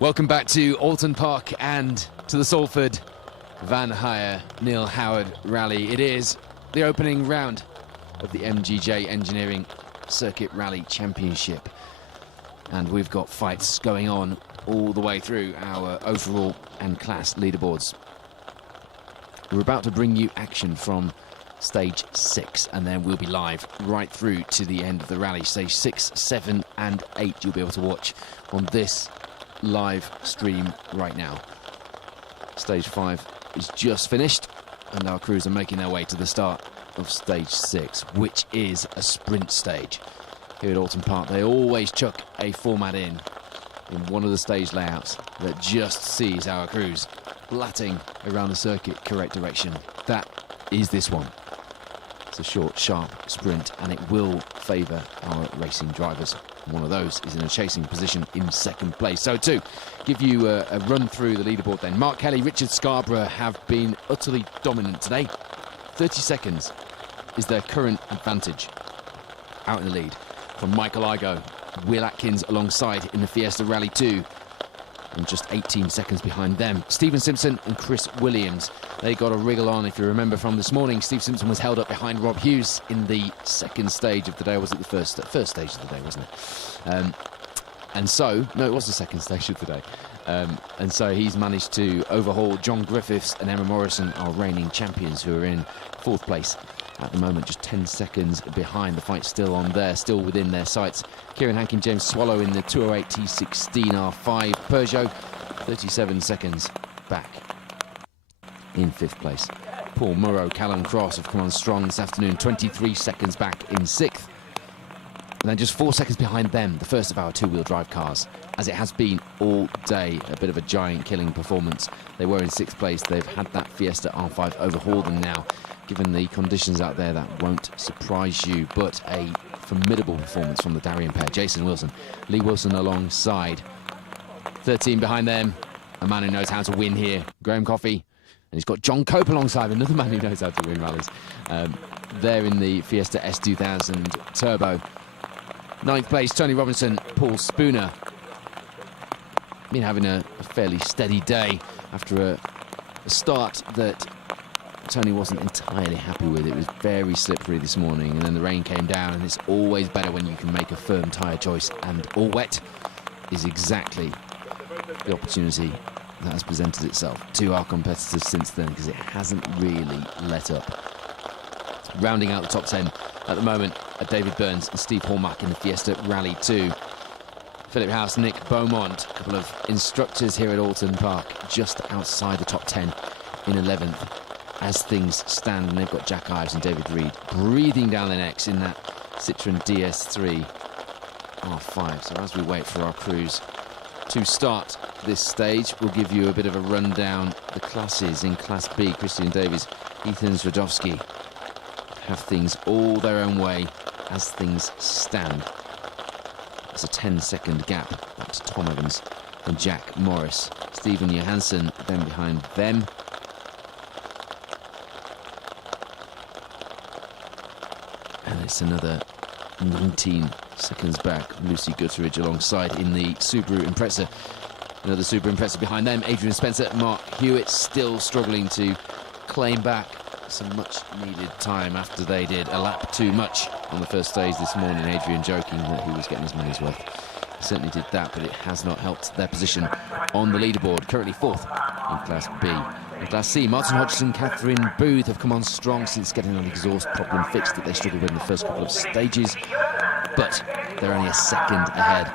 Welcome back to Oulton Park and to the Salford Van Hire Neil Howard Rally. It is the opening round of the MGJ Engineering Circuit Rally Championship. And we've got fights going on all the way through our overall and class leaderboards. We're about to bring you action from stage 6, and then we'll be live right through to the end of the rally. Stage 6, 7 and 8 you'll be able to watch on this live stream right now. Stage 5 is just finished, and our crews are making their way to the start of stage 6, which is a sprint stage. Here at Oulton Park, they always chuck a format in one of the stage layouts that just sees our crews blatting around the circuit correct direction. That is this one. It's a short, sharp sprint, and it will favour our racing drivers. One of those is in a chasing position in second place. So to give you a run through the leaderboard then, Mark Kelly, Richard Scarborough have been utterly dominant today. 30 seconds is their current advantage out in the lead from Michael Igoe. Will Atkins alongside in the Fiesta Rally 2, and just 18 seconds behind them. Stephen Simpson and Chris Williams, they got a wriggle on. If you remember from this morning, Steve Simpson was held up behind Rob Hughes in the second stage of the day. Or was it the first stage of the day, wasn't it? And so, no, it was the second stage of the day. And so he's managed to overhaul John Griffiths and Emma Morrison, our reigning champions, who are in fourth place at the moment, just 10 seconds behind. The fight's still on there, still within their sights. Kieran Hankin, James Swallow in the 208 T16 R5 Peugeot, 37 seconds back in fifth place. Paul Murrow, Callum Cross have come on strong this afternoon, 23 seconds back in sixth. And then just 4 seconds behind them, the first of our two-wheel drive cars, as it has been all day. A bit of a giant killing performance. They were in sixth place. They've had that Fiesta R5 overhauled, and now, given the conditions out there, that won't surprise you. But a formidable performance from the Darien pair. Jason Wilson, Lee Wilson alongside. 13 behind them, a man who knows how to win here, Graham Coffey. And he's got John Cope alongside, another man who knows how to win rallies. They're in the Fiesta S2000 Turbo. Ninth place, Tony Robinson, Paul Spooner. Been having a fairly steady day after a start that Tony wasn't entirely happy with. It was very slippery this morning, and then the rain came down, and it's always better when you can make a firm tyre choice, and all wet is exactly the opportunity that has presented itself to our competitors since then, because it hasn't really let up. Rounding out the top 10 at the moment are David Burns and Steve Hallmark in the Fiesta Rally 2. Philip House, Nick Beaumont, a couple of instructors here at Oulton Park, just outside the top 10 in 11th. As things stand, and they've got Jack Ives and David Reed breathing down their necks in that Citroen DS3 R5. So as we wait for our crews to start this stage, we'll give you a bit of a rundown. The classes in Class B, Christian Davies, Ethan Zradowski have things all their own way as things stand. It's a 10-second gap back to Tom Evans and Jack Morris. Stephen Johansson then behind them. And it's another 19 seconds back. Lucy Gutteridge alongside in the Subaru Impreza. Another Subaru Impreza behind them. Adrian Spencer, Mark Hewitt still struggling to claim back some much needed time after they did a lap too much on the first stage this morning. Adrian joking that he was getting his money's worth. He certainly did that, but it has not helped their position on the leaderboard. Currently fourth in Class B. In Class C, Martin Hodgson, Catherine Booth have come on strong since getting an exhaust problem fixed that they struggled with in the first couple of stages. But they're only a second ahead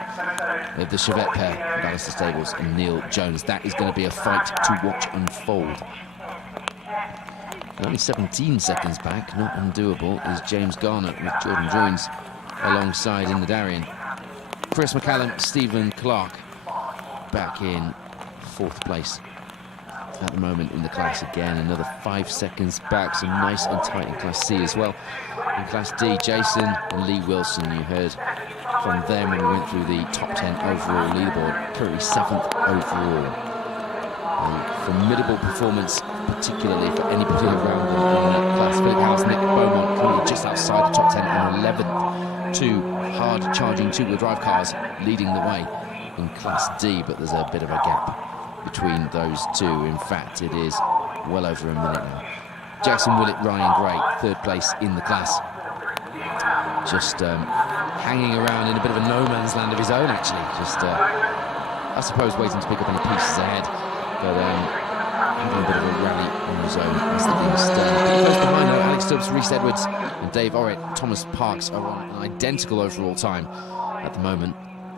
of the Chevette pair of Alistair Stables and Neil Jones. That is going to be a fight to watch unfold. Only 17 seconds back, not undoable, is James Garnett with Jordan Jones alongside in the Darien. Chris McCallum, Stephen Clark back in fourth place at the moment in the class again. Another 5 seconds back, so nice and tight in Class C as well. In Class D, Jason and Lee Wilson, you heard from them when we went through the top 10 overall leaderboard, currently 7th overall. A formidable performance, particularly for anybody around in that class. Philip House, Nick Beaumont currently just outside the top 10 and 11th. Two hard-charging two-wheel drive cars leading the way in Class D, but there's a bit of a gap between those two. In fact, it is well over a minute now. Jackson Willett, Ryan Gray, third place in the class. Just hanging around in a bit of a no-man's land of his own, actually. Just, I suppose, waiting to pick up any pieces ahead, but having a bit of a rally on his own as the things stand. Close behind though, Alex Stubbs, Rhys Edwards and Dave Orritt, Thomas Parks are on an identical overall time at the moment,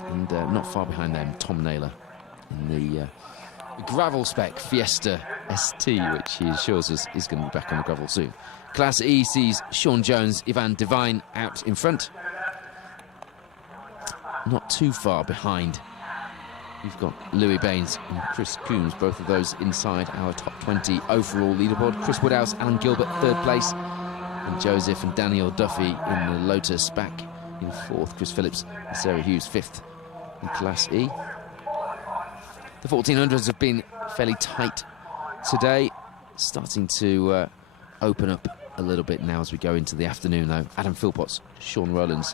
and not far behind them, Tom Naylor in the gravel spec Fiesta ST, which he assures us is going to be back on the gravel soon. Class E sees Sean Jones, Ivan Devine out in front. Not too far behind. We've got Louis Baines and Chris Coombs, both of those inside our top 20 overall leaderboard. Chris Woodhouse, Alan Gilbert, third place. And Joseph and Daniel Duffy in the Lotus back in fourth. Chris Phillips and Sarah Hughes, fifth in Class E. The 1400s have been fairly tight today. Starting to open up a little bit now as we go into the afternoon, though. Adam Philpotts, Sean Rowlands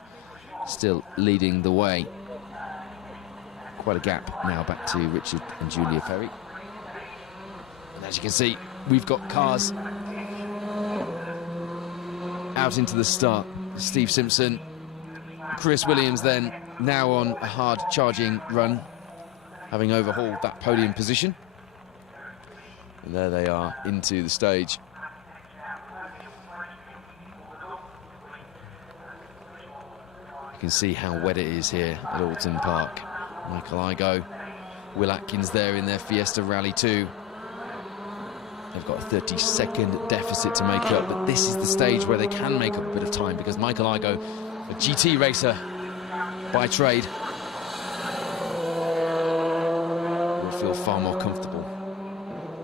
still leading the way. Quite a gap now back to Richard and Julia Perry. And as you can see, we've got cars out into the start. Steve Simpson, Chris Williams then now on a hard charging run, having overhauled that podium position. And there they are into the stage. You can see how wet it is here at Oulton Park. Michael Igoe, Will Atkins there in their Fiesta Rally 2. They've got a 30-second deficit to make up, but this is the stage where they can make up a bit of time, because Michael Igoe, a GT racer by trade, will feel far more comfortable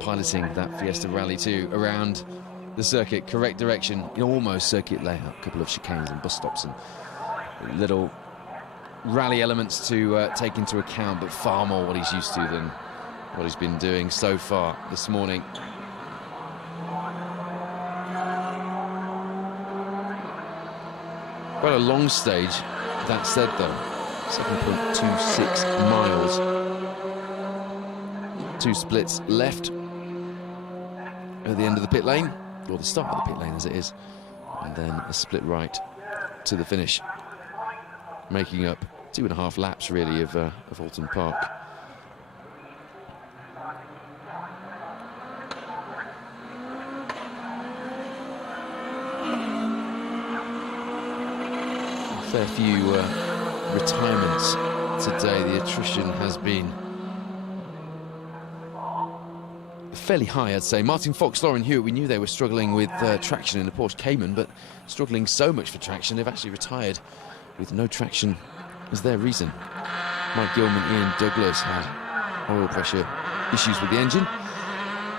piloting that Fiesta Rally 2 around the circuit. Correct direction, almost circuit layout, a couple of chicanes and bus stops and little rally elements to take into account, but far more what he's used to than what he's been doing so far this morning. Quite a long stage, that said though. 7.26 miles. 2 splits left at the end of the pit lane, or the start of the pit lane as it is, and then a split right to the finish, making up 2.5 laps really of Oulton Park. A fair few retirements today. The attrition has been fairly high, I'd say. Martin Fox, Lauren Hewitt, we knew they were struggling with traction in the Porsche Cayman, but struggling so much for traction, they've actually retired with no traction as their reason. Mike Gilman, Ian Douglas had oil pressure issues with the engine.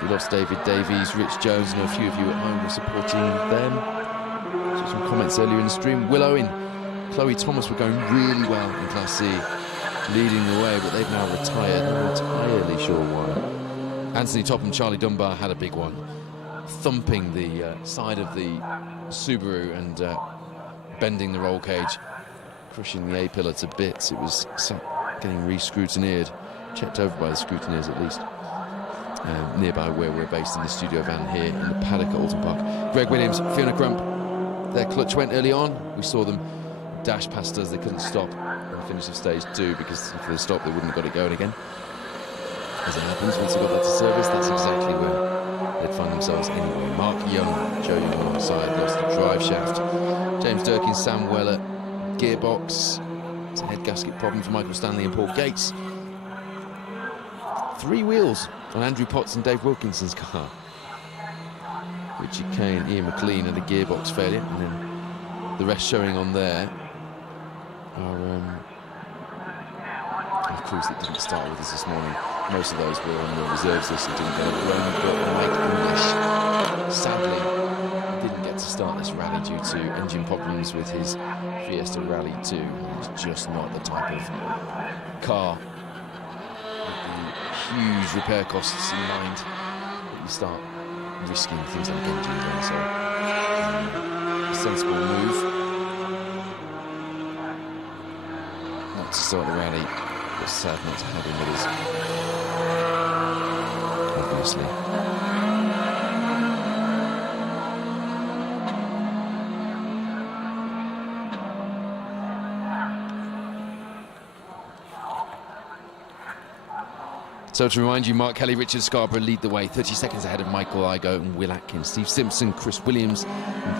We lost David Davies, Rich Jones, and a few of you at home were supporting them. So some comments earlier in the stream. Will Owen, Chloe Thomas were going really well in Class C, leading the way, but they've now retired. Not entirely sure why. Anthony Topham, Charlie Dunbar had a big one, thumping the side of the Subaru and bending the roll cage, crushing the A-pillar to bits. It was getting re-scrutineered, checked over by the scrutineers at least, nearby where we're based in the studio van here in the Paddock at Oulton Park. Greg Williams, Fiona Crump, their clutch went early on. We saw them dash past us. They couldn't stop and finish of stage 2, because if they stopped they wouldn't have got it going again. As it happens, once they got that to service, that's exactly where they'd find themselves anyway. Mark Young, Joe Young alongside, lost the drive shaft. James Durkin, Sam Weller, gearbox. It's a head gasket problem for Michael Stanley and Paul Gates. 3 wheels on Andrew Potts and Dave Wilkinson's car. Richard Kane, Ian McLean had a gearbox failure, and then the rest showing on there are crews that didn't start with us this morning. Most of those were on the reserves list and didn't go. But Mike English, sadly, didn't get to start this rally due to engine problems with his Fiesta Rally 2. It's just not the type of car with the huge repair costs in mind that you start risking things like engines on. So, a sensible move not to start the rally It's sad not to have him with us, obviously. So to remind you, Mark Kelly, Richard Scarborough lead the way, 30 seconds ahead of Michael Igoe and Will Atkins. Steve Simpson, Chris Williams in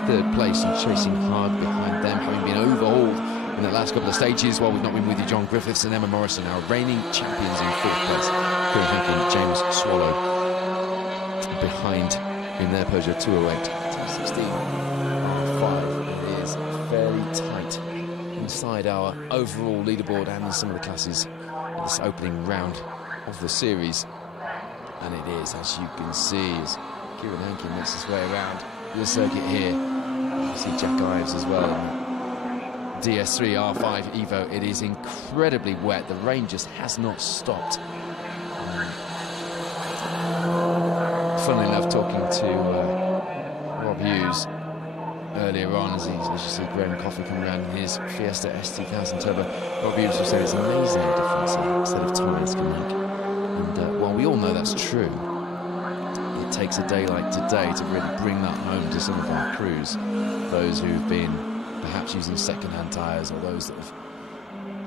third place and chasing hard behind them, having been overhauled in the last couple of stages. While we've not been with you, John Griffiths and Emma Morrison, our reigning champions in fourth place. Kieran Hankin, James Swallow behind in their Peugeot 208. 16.5. It is fairly tight inside our overall leaderboard and in some of the classes in this opening round of the series, and it is, as you can see, as Kieran Hankin makes his way around the circuit here. You see Jack Ives as well in DS3 R5 Evo. It is incredibly wet. The rain just has not stopped. Funnily enough, talking to Rob Hughes earlier on, as you see Graham Coffey coming around in his Fiesta ST1000 Turbo, Rob Hughes was saying it's amazing the difference a set of tyres can make. And while we all know that's true, it takes a day like today to really bring that home to some of our crews, those who've been perhaps using second-hand tyres, or those that have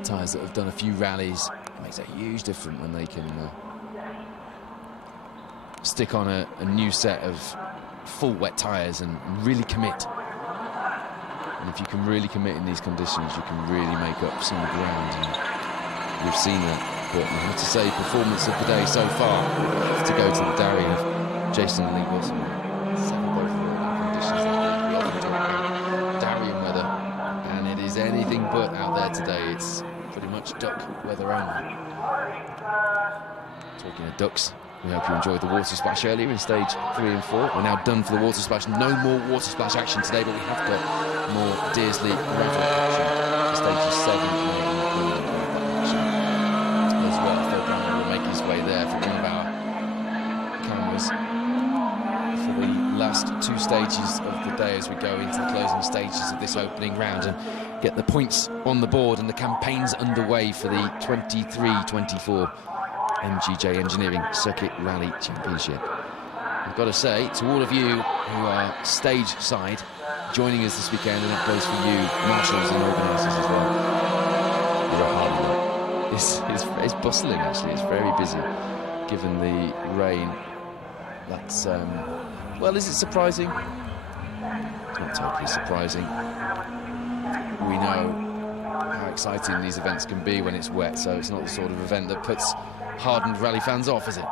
tyres that have done a few rallies. It makes a huge difference when they can stick on a new set of full wet tyres and really commit. And if you can really commit in these conditions, you can really make up some ground, and we've seen that. But I have to say, performance of the day so far, we have to go to the Darry of Jason Lee Wilson. 7th overall in conditions that we often talk about Darien weather, and it is anything but out there today. It's pretty much duck weather only. Talking of ducks, we hope you enjoyed the water splash earlier in stage 3 and 4. We're now done for the water splash. No more water splash action today, but we have got more Dearsley gravel action for stages 7 and 8. Way there for one of our cameras for the last 2 stages of the day, as we go into the closing stages of this opening round and get the points on the board and the campaigns underway for the 23-24 MGJ Engineering Circuit Rally Championship. I've got to say to all of you who are stage side joining us this weekend, and that goes for you marshals and organisers as well, you're a hard work. It's bustling, actually. It's very busy, given the rain. That's, well, is it surprising? It's not totally surprising. We know how exciting these events can be when it's wet, so it's not the sort of event that puts hardened rally fans off, is it?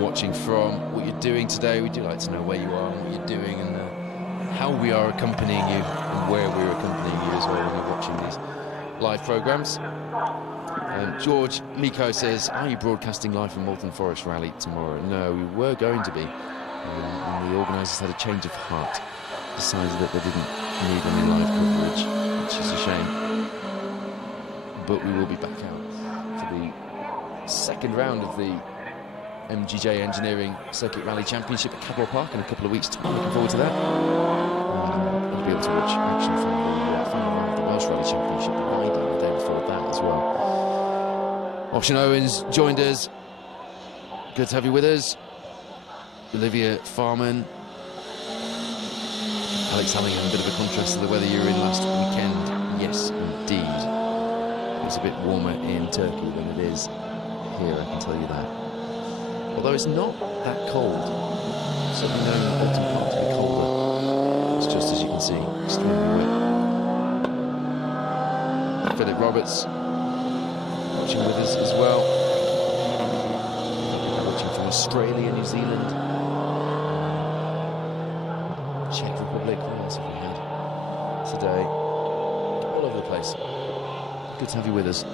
Watching from, what you're doing today. We do like to know where you are and what you're doing, and how we are accompanying you and where we're accompanying you as well when you're watching these live programmes. George Miko says, are you broadcasting live from Oulton Forest Rally tomorrow? No, we were going to be, and the organisers had a change of heart, decided that they didn't need any live coverage, which is a shame. But we will be back out for the second round of the MGJ Engineering Circuit Rally Championship at Cadwell Park in a couple of weeks' time. Looking forward to that. You'll be able to watch action from the final round of the Welsh Rally Championship in Leiden the day before that as well. Option Owens joined us. Good to have you with us. Olivia Farman. Alex Hallingham, a bit of a contrast to the weather you were in last weekend. Yes, indeed. It's a bit warmer in Turkey than it is here, I can tell you that. Although it's not that cold. Certainly known Oulton Park to be colder. It's just, as you can see, extremely wet. Philip Roberts watching with us as well. Watching from Australia, New Zealand, Czech Republic. What else have we had today? All over the place. Good to have you with us.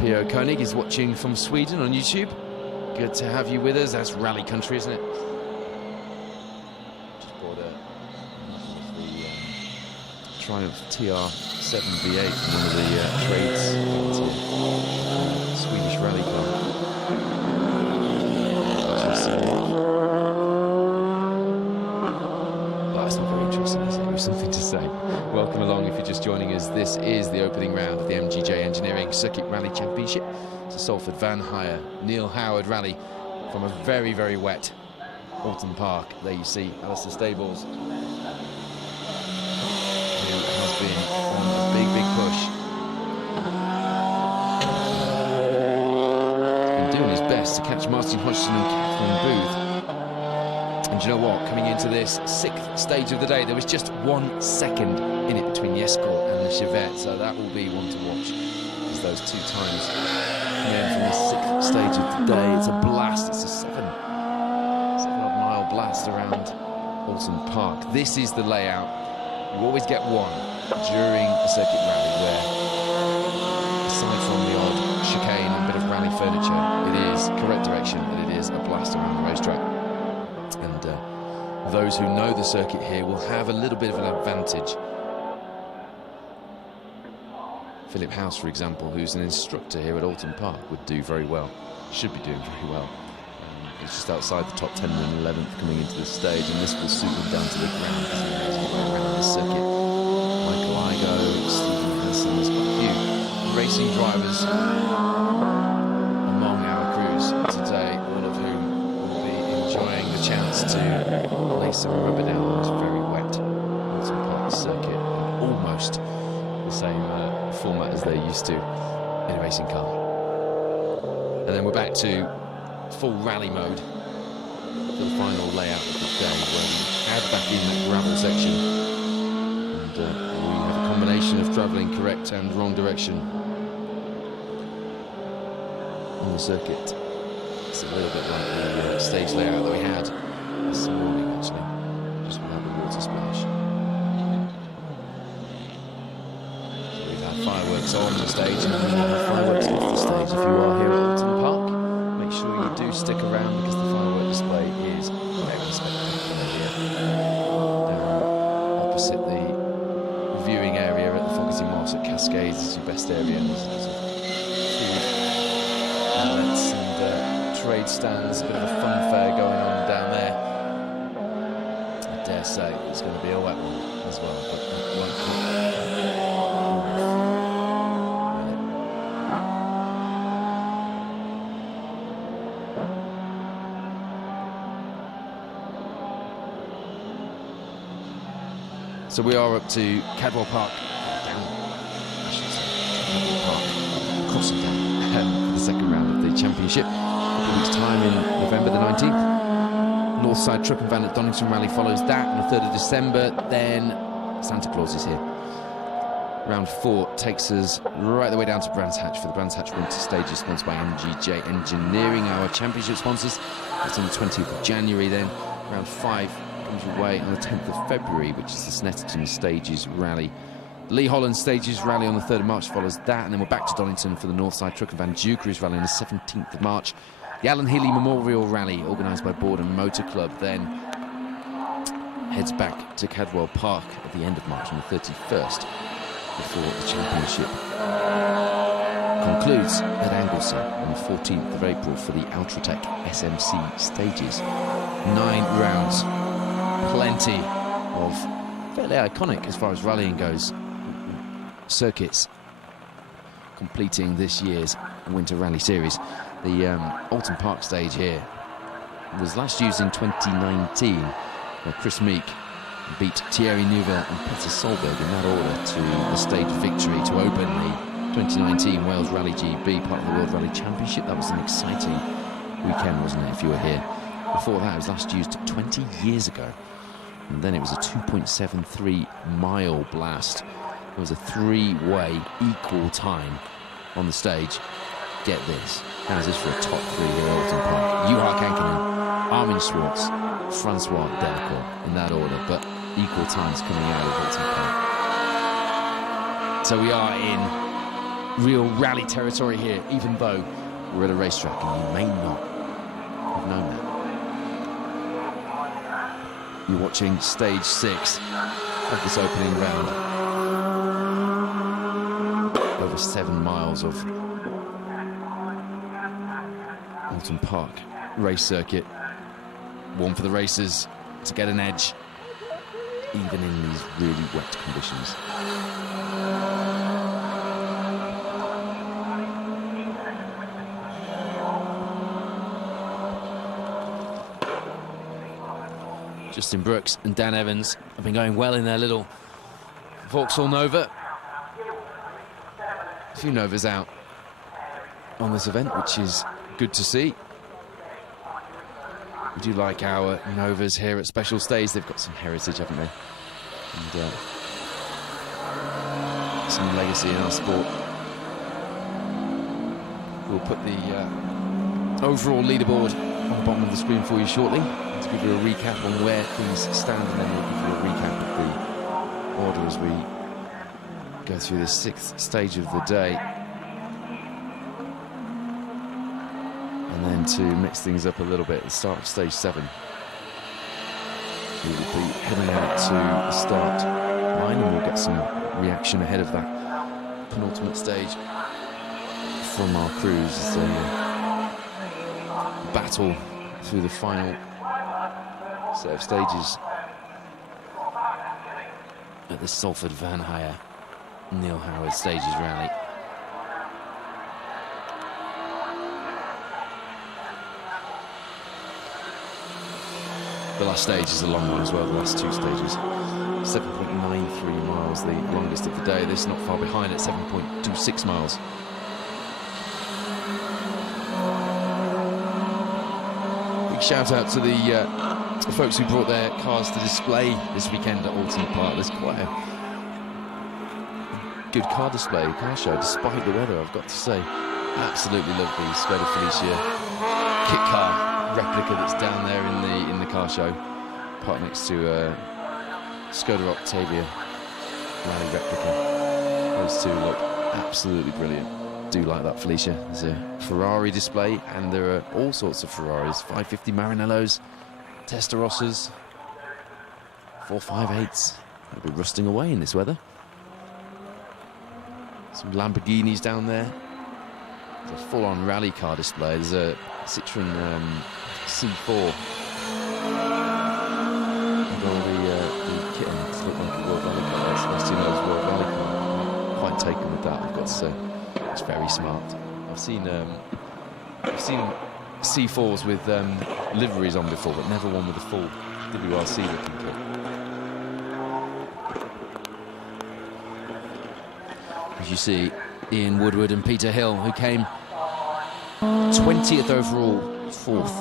P.O. Koenig is watching from Sweden on YouTube. Good to have you with us. That's rally country, isn't it? Just bought a Triumph TR7 V8, one of the trades Swedish rally car. Well, that's not very interesting, is it? There's something to say. Welcome along if you're just joining us. This is the opening round of the MGJ Engineering Circuit Rally Championship. It's a Salford Van Hire Neil Howard rally from a very, very wet Oulton Park. There you see Alistair Stables, who has been on a big, big push. He's been doing his best to catch Martin Hodgson and Catherine Booth. And do you know what? Coming into this 6th stage of the day, there was just 1 second in it between the Escort and the Chevette, so that will be one to watch, as those 2 times come in from the 6th stage of the day. It's a blast. It's a 7-odd-mile blast around Oulton Park. This is the layout. You always get one during a circuit rally where, aside from the odd chicane and bit of rally furniture, it is correct direction and it is a blast around the racetrack. And those who know the circuit here will have a little bit of an advantage. Philip House, for example, who's an instructor here at Oulton Park, would do very well, should be doing very well. He's just outside the top 10 and 11th coming into the stage, and this will suit him down to the ground as he makes his way around the circuit. Michael Igo, Stephen Hansen, there's quite a few racing drivers among our crews today, all of whom will be enjoying the chance to lay some rubber down on this very wet Oulton Park circuit, and almost the same format as they're used to in a racing car. And then we're back to full rally mode for the final layout of the day, where we add back in that gravel section, and we have a combination of travelling correct and wrong direction on the circuit. It's a little bit like the stage layout that we had this morning, actually, just without the water splash. So we've had fireworks on the stage, and we have fireworks off the stage. If you are here at Oulton Park, make sure you do stick around, because the firework display is very spectacular here. Opposite the viewing area at the Fogarty Moss at Cascades is your best area. There's food outlets and trade stands, a bit of a fun fair going on down there. I dare say it's going to be a wet one as well, but that won't So we are up to Cadwell Park, crossing down for the second round of the championship. A couple of weeks' time in November the 19th. Northside Truck and Van at Donington Rally follows that on the 3rd of December. Then Santa Claus is here. Round 4 takes us right the way down to Brands Hatch for the Brands Hatch Winter Stages, sponsored by MGJ Engineering, our championship sponsors. It's on the 20th of January then. Round 5 comes away on the 10th of February, which is the Snetterton Stages Rally. Lee Holland Stages Rally on the 3rd of March follows that, and then we're back to Donington for the Northside Truck and Van Dukeries Rally on the 17th of March. The Alan Healy Memorial Rally, organised by Board and Motor Club, then heads back to Cadwell Park at the end of March on the 31st, before the championship concludes at Anglesey on the 14th of April for the Ultratech SMC Stages. 9 rounds. Plenty of fairly iconic, as far as rallying goes, circuits completing this year's Winter Rally Series. The Oulton Park stage here was last used in 2019, where Chris Meek beat Thierry Neuville and Peter Solberg in that order to the stage victory to open the 2019 Wales Rally GB, part of the World Rally Championship. That was an exciting weekend, wasn't it, if you were here? Before that, it was last used 20 years ago. And then it was a 2.73 mile blast. It was a 3-way equal time on the stage. Get this. How's this for a top 3 here at Oulton Park? Juha Kankinen, Armin Schwartz, Francois Delacour, in that order, but equal times coming out of Oulton Park. So we are in real rally territory here, even though we're at a racetrack, and you may not have known that. You're watching stage 6 of this opening round. last 7 miles of Oulton Park race circuit. One for the racers to get an edge, even in these really wet conditions. Justin Brooks and Dan Evans have been going well in their little Vauxhall Nova. A few Novas out on this event, which is good to see. We do like our Novas here at Special Stays. They've got some heritage, haven't they? And some legacy in our sport. We'll put the overall leaderboard on the bottom of the screen for you shortly to give you a recap on where things stand, and then we'll give you a recap of the order as we go through the 6th stage of the day. And then to mix things up a little bit, at the start of stage 7, we will be heading out to the start line, and we'll get some reaction ahead of that penultimate stage from our crews as they battle through the final set of stages at the Salford Van Hire Neil Howard Stages Rally. The last stage is a long one as well, the last 2 stages. 7.93 miles, the longest of the day. This not far behind at 7.26 miles. Big shout out to the folks who brought their cars to display this weekend at Oulton Park. There's quite a good car display, car show, despite the weather, I've got to say. Absolutely love the Skoda Felicia kit car replica that's down there in the car show, parked next to Skoda Octavia rally replica. Those two look absolutely brilliant. Do like that Felicia. There's a Ferrari display, and there are all sorts of Ferraris: 550 Maranellos, Testarossas, 458s. They'll be rusting away in this weather. Some Lamborghinis down there. It's a full-on rally car display. There's a Citroen C4. And all the kittens look like a World Rally car. That's Mastino's World Rally car. I'm quite taken with that, I've got to say. It's very smart. I've seen C4s with liveries on before, but never one with a full WRC looking kit. As you see, Ian Woodward and Peter Hill, who came 20th overall, 4th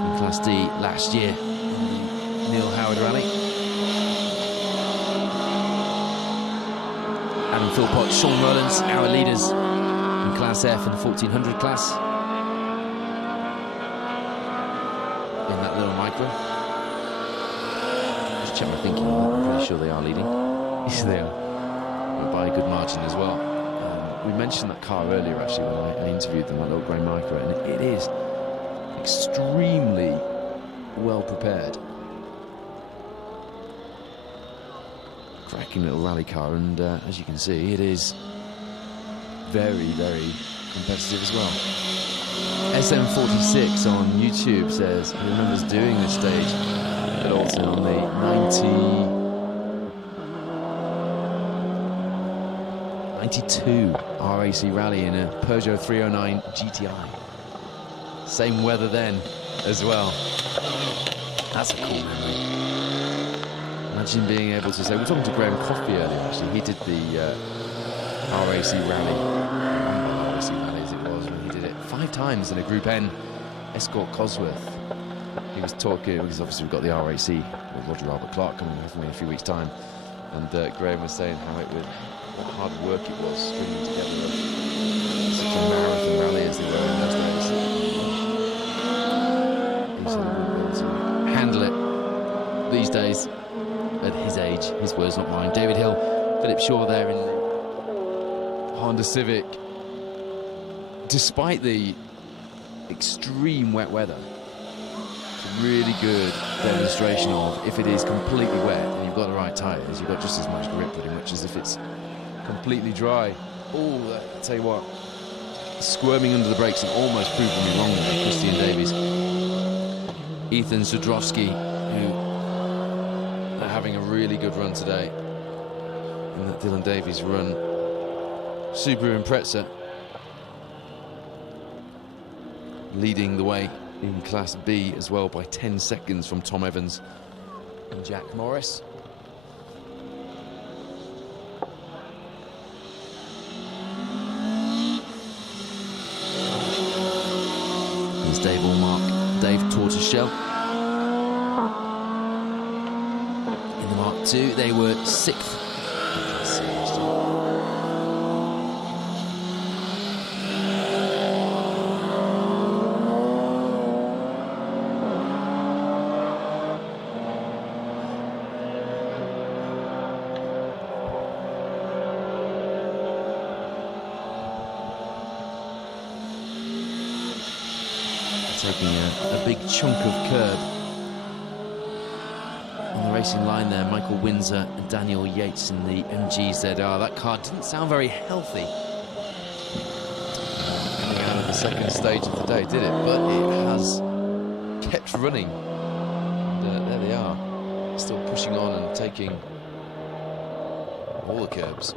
in Class D last year in the Neil Howard Rally. Adam Philpott, Sean Rowlands, our leaders in Class F and 1400 class. In that little micro. Just check my thinking, I'm pretty sure they are leading. Yes, they are. By a good margin as well. We mentioned that car earlier, actually, when I interviewed them, that little grey micro, and it is extremely well prepared. Cracking little rally car, and as you can see, it is very, very competitive as well. SM46 on YouTube says he remembers doing this stage at Oulton on the 92 RAC rally in a Peugeot 309 GTI. Same weather then as well. That's a cool memory. Imagine being able to say, we were talking to Graham Coffey earlier actually, he did the RAC rally, RAC rally as it was, when he did it 5 times in a Group N Escort Cosworth. He was talking, because obviously we've got the RAC with Roger Albert Clark coming in a few weeks' time, and Graham was saying how what hard work it was stringing together such a marathon rally as they were in those days. He said he wouldn't be able to handle it these days at his age. His words, not mine. David Hill, Philip Shaw there in the Honda Civic. Despite the extreme wet weather, it's a really good demonstration of, if it is completely wet and you've got the right tyres, you've got just as much grip pretty much as if it's completely dry. Oh, I tell you what, squirming under the brakes and almost proving me wrong there, Christian Davies. Ethan Zudrowski, who are having a really good run today. And that Dylan Davies run, Subaru Impreza, leading the way in Class B as well by 10 seconds from Tom Evans and Jack Morris. Here's Dave Allmark, Dave Tortoshell. In the Mark II, they were 6th. Taking a big chunk of curb on the racing line there. Michael Windsor and Daniel Yates in the MGZ. That car didn't sound very healthy coming out of the second stage of the day, did it? But it has kept running. And, there they are, still pushing on and taking all the curbs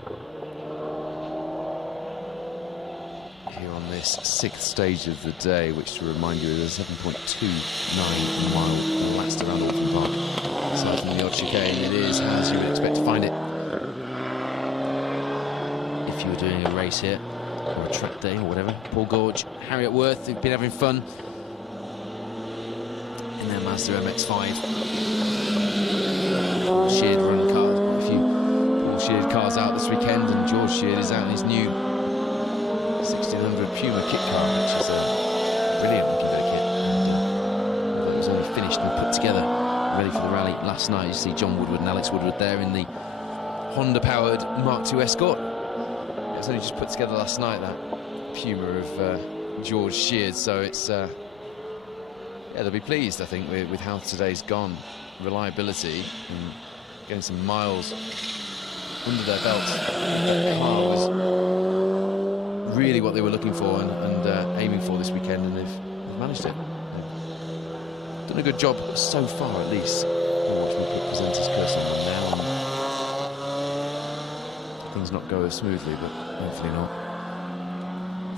here on this 6th stage of the day, which, to remind you, is a 7.29 mile last around Oulton Park. Aside from the odd chicane, it is as you would expect to find it if you were doing a race here, or a track day, or whatever. Paul Gorge, Harriet Worth, who've been having fun in their Mazda MX-5. Sheard run cars, quite a few Paul Sheard cars out this weekend, and George Sheard is out in his new 1600 Puma kit car, which is a brilliant looking bit of kit. And, it was only finished and put together, ready for the rally last night. You see John Woodward and Alex Woodward there in the Honda-powered Mark II Escort. It was only just put together last night, that Puma of George Sheard. So it's yeah, they'll be pleased, I think, with how today's gone. Reliability and getting some miles under their belts. That car was really what they were looking for and aiming for this weekend, and they've managed it. They've done a good job so far, at least. I'll watch me put presenters curse on them now, and things not go as smoothly, but hopefully not.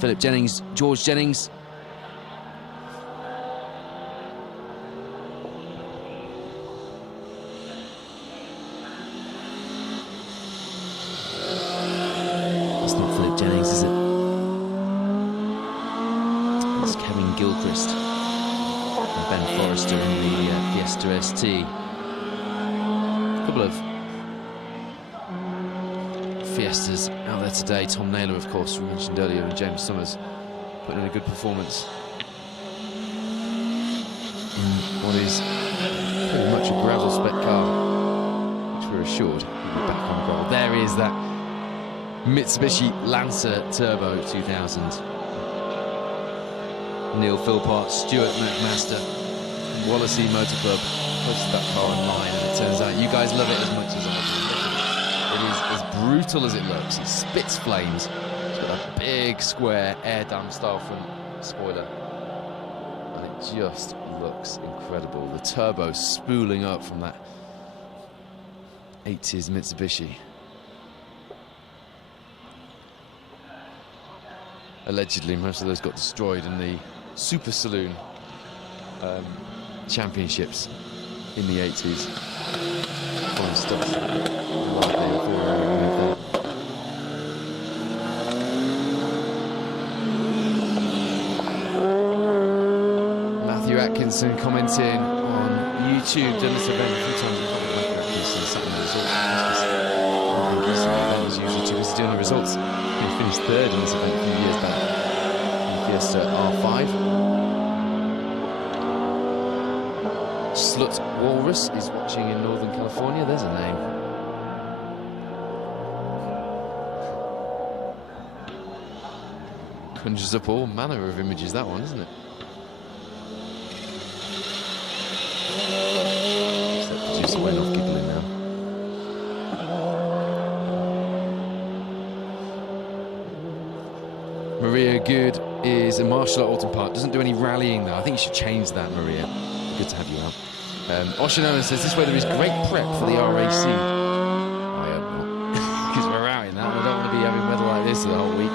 Philip Jennings, George Jennings. That's not Philip Jennings, is it? It's Kevin Gilchrist and Ben Forrester in the Fiesta ST. A couple of Fiestas out there today. Tom Naylor, of course, we mentioned earlier, and James Summers putting in a good performance in what is pretty much a gravel spec car, which we're assured will be back on gravel. There is that Mitsubishi Lancer Turbo 2000. Neil Philpott, Stuart McMaster, Wallasey Motor Club pushed that car online, and it turns out you guys love it as much as I do. It is as brutal as it looks. It spits flames. It's got a big square air dam style front spoiler, and it just looks incredible. The turbo spooling up from that 80s Mitsubishi. Allegedly, most of those got destroyed in the Super Saloon championships in the 80s. Fun stuff. Matthew Atkinson commenting on YouTube. Done this event a few times. Matthew Atkinson sat in the results. That was usually too busy doing the results. He finished 3rd in this event a few years back. Fiesta R5. Slut Walrus is watching in Northern California. There's a name. Conjures up all manner of images, that one, isn't it? That producer went off giggling now. good is a marshal at Oulton Park. Doesn't do any rallying though. I think you should change that, Maria. Good to have you out. Oshinona says this weather is great prep for the RAC. I hope not, because we're out in that. We don't want to be having weather like this the whole week.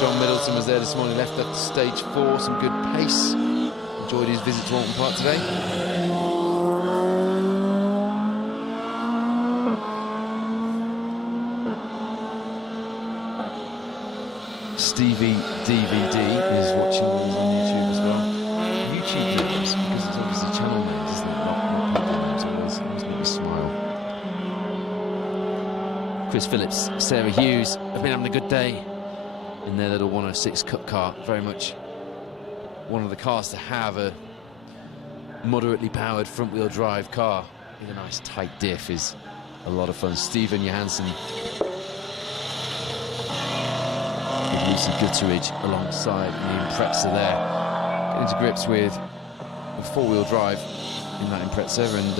John Middleton was there this morning, left at stage 4, some good pace. Enjoyed his visit to Oulton Park today. Stevie DVD is watching these on YouTube as well. YouTube videos, because it's obviously channel names, isn't it? Not people names. Always make me smile. Chris Phillips, Sarah Hughes have been having a good day in their little 106 Cup car. Very much one of the cars to have, a moderately powered front-wheel drive car with a nice tight diff is a lot of fun. Stephen Johansson with Lucy Gutteridge alongside the Impreza there, getting to grips with a 4-wheel drive in that Impreza, and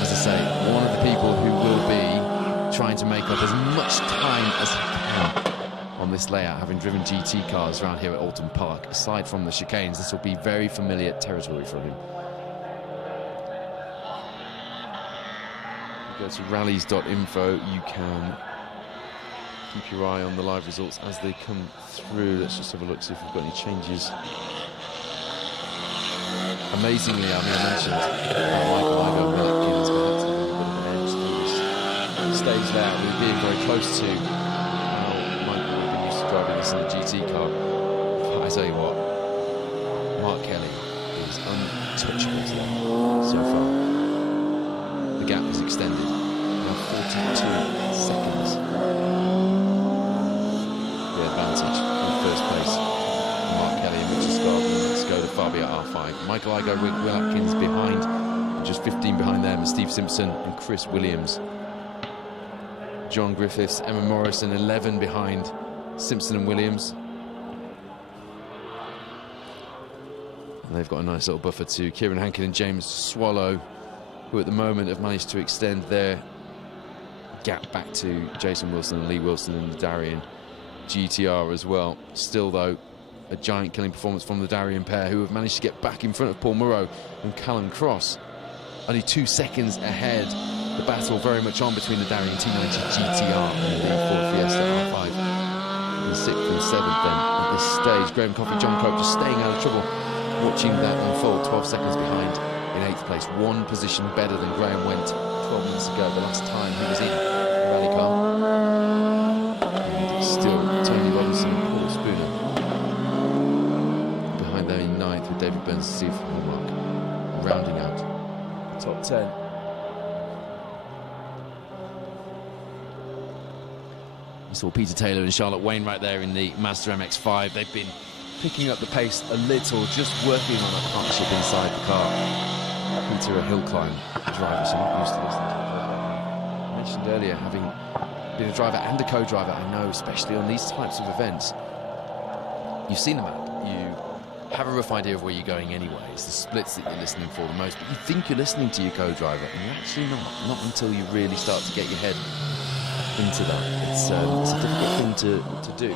as I say, one of the people who will be trying to make up as much time as he can on this layout, having driven GT cars around here at Oulton Park. Aside from the chicanes, this will be very familiar territory for him. If you go to rallies.info, you can keep your eye on the live results as they come through. Let's just have a look, see if we've got any changes. Amazingly, I mentioned Michael Igo, Will Atkins, perhaps a little bit of an edge through this stage there. We're being very close to how Michael would be used to driving this in a GT car. But I tell you what, Mark Kelly is untouchable today so far. The gap is extended. Now 42 seconds. The advantage in first place. Mark Kelly and Richard Scarborough. Let's go to Fabio R5. Michael Igo, Will Atkins behind, and just 15 behind them, Steve Simpson and Chris Williams. John Griffiths, Emma Morrison, 11 behind Simpson and Williams. And they've got a nice little buffer to Kieran Hankin and James Swallow, who at the moment have managed to extend their gap back to Jason Wilson and Lee Wilson and the Darien GTR as well. Still though, a giant killing performance from the Darien pair, who have managed to get back in front of Paul Murrow and Callum Cross. Only 2 seconds ahead. The battle very much on between the Darien T90 GTR and the Ford Fiesta R5 in 6th and 7th then at this stage. Graham Coffey, John Cope just staying out of trouble, watching that unfold. 12 seconds behind in 8th place, 1 position better than Graham went 12 minutes ago, the last time he was in a rally car. And still Tony Robinson and Paul Spooner behind them in 9th, with David Burns and Steve Hallmark rounding out the top 10. We saw Peter Taylor and Charlotte Wainwright there in the Mazda MX-5. They've been picking up the pace a little, just working on a partnership inside the car. Peter, a hill climb driver, so not used to listening to him. I mentioned earlier, having been a driver and a co-driver, I know, especially on these types of events, you've seen the map, you have a rough idea of where you're going anyway. It's the splits that you're listening for the most, but you think you're listening to your co-driver, and you're actually not until you really start to get your head into that. It's a difficult thing to do.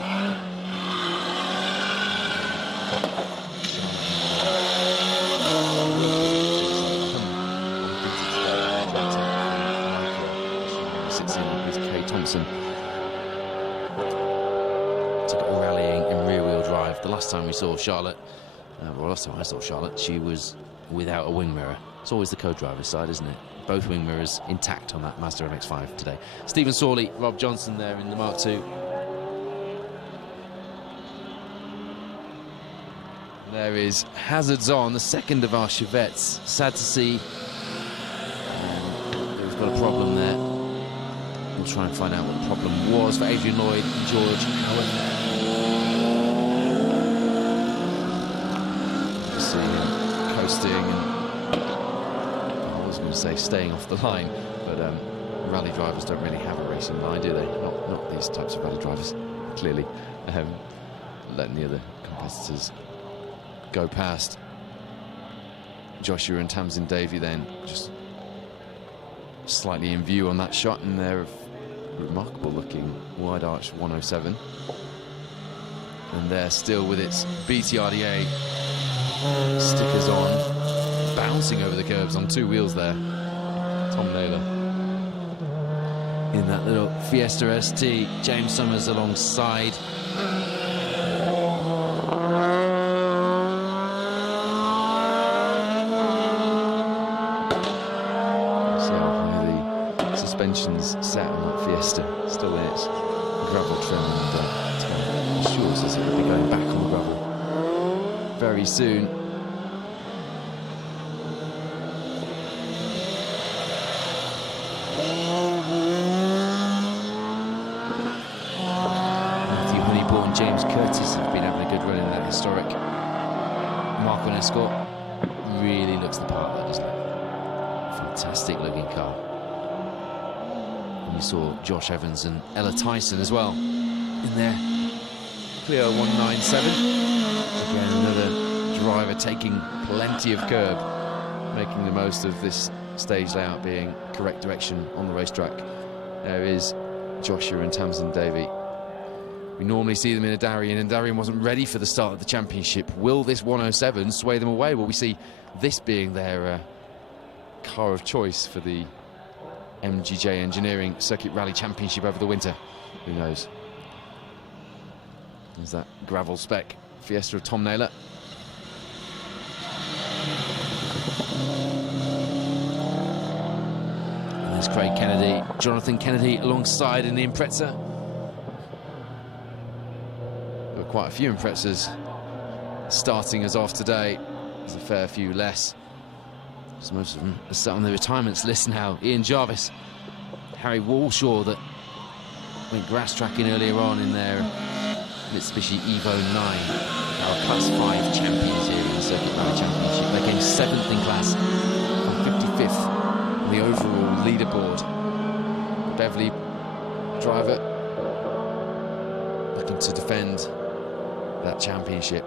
Sits in with Kay Thompson. To go rallying in rear-wheel drive. The last time we saw Charlotte, well, last time I saw Charlotte, she was without a wing mirror. It's always the co-driver's side, isn't it? Both wing mirrors intact on that Mazda MX-5 today. Stephen Sawley, Rob Johnson there in the Mark II. There is hazards on the second of our Chevettes. Sad to see. We've got a problem there. We'll try and find out what the problem was for Adrian Lloyd and George Cowan. See him coasting and say staying off the line, but rally drivers don't really have a racing line, do they? Not these types of rally drivers, clearly. Letting the other competitors go past. Joshua and Tamsin Davey then just slightly in view on that shot, and there have remarkable looking wide arch 107. And there, still with its BTRDA stickers on, bouncing over the curbs on 2 wheels there. Tom Naylor in that little Fiesta ST. James Summers alongside. See how high the suspensions sat on that Fiesta, still in its gravel trim, and Tom assures us it will be going back on the gravel very soon. James Curtis have been having a good run in that historic Mark on Escort. Really looks the part, though, doesn't it? Fantastic looking car. And you saw Josh Evans and Ella Tyson as well in their Clio 197. Again, another driver taking plenty of curb, making the most of this stage layout being correct direction on the racetrack. There is Joshua and Tamsin Davey. We normally see them in a Darien, and Darien wasn't ready for the start of the championship. Will this 107 sway them away? Will we see this being their car of choice for the MGJ Engineering Circuit Rally Championship over the winter? Who knows? There's that gravel spec Fiesta of Tom Naylor. And there's Craig Kennedy, Jonathan Kennedy alongside in the Impreza. Quite a few Imprezas starting as of today. There's a fair few less, because most of them are sat on the retirements list now. Ian Jarvis, Harry Walshaw that went grass tracking earlier on in their Mitsubishi Evo 9, our Class 5 champions here in the Circuit Rally Championship. They came 7th in class and 55th on the overall leaderboard. The Beverley driver looking to defend that championship.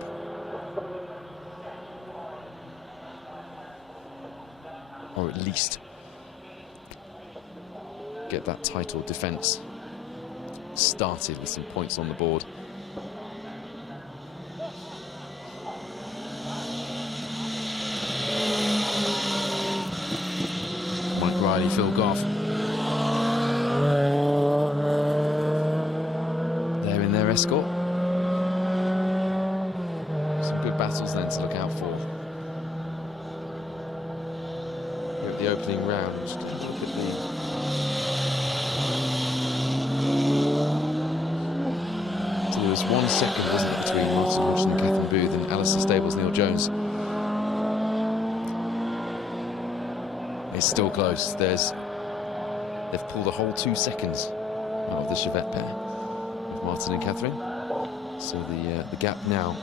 Or at least get that title defence started with some points on the board. Mike Riley, Phil Goff. They're in their Escort. Good battles then to look out for. Here at the opening round, just look at so there was 1 second, wasn't it, between Martin Hodgson and Catherine Booth and Alison Stables, Neil Jones. It's still close. They've pulled a whole 2 seconds out of the Chevette pair of Martin and Catherine. So the gap now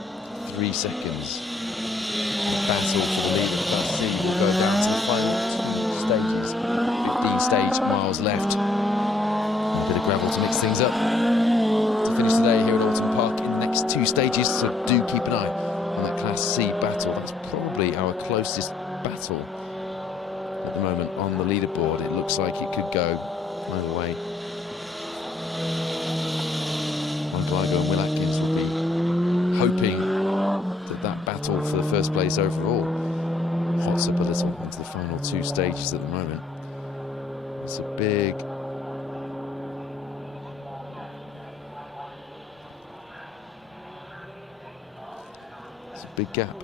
3 seconds. The battle for the lead of Class C will go down to the final 2 stages. 15 stage miles left. A bit of gravel to mix things up. To finish today here at Oulton Park in the next 2 stages, so do keep an eye on that Class C battle. That's probably our closest battle at the moment on the leaderboard. It looks like it could go either way. Michael Igo and Will Atkins will be hoping that battle for the first place overall hots up a little into the final 2 stages at the moment. It's a big gap.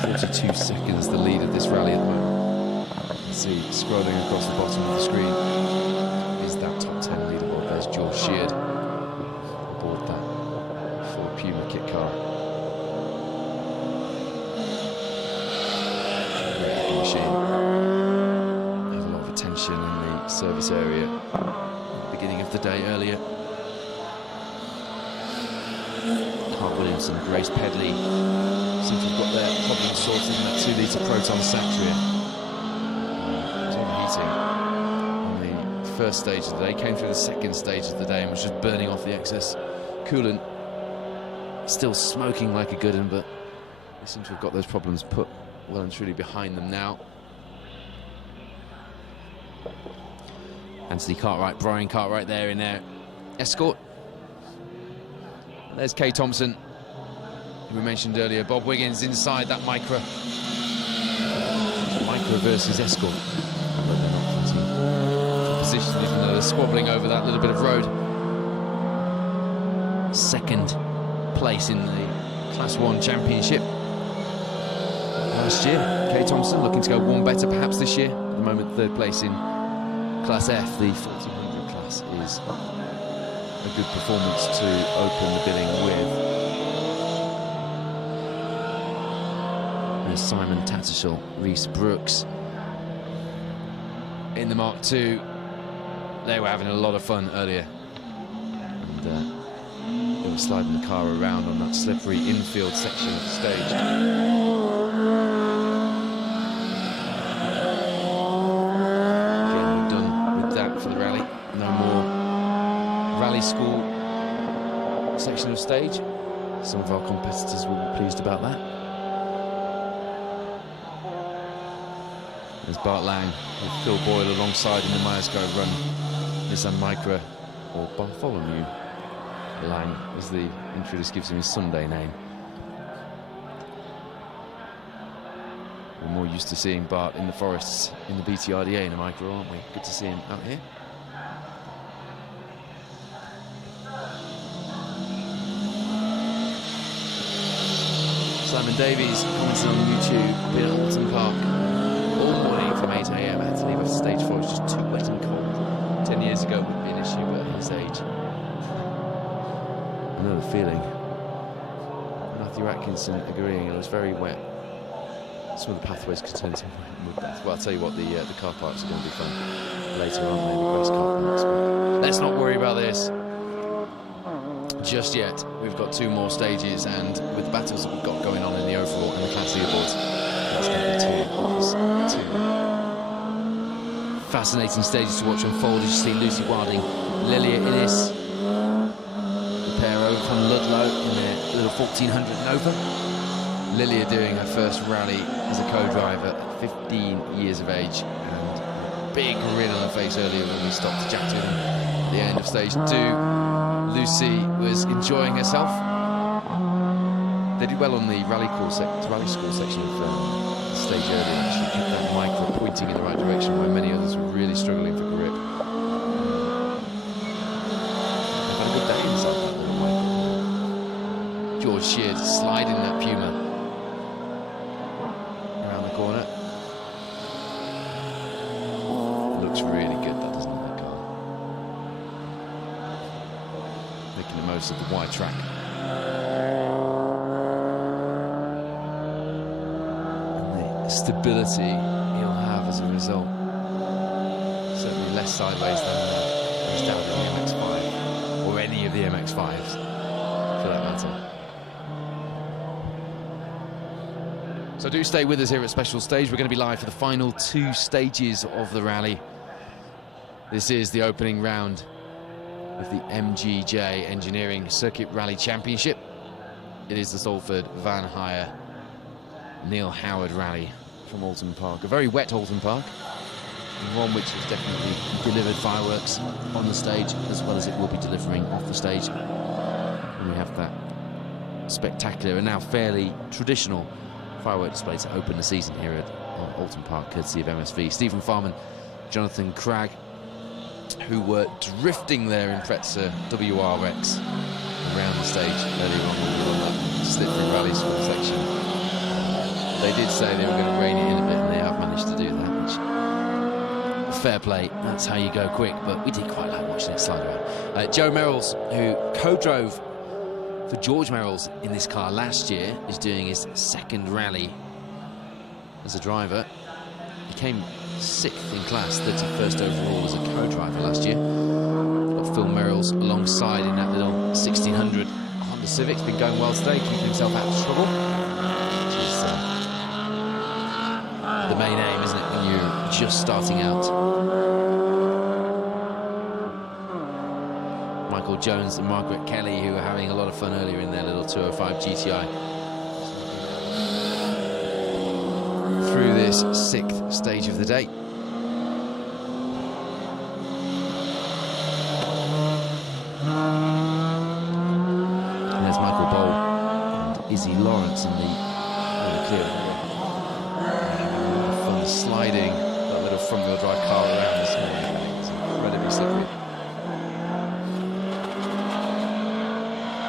"42 seconds the lead of this rally at the moment." You can see scrolling across the bottom of the screen is that top 10 leaderboard. There's George Sheard aboard that Ford Puma kit car. Great machine. Had a lot of attention in the service area at the beginning of the day earlier. Carl Williamson, Grace Pedley seem to have got their problem sorted in that 2-litre Proton Satria. It was overheating on the first stage of the day, came through the second stage of the day and was just burning off the excess coolant. Still smoking like a good one, but they seem to have got those problems put well and truly behind them now. Anthony Cartwright, Brian Cartwright there in their escort. There's Kay Thompson, who we mentioned earlier. Bob Wiggins inside that Micra. Micra versus escort. But they're not putting position, even though they're squabbling over that little bit of road. Second place in the Class 1 Championship last year. Kay Thompson looking to go one better perhaps this year. At the moment, third place in Class F. The 1400 class is a good performance to open the billing with. There's Simon Tattersall, Reese Brooks in the Mark II. They were having a lot of fun earlier, and they were sliding the car around on that slippery infield section of the stage. Again, we're done with that for the rally. No more rally school section of stage. Some of our competitors will be pleased about that. There's Bart Lang with Phil Boyle alongside in the Myersgrove run. Nissan Micra, or Bartholomew Lang, as the introducer gives him his Sunday name. We're more used to seeing Bart in the forests in the BTRDA in a Micra, aren't we? Good to see him out here. Simon Davies commenting on YouTube, been at Oulton Park all morning from 8 AM. I had to leave off stage 4, it was just too wet and cold. 10 years ago would be an issue, but at his age, I know the feeling. Matthew Atkinson agreeing, it was very wet. Some of the pathways could turn into mudbath. Well, I'll tell you what, the car parks are going to be fun later on, maybe Grace car parks. But let's not worry about this just yet. We've got 2 more stages, and with the battles that we've got going on in the overall and the class leaderboards, that's going to be two fascinating stages to watch unfold. As you see Lucy Wilding, Lilia Innes, the pair over from Ludlow in their little 1400 Nova. Lilia doing her first rally as a co-driver at 15 years of age, and a big grin on her face earlier when we stopped to chat to them at the end of stage 2. Lucy was enjoying herself. They did well on the rally school section of the stage earlier. She kept that Micra pointing in the right direction, where many others were really struggling for grip. They've had a good day inside that little Micra. George Sheard sliding that Puma around the corner. Looks really good, that doesn't it, that car? Making the most of the wide track. Stability he'll have as a result. Certainly less sideways than he's down in the MX-5, or any of the MX-5s for that matter. So do stay with us here at Special Stage. We're going to be live for the final 2 stages of the rally. This is the opening round of the MGJ Engineering Circuit Rally Championship. It is the Salford Van Hire Neil Howard rally from Oulton Park. A very wet Oulton Park, and one which has definitely delivered fireworks on the stage, as well as it will be delivering off the stage. And we have that spectacular and now fairly traditional firework display to open the season here at Oulton Park, courtesy of MSV. Stephen Farman, Jonathan Cragg, who were drifting there in Pretzer WRX around the stage earlier on that slippery rally school section. They did say they were going to rein it in a bit, and they have managed to do that, which, fair play, that's how you go quick, but we did quite like watching it slide around. Joe Merrills, who co-drove for George Merrills in this car last year, is doing his 2nd rally as a driver. He came 6th in class, 31st overall as a co-driver last year. Got Phil Merrills alongside in that little 1600 Honda Civic's been going well today, keeping himself out of trouble. The main aim, isn't it, when you're just starting out? Michael Jones and Margaret Kelly, who were having a lot of fun earlier in their little 205 GTI. through this 6th stage of the day. And there's Michael Bowl and Izzy Lawrence in the clear. Fun sliding that little front-wheel drive car around this morning. It's incredibly slippery.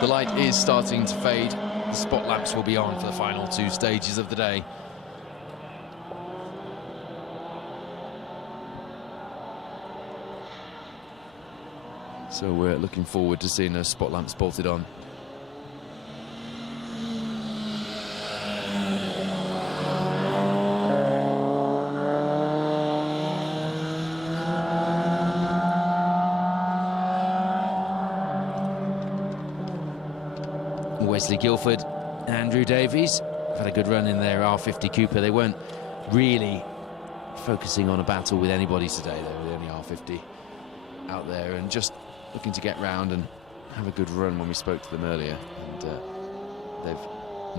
The light is starting to fade. The spot lamps will be on for the final 2 stages of the day. So we're looking forward to seeing those spot lamps bolted on. Wesley Guilford, Andrew Davies have had a good run in their R50 Cooper. They weren't really focusing on a battle with anybody today. They were the only R50 out there and just looking to get round and have a good run when we spoke to them earlier. And they've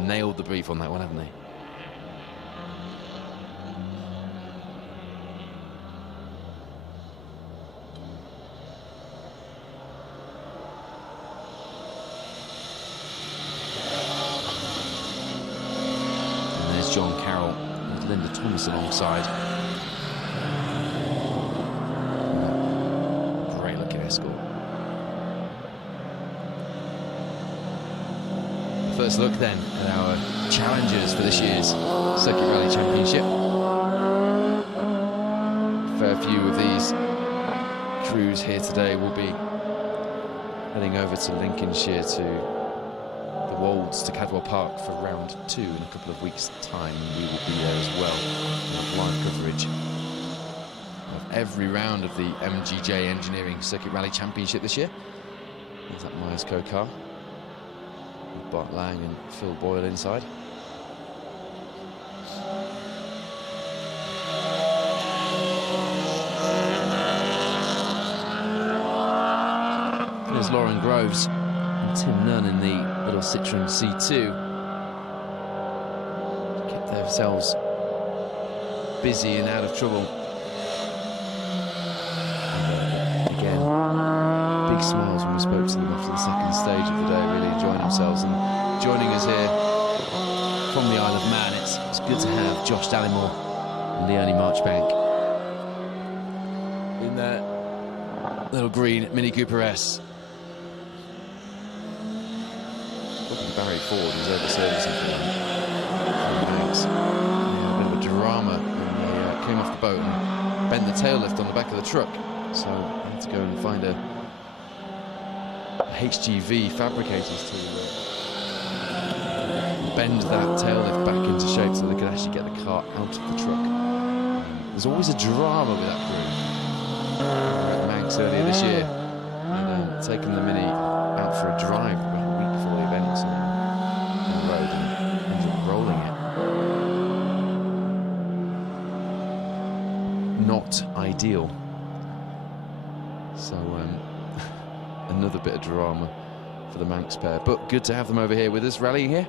nailed the brief on that one, haven't they? John Carroll and Linda Thomas alongside. Great looking escort. First look then at our challengers for this year's Circuit Rally Championship. A fair few of these crews here today will be heading over to Lincolnshire to Wolds to Cadwell Park for round 2 in a couple of weeks' time, and we will be there as well. We'll have live coverage of every round of the MGJ Engineering Circuit Rally Championship this year. There's that Myers Co car with Bart Lang and Phil Boyle inside. There's Lauren Groves and Tim Nunn in the little Citroen C2. Kept themselves busy and out of trouble. And, again, big smiles when we spoke to them after the 2nd stage of the day, really enjoying themselves. And joining us here from the Isle of Man, it's good to have Josh Dallimore and Leonie Marchbank in that little green Mini Cooper S. Barry Ford was over servicing for them. Banks. Yeah, a bit of a drama when they came off the boat and bent the tail lift on the back of the truck. So I had to go and find a HGV fabricators to bend that tail lift back into shape so they could actually get the car out of the truck. There's always a drama with that crew. We were at Manx earlier this year and taken the Mini out for a drive about a week before the event. So road and ended up rolling it. Not ideal. So another bit of drama for the Manx pair, but good to have them over here with us, rallying here.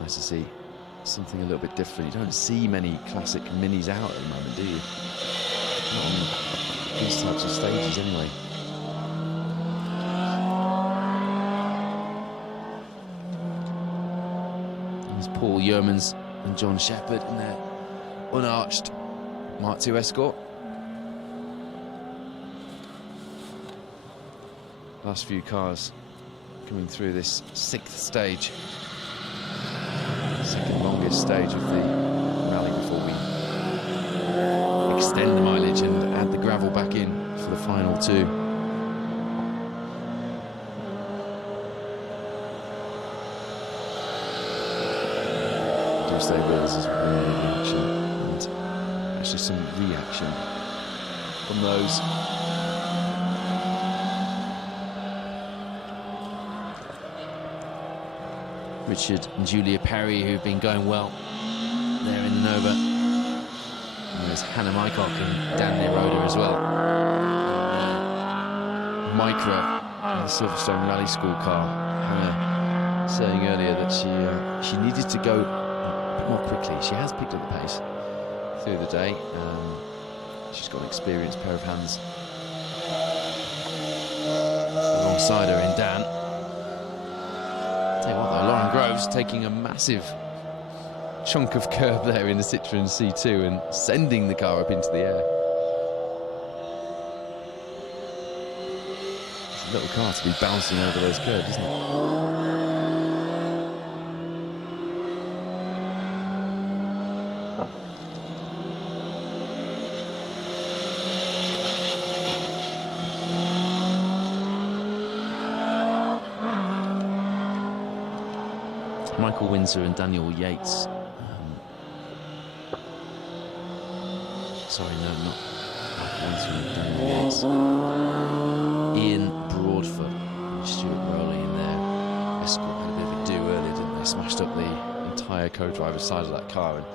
Nice to see something a little bit different. You don't see many classic Minis out at the moment, do you? Not on these types of stages anyway. Paul Yeomans and John Shepherd in their unarched Mark II Escort. Last few cars coming through this 6th stage. 2nd longest stage of the rally before we extend the mileage and add the gravel back in for the final 2. Stay with us as we bring in the action, and actually some reaction from those. Richard and Julia Perry, who've been going well there in the Nova. And there's Hannah Mycock and Dan Neroda as well. Micra, the Silverstone Rally School car. Hannah saying earlier that she needed to go bit more quickly. She has picked up the pace through the day. She's got an experienced pair of hands alongside her in Dan. Tell you what though, Lauren Groves taking a massive chunk of curb there in the Citroen C2 and sending the car up into the air. It's a little car to be bouncing over those curbs, isn't it? Michael Windsor and Daniel Yates. Sorry, no, not Michael Windsor and Daniel Yates. Ian Broadfoot and Stuart Rowley in there. Escort had a bit of a do earlier, didn't they? Smashed up the entire co-driver's side of that car, and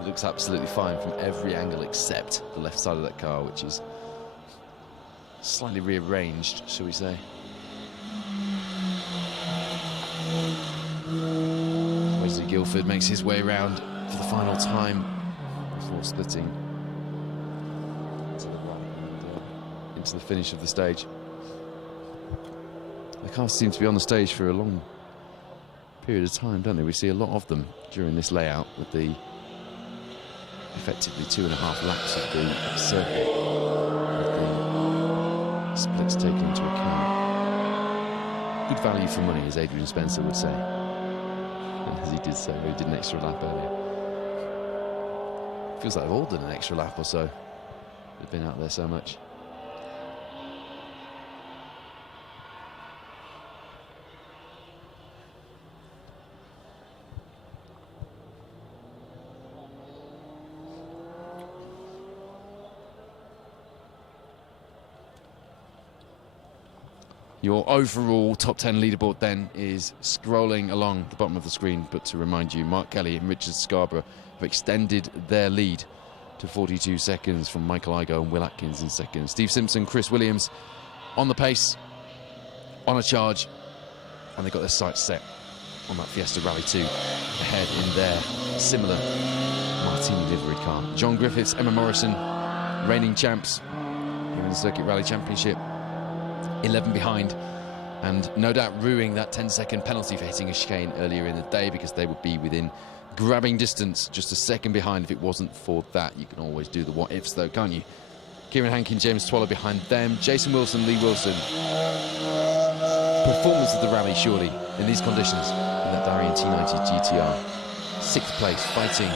it looks absolutely fine from every angle except the left side of that car, which is slightly rearranged, shall we say. Wesley Guildford makes his way around for the final time before splitting to the right and into the finish of the stage. The cars seem to be on the stage for a long period of time, don't they? We see a lot of them during this layout with the effectively 2.5 laps of the circuit, with the splits taken into account. Good value for money, as Adrian Spencer would say. And as he did so, he did an extra lap earlier. Feels like they've all done an extra lap or so. They've been out there so much. Your overall top 10 leaderboard then is scrolling along the bottom of the screen, but to remind you, Mark Kelly and Richard Scarborough have extended their lead to 42 seconds from Michael Igoe and Will Atkins in second. Steve Simpson, Chris Williams on the pace, on a charge, and they've got their sights set on that Fiesta Rally 2 ahead in their similar Martini livery car. John Griffiths, Emma Morrison, reigning champs here in the Circuit Rally Championship, 11 behind, and no doubt ruining that 10-second penalty for hitting a chicane earlier in the day, because they would be within grabbing distance, just a second behind if it wasn't for that. You can always do the what-ifs though, can't you? Kieran Hankin, James Twaller behind them, Jason Wilson, Lee Wilson. Performance of the rally, surely, in these conditions, in that Darien T90 GTR. 6th place, fighting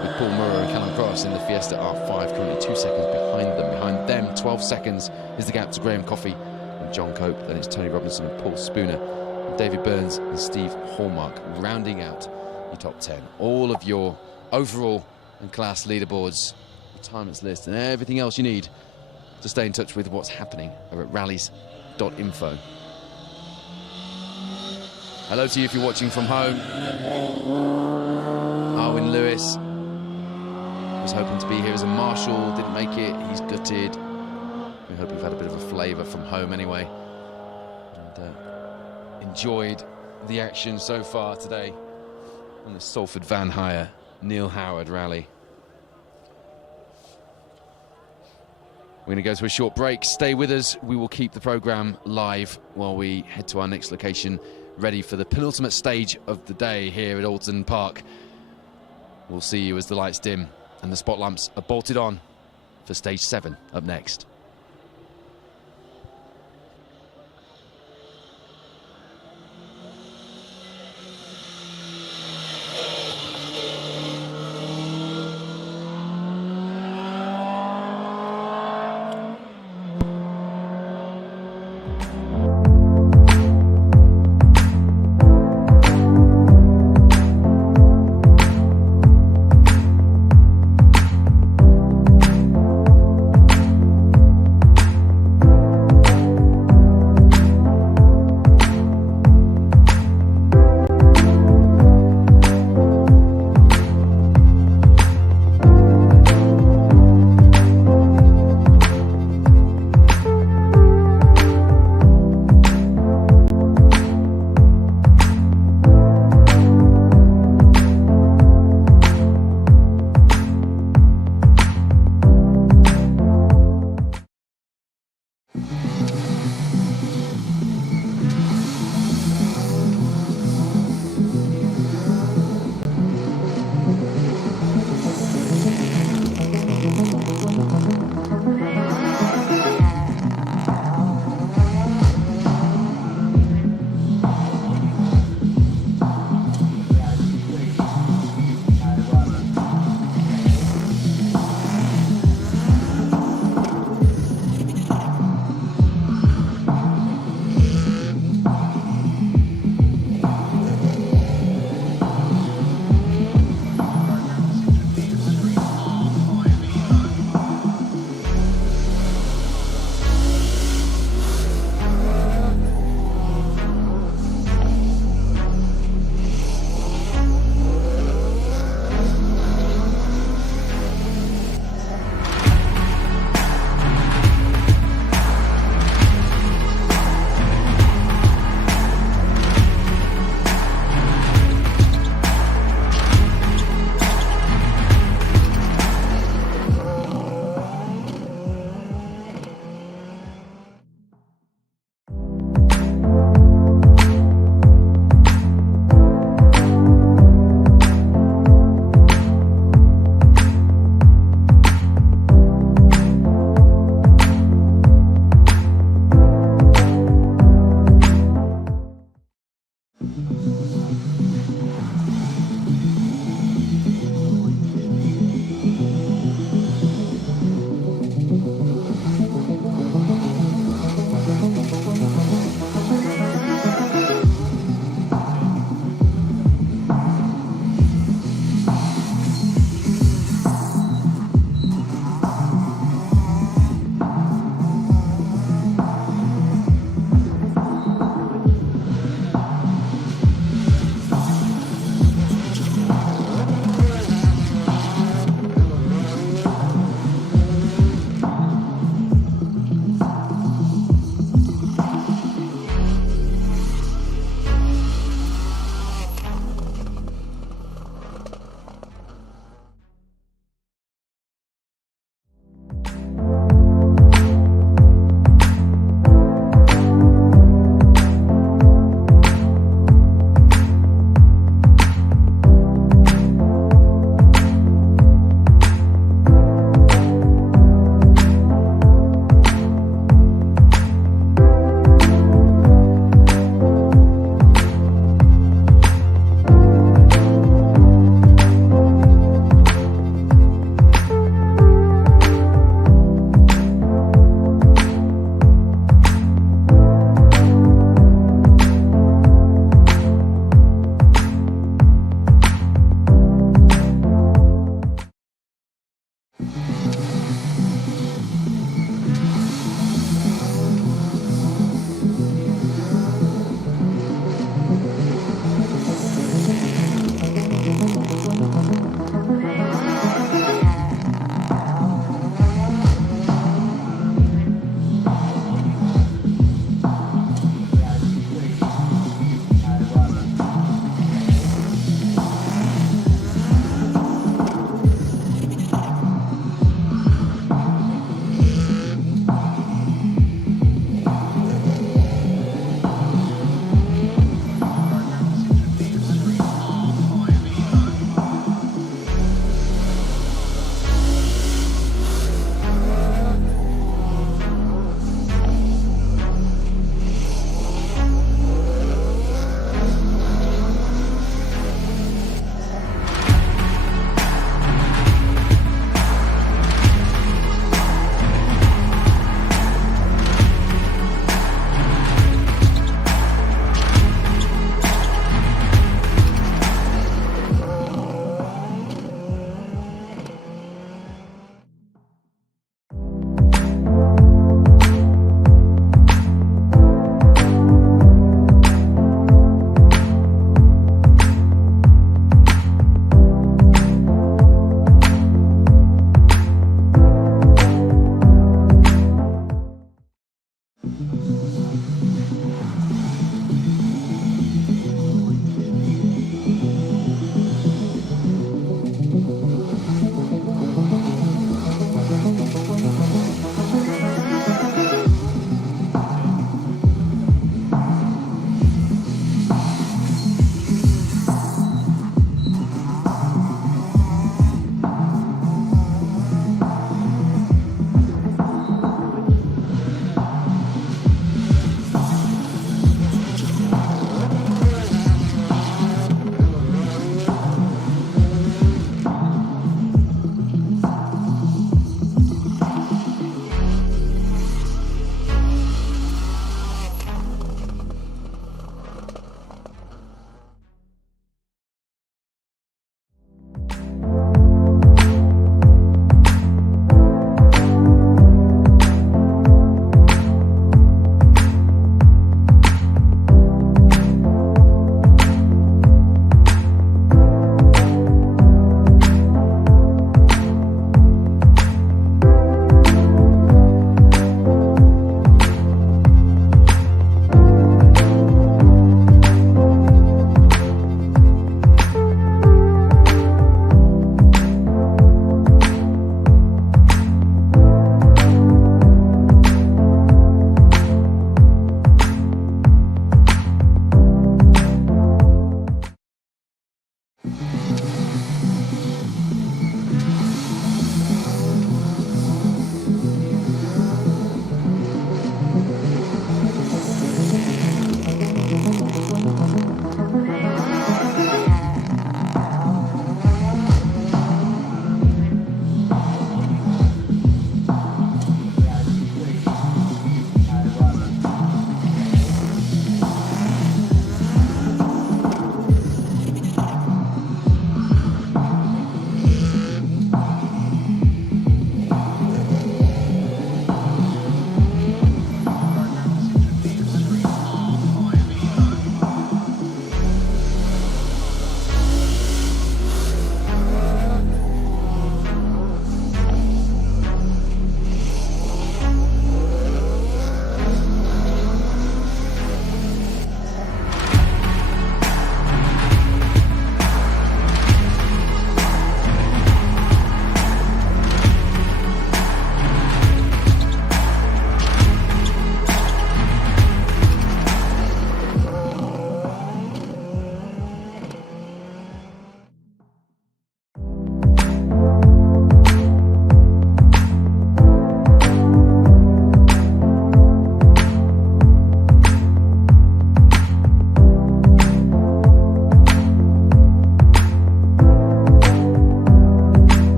with Paul Murrow and Callum Cross in the Fiesta R5, currently 2 seconds behind them. Behind them, 12 seconds is the gap to Graham Coffey and John Cope. Then it's Tony Robinson and Paul Spooner, and David Burns and Steve Hallmark, rounding out your top 10. All of your overall and class leaderboards, retirements list, and everything else you need to stay in touch with what's happening over at rallies.info. Hello to you if you're watching from home. Arwin Lewis was hoping to be here as a marshal, didn't make it, he's gutted. We hope you've had a bit of a flavour from home anyway, and enjoyed the action so far today on the Salford Van Hire Neil Howard rally. We're going to go to a short break. Stay with us. We will keep the programme live while we head to our next location, ready for the penultimate stage of the day here at Oulton Park. We'll see you as the lights dim and the spot lamps are bolted on for stage 7 up next.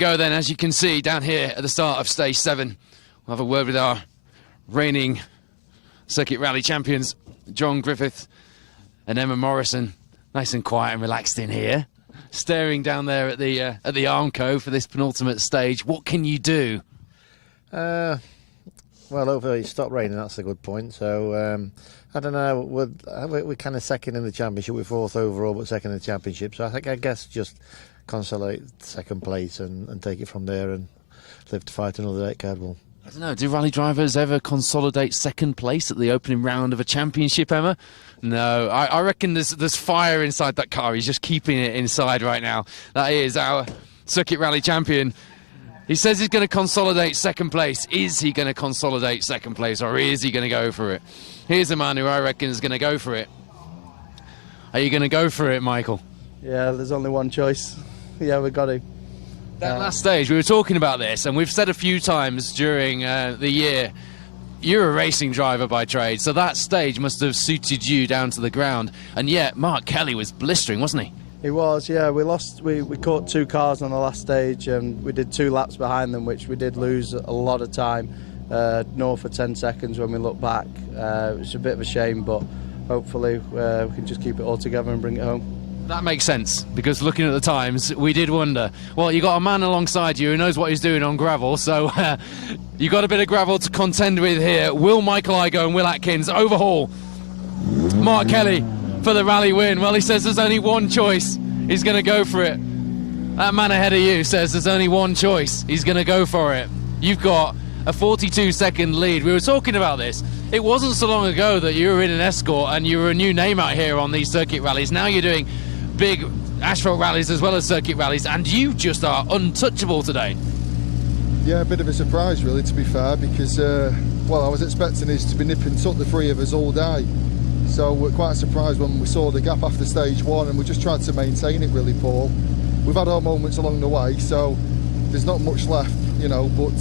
go then, as you can see down here at the start of stage 7. We'll have a word with our reigning Circuit Rally champions, John Griffith and Emma Morrison. Nice and quiet and relaxed in here, staring down there at the Armco for this penultimate stage. What can you do? Well, hopefully it stopped raining, that's a good point. So, I don't know, we're kind of second in the championship, we're 4th overall, but second in the championship. So I guess just consolidate second place and take it from there and live to fight another 8-card wall. I don't know, do rally drivers ever consolidate second place at the opening round of a championship, Emma? No, I reckon there's fire inside that car. He's just keeping it inside right now. That is our Circuit Rally champion. He says he's going to consolidate second place. Is he going to consolidate second place, or is he going to go for it? Here's a man who I reckon is going to go for it. Are you going to go for it, Michael? Yeah, there's only one choice. Yeah, we've got to. That last stage, we were talking about this, and we've said a few times during the year, you're a racing driver by trade, so that stage must have suited you down to the ground. And yet, Mark Kelly was blistering, wasn't he? He was, yeah. We caught 2 cars on the last stage, and we did 2 laps behind them, which we did lose a lot of time, north of 10 seconds when we look back. It's a bit of a shame, but hopefully we can just keep it all together and bring it home. That makes sense, because looking at the times, we did wonder. Well, you got a man alongside you who knows what he's doing on gravel, so you got a bit of gravel to contend with here. Will Michael Igoe and Will Atkins overhaul Mark Kelly for the rally win? Well, he says there's only one choice. He's going to go for it. That man ahead of you says there's only one choice. He's going to go for it. You've got a 42-second lead. We were talking about this. It wasn't so long ago that you were in an Escort and you were a new name out here on these circuit rallies. Now you're doing big asphalt rallies as well as circuit rallies, and you just are untouchable today. Yeah, a bit of a surprise really, to be fair, because well, I was expecting us to be nipping tuck the 3 of us all day, so we're quite surprised when we saw the gap after stage 1, and we just tried to maintain it really, Paul. We've had our moments along the way, so there's not much left, you know, but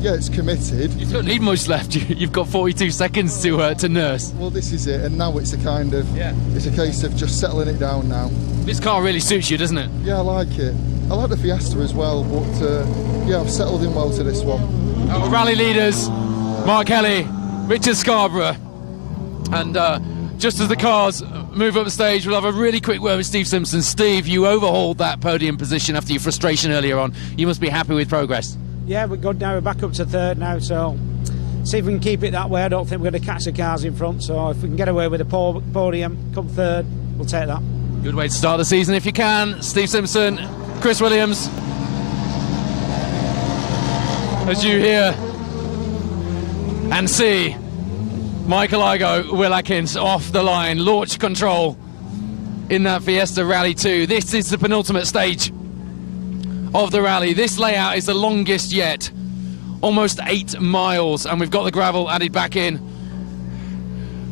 yeah, it's committed. You don't need much left. You've got 42 seconds to nurse. Well, this is it, and now it's a kind of, it's a case of just settling it down now. This car really suits you, doesn't it? Yeah, I like it. I like the Fiesta as well, but yeah, I've settled in well to this one. Our rally leaders, Mark Kelly, Richard Scarborough, and just as the cars move up the stage, we'll have a really quick word with Steve Simpson. Steve, you overhauled that podium position after your frustration earlier on. You must be happy with progress. Yeah, we're good now. We're back up to 3rd now, so see if we can keep it that way. I don't think we're going to catch the cars in front, so if we can get away with a podium, come 3rd, we'll take that. Good way to start the season if you can. Steve Simpson, Chris Williams. As you hear and see, Michael Igoe, Will Atkins off the line, launch control in that Fiesta Rally 2. This is the penultimate stage of the rally. This layout is the longest yet, almost 8 miles, and we've got the gravel added back in.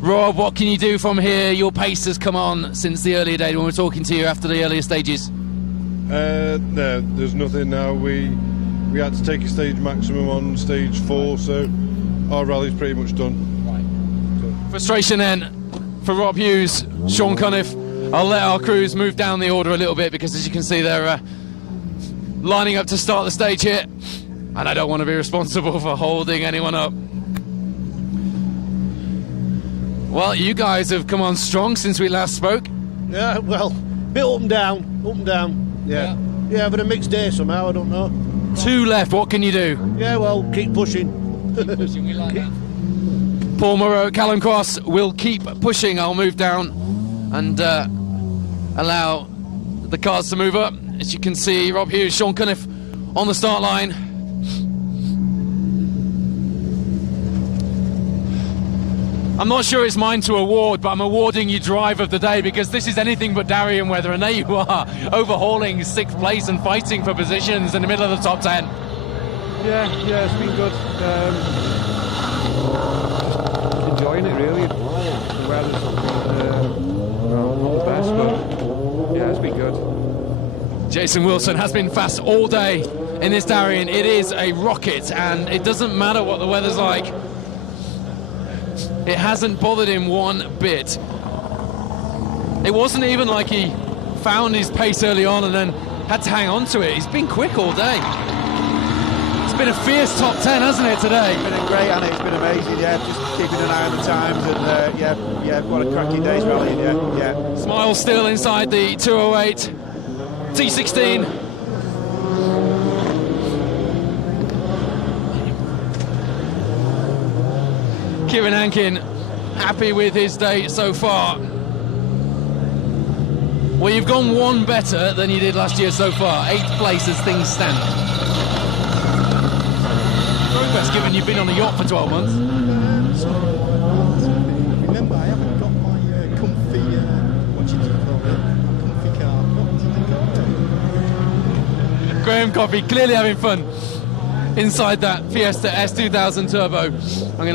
Rob, what can you do from here? Your pace has come on since the earlier day when we were talking to you after the earlier stages. No, there's nothing now. We had to take a stage maximum on stage 4, so our rally's pretty much done. Right. So. Frustration then for Rob Hughes, Sean Cunniff. I'll let our crews move down the order a little bit because, as you can see, they're lining up to start the stage here, and I don't want to be responsible for holding anyone up. Well, you guys have come on strong since we last spoke. Yeah, well, bit up and down, Yeah, having a mixed day somehow, I don't know. 2 left, what can you do? Yeah, well, keep pushing. Keep pushing, we like that. Paul Moreau, Callum Cross will keep pushing. I'll move down and allow the cars to move up. As you can see, Rob Hughes, Sean Cunniff on the start line. I'm not sure it's mine to award, but I'm awarding you drive of the day because this is anything but Darien weather, and there you are, overhauling 6th place and fighting for positions in the middle of the top 10. Yeah, it's been good. Just enjoying it, really. The weather's not the best, but yeah, it's been good. Jason Wilson has been fast all day in this Darien. It is a rocket, and it doesn't matter what the weather's like. It hasn't bothered him one bit. It wasn't even like he found his pace early on and then had to hang on to it. He's been quick all day. It's been a fierce top 10, hasn't it, today? It's been great, and it's been amazing, yeah. Just keeping an eye on the times, and yeah, what a cracking day's rallying, yeah. Smile still inside the 208 T16. Kieran Hankin happy with his day so far. Well, you've gone one better than you did last year so far. 8th place as things stand. Progress, given you've been on a yacht for 12 months. Remember, I haven't got my comfy, what did you call it? Comfy car. What did you call it? Graham Coffey clearly having fun inside that Fiesta S2000 Turbo. I'm going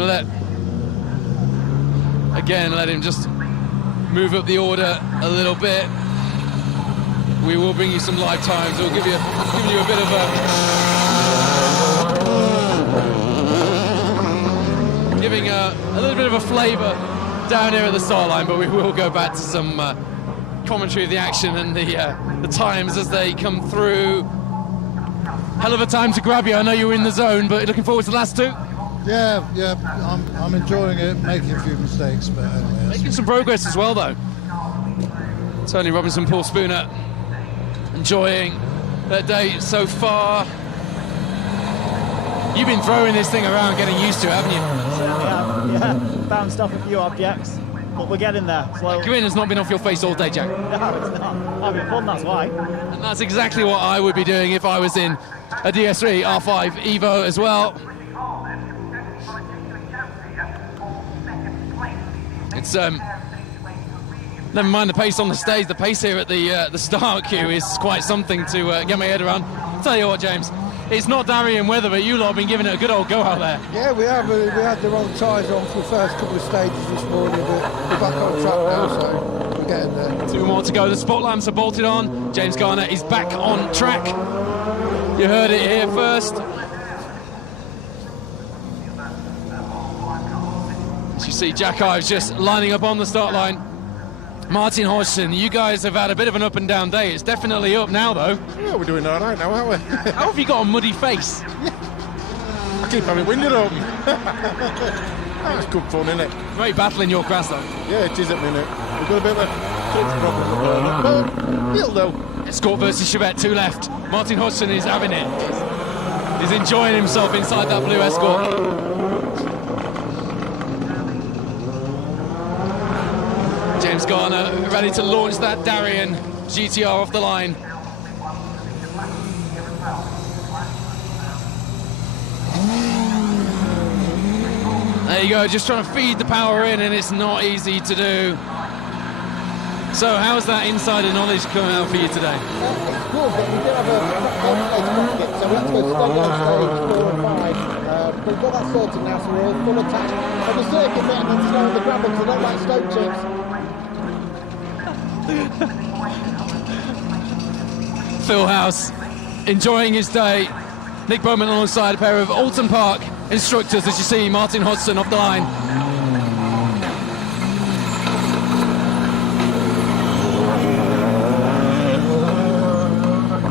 to let him just move up the order a little bit. We will bring you some live times. We'll give you a bit of giving a little bit of a flavour down here at the start line, but we will go back to some commentary of the action and the times as they come through. Hell of a time to grab you. I know you were in the zone, but looking forward to the last two. Yeah, I'm enjoying it, making a few mistakes, but anyway, Making some progress as well, though. Tony Robinson, Paul Spooner, enjoying their day so far. You've been throwing this thing around, getting used to it, haven't you? Certainly have, yeah. Bounced off a few objects, but we're getting there slowly. Grin has not been off your face all day, Jack. No, it's not. Having fun, that's why. And that's exactly what I would be doing if I was in a DS3 R5 Evo as well. It's never mind the pace on the stage. The pace here at the start queue is quite something to get my head around. I'll tell you what, James, it's not Darien weather, but you lot have been giving it a good old go out there. Yeah, we have. We had the wrong tyres on for the first couple of stages this morning, but we're back on track now, so we're getting there. 2 more to go. The spot lamps are bolted on. James Garner is back on track. You heard it here first. As you see, Jack Ives just lining up on the start line. Martin Hodgson, you guys have had a bit of an up and down day. It's definitely up now, though. Yeah, we're doing all right now, aren't we? How have you got a muddy face? I keep having window open. That's good fun, isn't it? Great battle in your class, though. Yeah, it is at the minute. We've got a bit of a clutch problem, but it'll do. Escort versus Chevette, 2 left. Martin Hodgson is having it. He's enjoying himself inside that blue Escort. James Garner ready to launch that Darien GTR off the line. There you go, just trying to feed the power in, and it's not easy to do. So how's that insider knowledge coming out for you today? It's good, but we did have a cockpit, so we had to go straight on stage 4 and 5. But we've got that sorted now, so we're all full attack on the circuit bit and then slow on the gravel, because I don't like Stoke chips. Phil House enjoying his day. Nick Bowman alongside a pair of Oulton Park instructors, as you see Martin Hodgson off the line.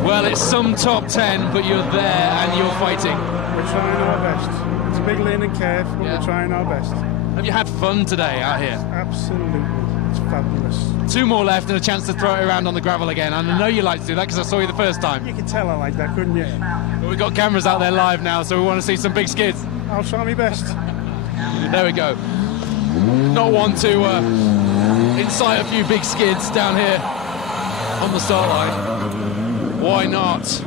Well, it's some top 10, but you're there and you're fighting. We're trying our best. It's a big learning curve, but we're trying our best. Have you had fun today out here? Absolutely. It's fabulous. 2 more left and a chance to throw it around on the gravel again. And I know you like to do that because I saw you the first time. You could tell I like that, couldn't you? But we've got cameras out there live now, so we want to see some big skids. I'll try my best. There we go. Not one to incite a few big skids down here on the start line. Why not?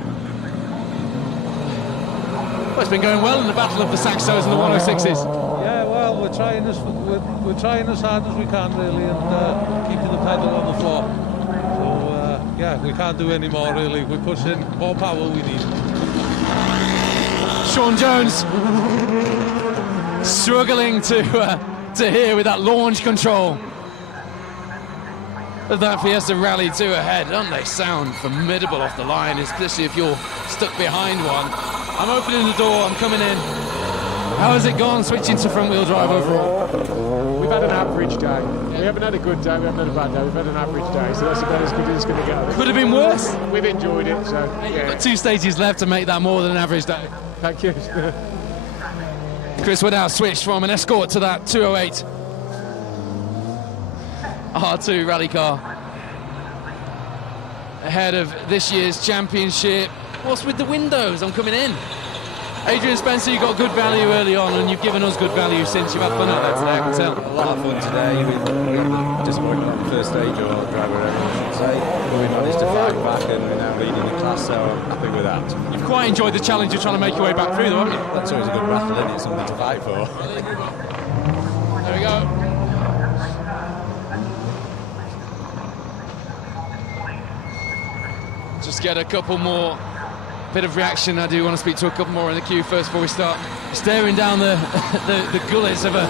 Well, it's been going well in the battle of the Saxos and the 106s. Yeah, well, we're trying as hard as we can, really, and keeping the pedal on the floor. So, yeah, we can't do any more, really. We push in more power we need. Sean Jones struggling to hear with that launch control of that Fiesta Rally 2 ahead. Don't they sound formidable off the line, especially if you're stuck behind one. I'm opening the door, I'm coming in. How has it gone switching to front-wheel drive overall? We've had an average day. We haven't had a good day, we haven't had a bad day, we've had an average day, so that's about as good as it's going to get. Could have been worse. We've enjoyed it, so You've yeah. got 2 stages left to make that more than an average day. Thank you. Chris, we're now switched from an Escort to that 208 R2 rally car. Ahead of this year's championship. What's with the windows? I'm coming in. Adrian Spencer, you got good value early on, and you've given us good value since. You've had fun at that today, I can tell. A lot of fun today. We had the disappointment on the first stage, or driver, whatever I should say. But we managed to fight back, and we're now leading the class, so I'm happy with that. You've quite enjoyed the challenge of trying to make your way back through, though, haven't you? That's always a good battle, isn't it? Something to fight for. There we go. Just get a couple more bit of reaction. I do want to speak to a couple more in the queue first before we start. Staring down the gullets of a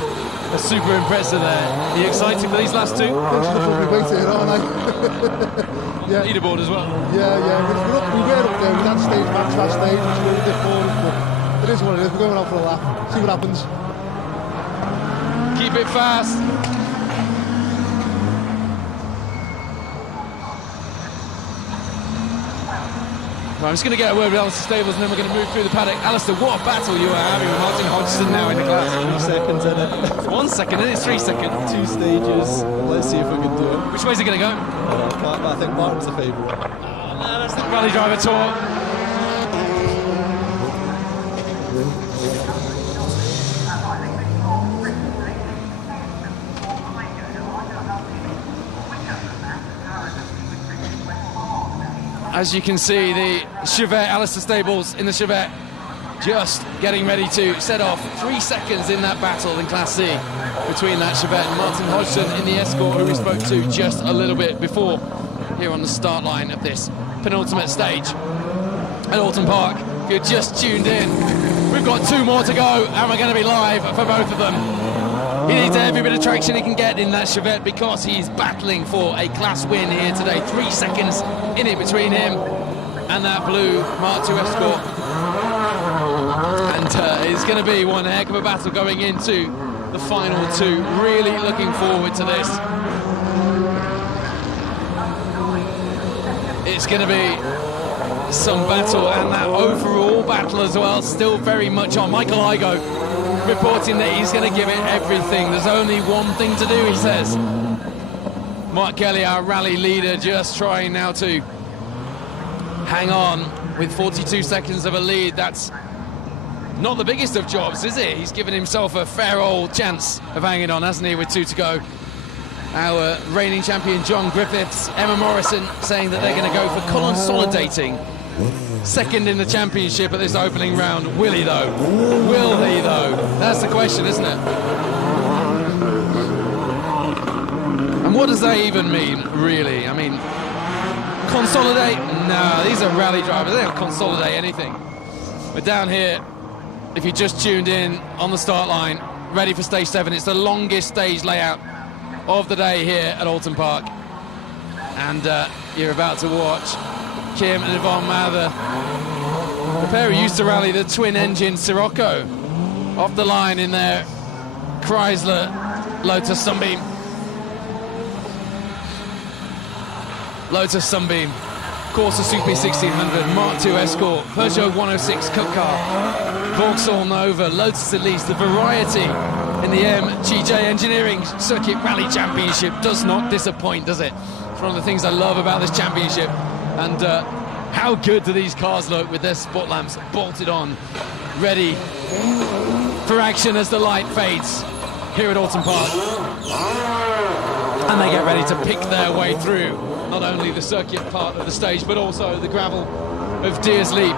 super impressor there. Are you excited for these last two? We're waiting, aren't I? Yeah. Leaderboard as well. Yeah. We were up there. We had stage max last stage, which really did for us, but it is what it is. We're going out for a lap. See what happens. Keep it fast. Well, I'm just going to get a word with Alistair Stables, and then we're going to move through the paddock. Alistair, what a battle you are having with Martin Hodgson now in the class. 3 seconds in it. 1 second, and it's 3 seconds. 2 stages. Let's see if we can do it. Which way's it going to go? I think Martin's the favourite. That's the Rally Driver Tour. As you can see, the Chevette, Alistair Stables in the Chevette, just getting ready to set off. 3 seconds in that battle in Class C between that Chevette and Martin Hodgson in the Escort, who we spoke to just a little bit before, here on the start line of this penultimate stage at Oulton Park. If you're just tuned in, we've got 2 more to go, and we're going to be live for both of them. He needs every bit of traction he can get in that Chevette because he's battling for a class win here today. 3 seconds in it between him and that blue Mark II Escort. And it's going to be one heck of a battle going into the final 2. Really looking forward to this. It's going to be some battle, and that overall battle as well, still very much on. Michael Igoe reporting that he's going to give it everything. There's only one thing to do, he says. Mark Kelly, our rally leader, just trying now to hang on with 42 seconds of a lead. That's not the biggest of jobs, is it? He's given himself a fair old chance of hanging on, hasn't he, with 2 to go. Our reigning champion John Griffiths, Emma Morrison saying that they're going to go for consolidating second in the championship at this opening round. Will he though? Will he though? That's the question, isn't it? And what does that even mean, really? I mean, consolidate? No, these are rally drivers. They don't consolidate anything. But down here, if you just tuned in on the start line, ready for stage 7, it's the longest stage layout of the day here at Oulton Park. And you're about to watch Kim and Yvonne Mather, the pair who used to rally the twin-engine Sirocco, off the line in their Chrysler Lotus Sunbeam. Lotus Sunbeam, Corsa Super 1600, Mark II Escort, Peugeot 106 Cup car, Vauxhall Nova, Lotus Elise, the variety in the MGJ Engineering Circuit Rally Championship does not disappoint, does it? It's one of the things I love about this championship. And how good do these cars look with their spot lamps bolted on, ready for action as the light fades here at Oulton Park. And they get ready to pick their way through not only the circuit part of the stage, but also the gravel of Deers Leap.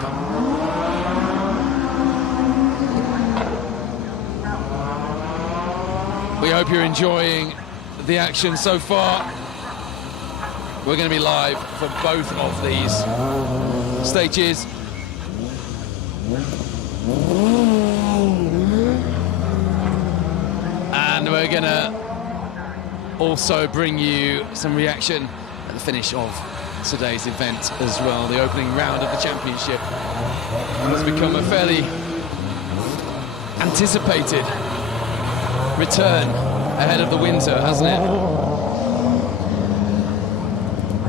We hope you're enjoying the action so far. We're going to be live for both of these stages. And we're going to also bring you some reaction at the finish of today's event as well. The opening round of the championship has become a fairly anticipated return ahead of the winter, hasn't it?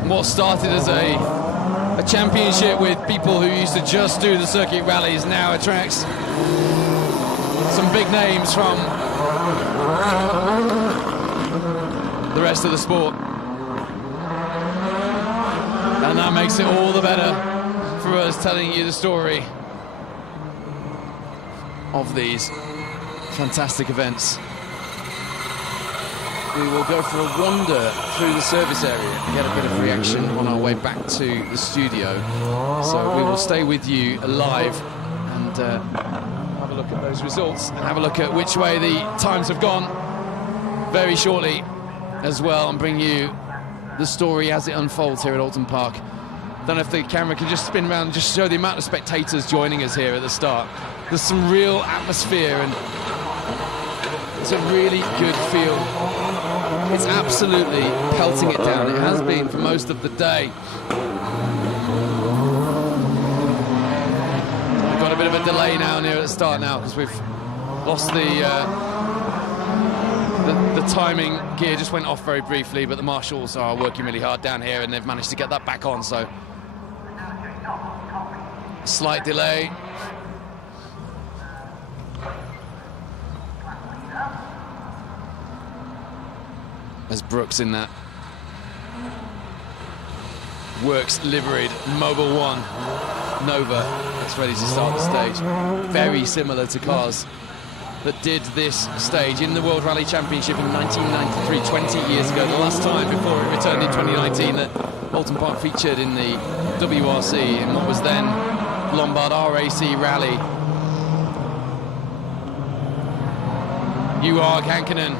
What started as a championship with people who used to just do the circuit rallies now attracts some big names from the rest of the sport. And that makes it all the better for us telling you the story of these fantastic events. We will go for a wander through the service area and get a bit of reaction on our way back to the studio. So we will stay with you live and have a look at those results and have a look at which way the times have gone very shortly as well, and bring you the story as it unfolds here at Oulton Park. Don't know if the camera can just spin around and just show the amount of spectators joining us here at the start. There's some real atmosphere and it's a really good feel. It's absolutely pelting it down. It has been for most of the day. We've got a bit of a delay now near at the start now because we've lost the timing gear just went off very briefly, but the marshals are working really hard down here and they've managed to get that back on, so slight delay. As Brooks in that Works liveried Mobile 1 Nova that's ready to start the stage. Very similar to cars that did this stage in the World Rally Championship in 1993, 20 years ago, the last time before it returned in 2019 that Oulton Park featured in the WRC in what was then Lombard RAC Rally. Juha Kankinen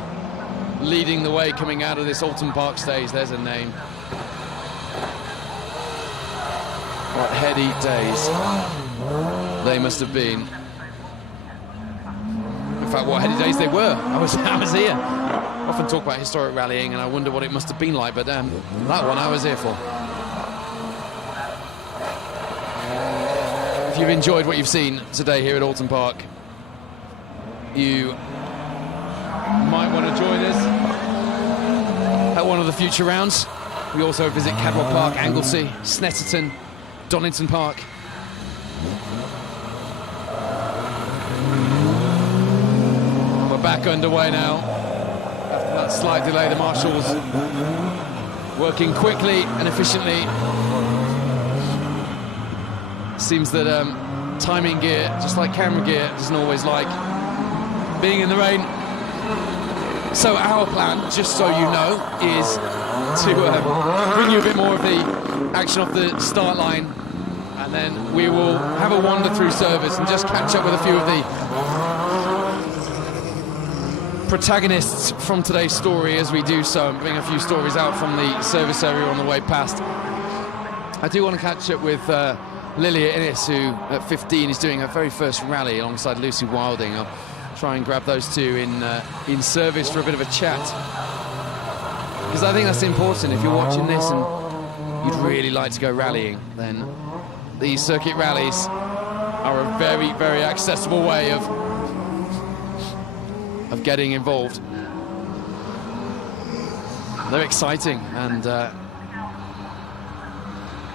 leading the way coming out of this Oulton Park stage. There's a name. What heady days they must have been. In fact, what heady days they were. I was here. I often talk about historic rallying and I wonder what it must have been like, but that one I was here for. If you've enjoyed what you've seen today here at Oulton Park, you might want to join us at one of the future rounds. We also visit Cadwell Park, Anglesey, Snetterton, Donington Park. We're back underway now. After that slight delay, the marshals working quickly and efficiently. Seems that timing gear, just like camera gear, doesn't always like being in the rain. So our plan, just so you know, is to bring you a bit more of the action off the start line, and then we will have a wander through service and just catch up with a few of the protagonists from today's story as we do so, and bring a few stories out from the service area on the way past. I do want to catch up with Lilia Innes, who at 15 is doing her very first rally alongside Lucy Wilding. I'll try and grab those two in service for a bit of a chat, because I think that's important. If you're watching this and you'd really like to go rallying, then these circuit rallies are a very, very accessible way of getting involved. They're exciting, and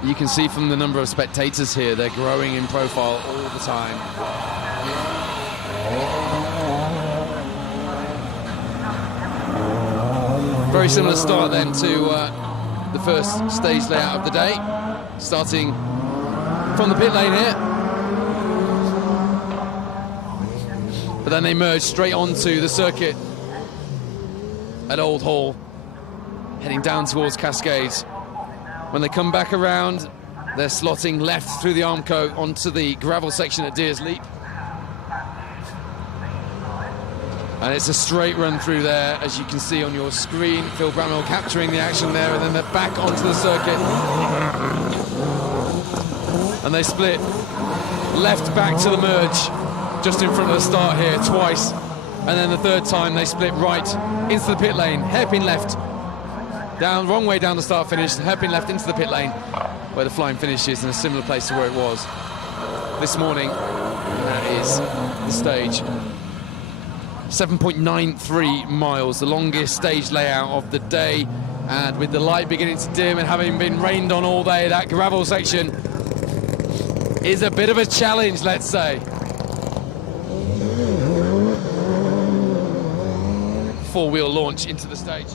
you can see from the number of spectators here, they're growing in profile all the time. Very similar start then to the first stage layout of the day, starting from the pit lane here. But then they merge straight onto the circuit at Old Hall, heading down towards Cascades. When they come back around, they're slotting left through the Armco onto the gravel section at Deers Leap. And it's a straight run through there, as you can see on your screen. Phil Bramwell capturing the action there, and then they're back onto the circuit. And they split left back to the merge, just in front of the start here, twice. And then the third time they split right into the pit lane, hairpin left. Down, wrong way down the start finish, hairpin left into the pit lane, where the flying finish is in a similar place to where it was this morning. And that is the stage. 7.93 miles, the longest stage layout of the day. And with the light beginning to dim and having been rained on all day, that gravel section is a bit of a challenge, let's say. Four-wheel launch into the stage.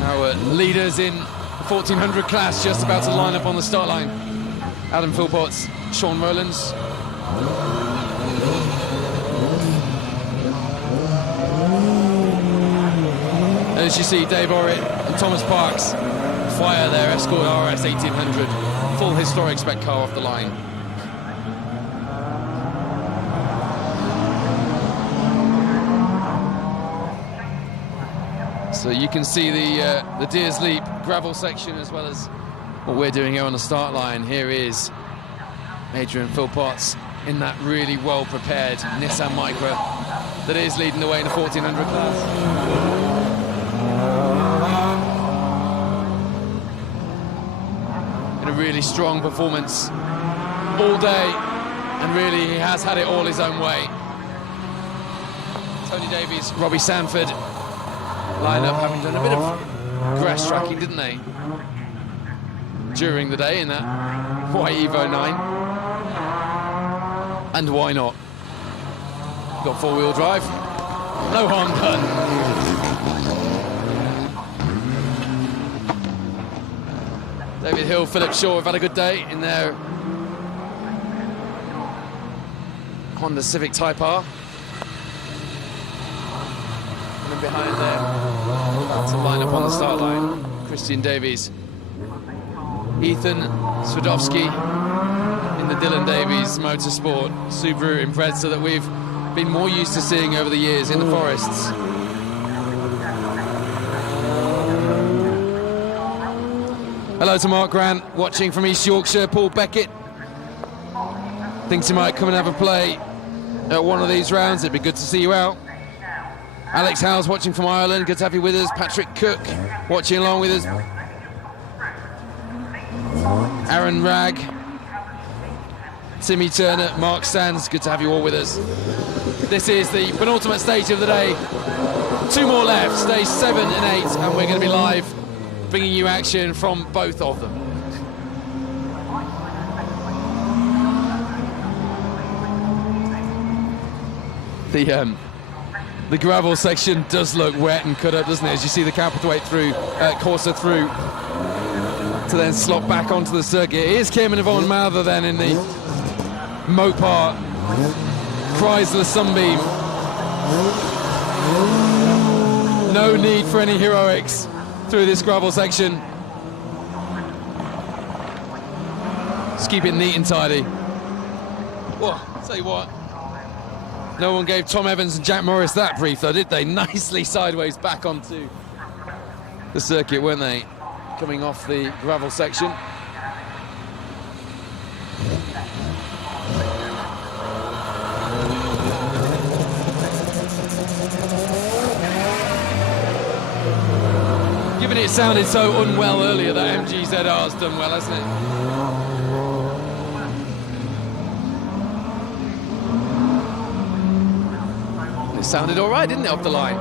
Our leaders in the 1400 class just about to line up on the start line. Adam Philpotts, Sean Rowlands. As you see, Dave Orritt and Thomas Parks fire their Escort RS 1800 full historic spec car off the line. So you can see the Deers Leap gravel section as well as what we're doing here on the start line. Here is Adrian Philpotts in that really well-prepared Nissan Micra that is leading the way in the 1400 class. In a really strong performance all day, and really he has had it all his own way. Tony Davies, Robbie Sanford line up, having done a bit of grass tracking, didn't they, during the day in that white Evo 9. And why not? Got four-wheel drive, no harm done. David Hill, Philip Shaw have had a good day in their Honda Civic Type R. And then behind them, about to line up on the start line, Christian Davies, Ethan Swadowski in the Dylan Davies Motorsport Subaru Impreza that we've been more used to seeing over the years in the forests. Hello to Mark Grant, watching from East Yorkshire. Paul Beckett thinks he might come and have a play at one of these rounds. It'd be good to see you out. Alex Howes watching from Ireland, good to have you with us. Patrick Cook watching along with us. Aaron Ragg, Timmy Turner, Mark Sands, good to have you all with us. This is the penultimate stage of the day. Two more left, stage 7 and 8, and we're going to be live, bringing you action from both of them. The gravel section does look wet and cut up, doesn't it? As you see the Capitweight through, Corsa through, to then slot back onto the circuit. Here's Kierman Yvonne Mather then in the Mopar Chrysler Sunbeam. No need for any heroics through this gravel section. Just keep it neat and tidy. Whoa, tell you what. No one gave Tom Evans and Jack Morris that brief, though, did they? Nicely sideways back onto the circuit, weren't they? Coming off the gravel section. Given it sounded so unwell earlier, that MGZR's done well, hasn't it? It sounded all right, didn't it, off the line?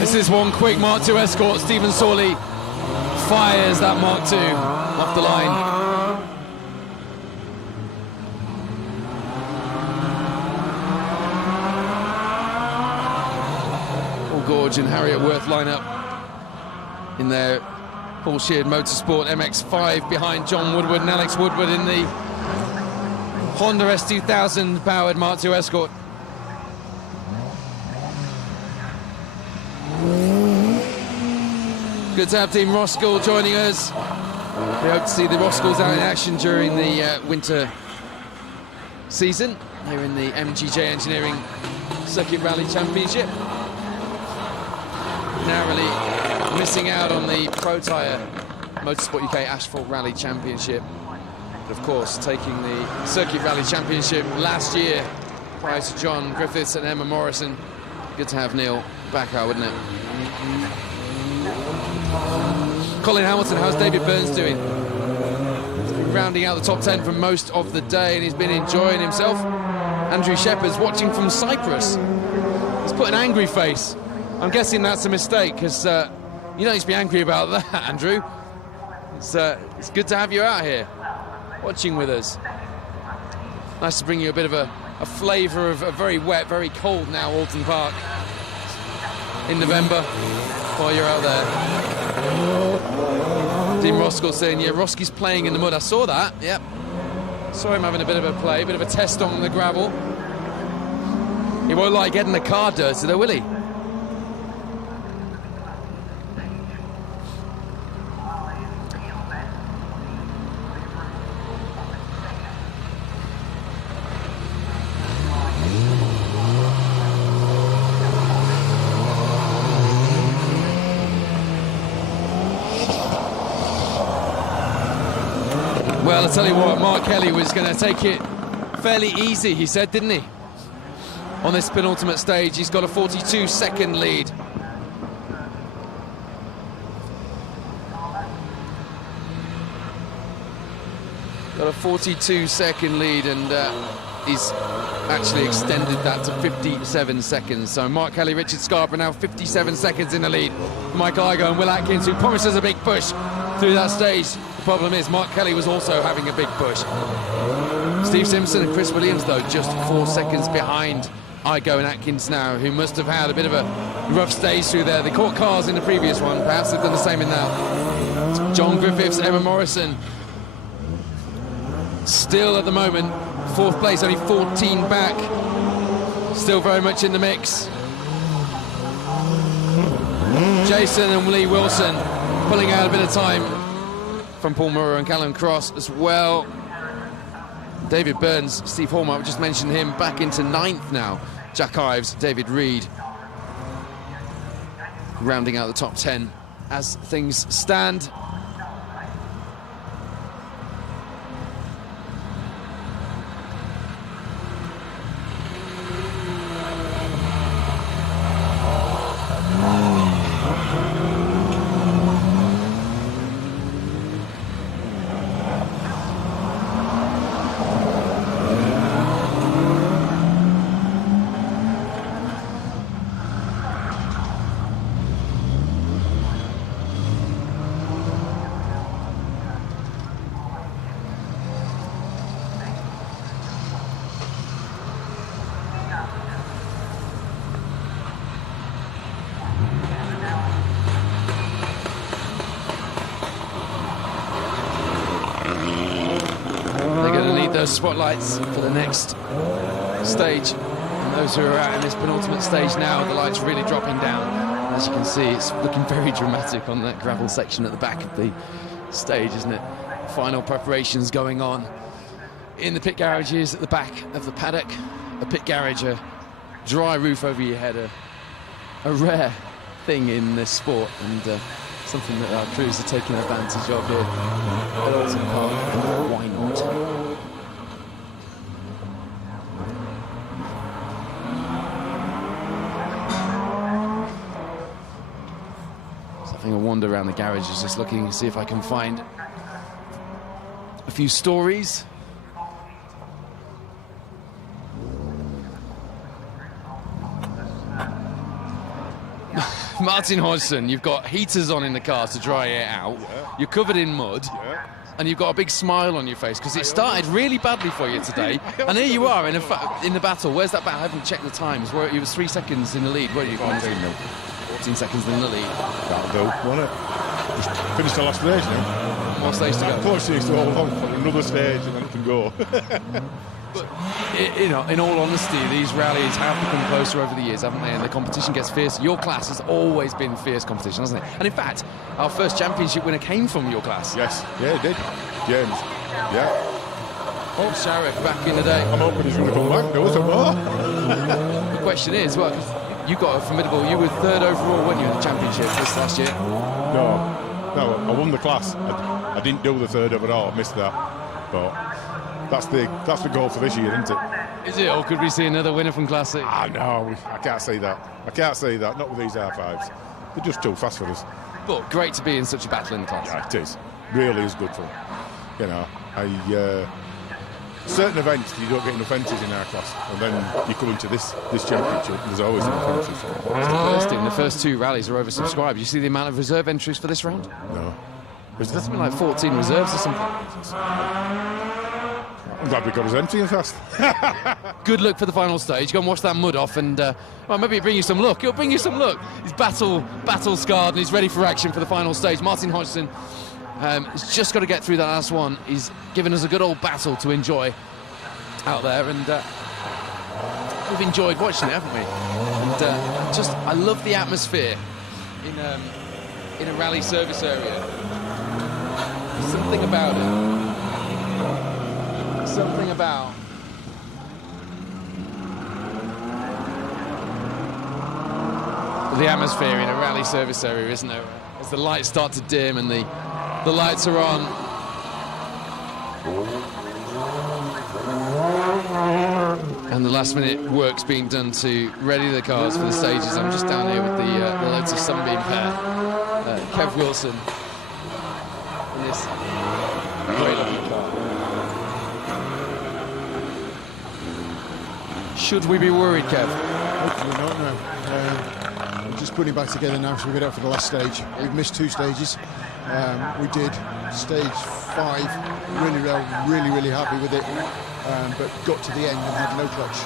This is one quick Mark II Escort. Stephen Sawley fires that Mark II off the line. Gorge and Harriet Worth line up in their Paul Sheard Motorsport MX-5 behind John Woodward and Alex Woodward in the Honda S2000 powered Mark II Escort. Good to have Team Roskill joining us. We hope to see the Roskills out in action during the winter season here in the MGJ Engineering Circuit Rally Championship. narrowly missing out on the Pro Tyre Motorsport UK Asphalt Rally Championship. But of course, taking the Circuit Rally Championship last year, prior to John Griffiths and Emma Morrison. Good to have Neil back out, wouldn't it? Colin Hamilton, how's David Burns doing? He's been rounding out the top 10 for most of the day, and he's been enjoying himself. Andrew Shepherd's watching from Cyprus. He's put an angry face. I'm guessing that's a mistake, because you don't need to be angry about that, Andrew. It's good to have you out here, watching with us. Nice to bring you a bit of a flavour of a very wet, very cold now Oulton Park in November while you're out there. Dean Roskell saying, yeah, Roski's playing in the mud. I saw that, yep. Saw him having a bit of a play, a bit of a test on the gravel. He won't like getting the car dirty though, will he? Well, I'll tell you what, Mark Kelly was going to take it fairly easy, he said, didn't he? On this penultimate stage, he's got a 42-second lead. Got a 42-second lead, and he's actually extended that to 57 seconds. So Mark Kelly, Richard Scarborough now 57 seconds in the lead. Michael Igo and Will Atkins, who promises a big push through that stage. The problem is Mark Kelly was also having a big push. Steve Simpson and Chris Williams, though, just 4 seconds behind Igo and Atkins now, who must have had a bit of a rough stage through there. They caught cars in the previous one. Perhaps they've done the same in that. John Griffiths, Emma Morrison, still at the moment, 4th place, only 14 back. Still very much in the mix. Jason and Lee Wilson pulling out a bit of time from Paul Murrow and Callum Cross as well. David Burns, Steve Hallmark, just mentioned him, back into 9th now. Jack Ives, David Reed, rounding out the top 10 as things stand. Spotlights for the next stage. And those who are out in this penultimate stage now, the lights really dropping down. As you can see, it's looking very dramatic on that gravel section at the back of the stage, isn't it? Final preparations going on in the pit garages at the back of the paddock. A pit garage, a dry roof over your head, a rare thing in this sport, and something that our crews are taking advantage of here at Oulton Park. Why not? A wander around the garages, just looking to see if I can find a few stories. Martin Hodgson, you've got heaters on in the car to dry it out. Yeah. You're covered in mud. Yeah. And you've got a big smile on your face because it started really badly for you today. And here you are in the battle. Where's that battle? I haven't checked the times. You was 3 seconds in the lead, weren't you? 14 seconds in the lead. That'll do, won't it? Just finished the last stage now. One stage to go. Unfortunately, it's all on for another stage and then it can go. But, you know, in all honesty, these rallies have become closer over the years, haven't they? And the competition gets fierce. Your class has always been fierce competition, hasn't it? And in fact, our first championship winner came from your class. Yes, yeah, it did. James, yeah. Oh, Sharif back in the day. I'm hoping he's going to come back, though, some more. The question is, well, you got a formidable. You were 3rd overall, weren't you, in the championship this last year? No, I won the class. I didn't do the 3rd overall. I missed that. But that's the goal for this year, isn't it? Is it, or could we see another winner from Class C? No, I can't say that. I can't say that. Not with these R5s. They're just too fast for us. But great to be in such a battling class. Yeah, it is. Really is good fun. You know, certain events you don't get enough entries in our class, and then you come into this championship. There's always enough entries. It's the first thing. The first 2 rallies are oversubscribed. You see the amount of reserve entries for this round? No. There's something like 14 reserves or something. I'm glad we got his entry in fast. Good luck for the final stage. Go and wash that mud off, and well, maybe it'll bring you some luck. It'll bring you some luck. He's battle scarred, and he's ready for action for the final stage. Martin Hodgson has just got to get through that last one. He's given us a good old battle to enjoy out there, and we've enjoyed watching it, haven't we? And I love the atmosphere in a rally service area. There's something about it. Something about the atmosphere in a rally service area, isn't there? As the lights start to dim and the lights are on. And the last minute work's being done to ready the cars for the stages. I'm just down here with the Lotus Sunbeam pair, Kev Wilson in this great looking car. Should we be worried, Kev? Hopefully not, no. We're just putting it back together now, so we get out for the last stage. We've missed 2 stages. We did stage 5 really well, really happy with it, but got to the end and had no clutch.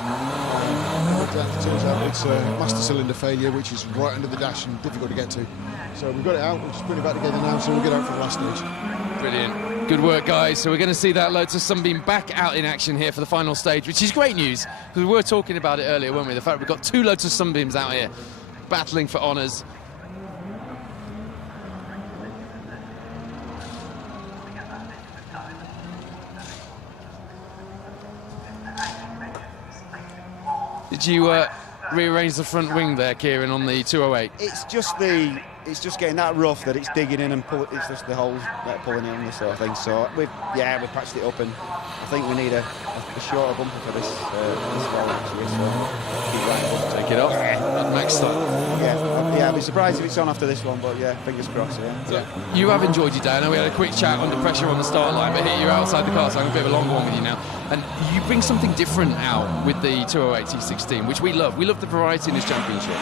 But it turns out it's a master cylinder failure, which is right under the dash and difficult to get to. So we've got it out, we're just putting it back together now, so we'll get out for the last stage. Brilliant. Good work, guys. So we're going to see that Lotus Sunbeam back out in action here for the final stage, which is great news, because we were talking about it earlier, weren't we? The fact we've got 2 Lotus Sunbeams out here battling for honours. Did you rearrange the front wing there, Kieran, on the 208? It's just getting that rough that it's digging in and it's just the holes that pulling in and this sort of thing. So we've patched it up, and I think we need a shorter bumper for this roll actually. So keep right, take it off. Max stop. Yeah, I'd be surprised if it's on after this one, but yeah, fingers crossed. Yeah. You have enjoyed your day. I know we had a quick chat under pressure on the start line, but here you're outside the car, so I'm a bit of a longer one with you now. And you bring something different out with the 208 T16, which we love. We love the variety in this championship.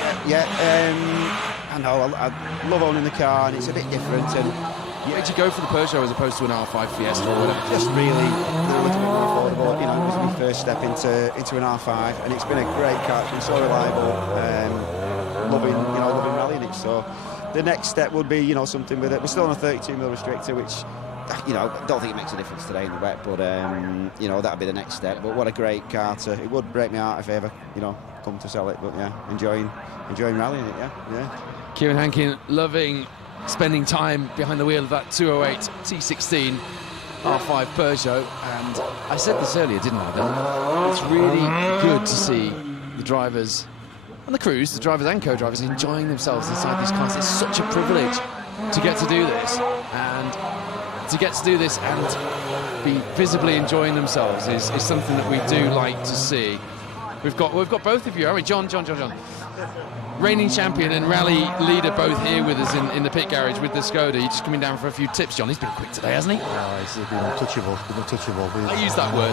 I know. I love owning the car, and it's a bit different. And why did you go for the Peugeot as opposed to an R5 Fiesta or whatever? Just really a little bit more affordable. You know, it was my first step into an R5, and it's been a great car. It's been so reliable. Loving rallying it. So the next step would be, something with it. We're still on a 32mm restrictor, which, I don't think it makes a difference today in the wet, but that'd be the next step. But what a great car it would break my heart if I ever, come to sell it. But yeah, enjoying rallying it. Yeah. Kieran Hankin loving spending time behind the wheel of that 208 T16 R5 Peugeot, and I said this earlier, didn't I? That it's really good to see the drivers and the crews, the drivers and co-drivers, enjoying themselves inside these cars. It's such a privilege to get to do this, and be visibly enjoying themselves is something that we do like to see. We've got both of you, haven't we? John. Reigning champion and rally leader both here with us in the pit garage with the Skoda. You're just coming down for a few tips, John. He's been quick today, hasn't he? No, he's been untouchable. I use that word.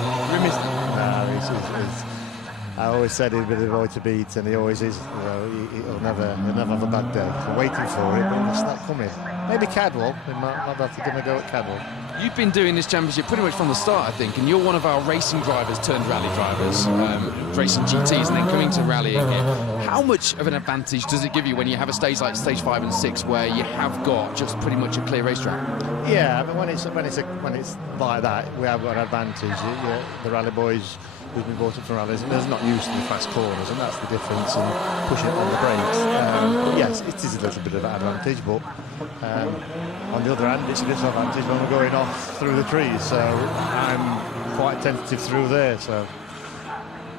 I always said he'd be the boy to beat, and he always is. He'll never have a bad day. We're waiting for it, but it's not coming. Maybe Cadwell. We might have to give him a go at Cadwell. You've been doing this championship pretty much from the start, I think, and you're one of our racing drivers turned rally drivers, racing GTs and then coming to rallying here. How much of an advantage does it give you when you have a stage like stage 5 and 6 where you have got just pretty much a clear racetrack? Yeah, but when it's like that, we have got an advantage. The rally boys who've been brought up from rallies, and they're not used to the fast corners, and that's the difference in pushing on the brakes. Yes, it is a little bit of an advantage, but on the other hand, it's a disadvantage when we're going off through the trees, so I'm quite tentative through there. So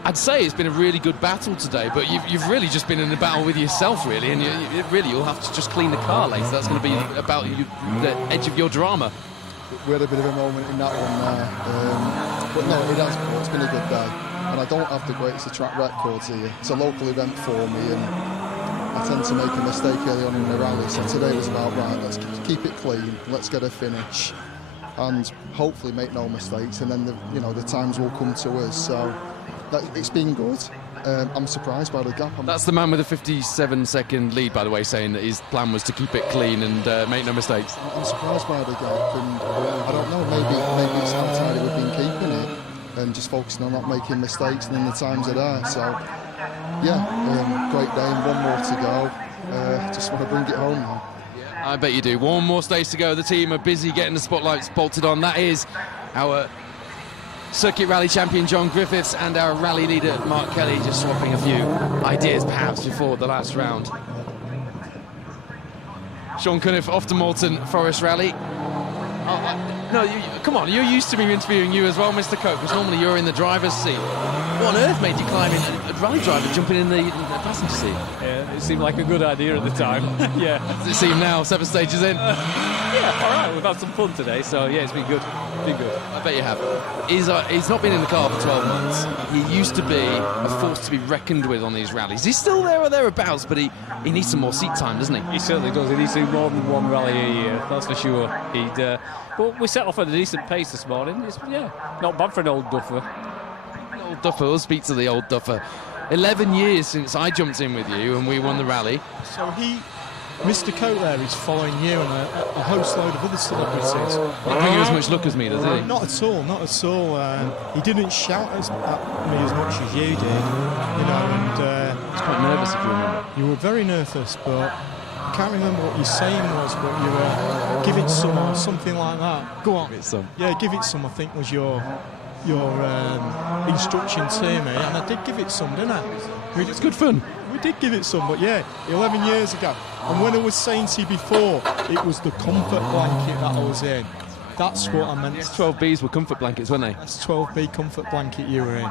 I'd say it's been a really good battle today, but you've really just been in a battle with yourself, really, and you'll have to just clean the car later. That's going to be about the edge of your drama. We had a bit of a moment in that one there, but no, it has been. It's been a good day, and I don't have the greatest of track records here. It's a local event for me, and I tend to make a mistake early on in the rally. So today was about, right, let's keep it clean, let's get a finish, and hopefully make no mistakes, and then the times will come to us. So it's been good. I'm surprised by the gap. That's the man with a 57-second lead, by the way, saying that his plan was to keep it clean and make no mistakes. I'm surprised by the gap, and I don't know, maybe it's how tight we've been keeping it and just focusing on not making mistakes, and then the times are there. So, yeah, great day, and one more to go. Just want to bring it home now. I bet you do. One more stage to go. The team are busy getting the spotlights bolted on. That is our Circuit Rally champion John Griffiths and our rally leader Mark Kelly, just swapping a few ideas perhaps before the last round. Sean Cunniff off to Oulton Forest Rally. No, come on, you're used to me interviewing you as well, Mr. Cope, because normally you're in the driver's seat. What on earth made you climb in, a rally driver jumping in the passenger seat? Yeah, it seemed like a good idea at the time. Yeah. Does it seem now, 7 stages in? Yeah, all right, we've had some fun today, so yeah, it's been good. Been good. I bet you have. He's not been in the car for 12 months. He used to be a force to be reckoned with on these rallies. He's still there or thereabouts, but he needs some more seat time, doesn't he? He certainly does. He needs to do more than one rally a year, that's for sure. But we set off at a decent pace this morning. Not bad for an old duffer. Old duffer, we'll speak to the old duffer. 11 years since I jumped in with you and we won the rally. So Mr. Coat there is following you and a host load of other celebrities. Not bring you as much luck as me, does he? Not at all, not at all. He didn't shout at me as much as you did, and I was quite nervous, if you remember. You were very nervous, but I can't remember what your saying was, but you were give it some or something like that. Go on. Give it some. Yeah, give it some, I think was your instruction to me, and I did give it some, didn't I? It's good fun. We did give it some, but yeah, 11 years ago. And when I was saying to you before, it was the comfort blanket that I was in. That's what I meant. Yes, 12Bs were comfort blankets, weren't they? That's 12B comfort blanket you were in.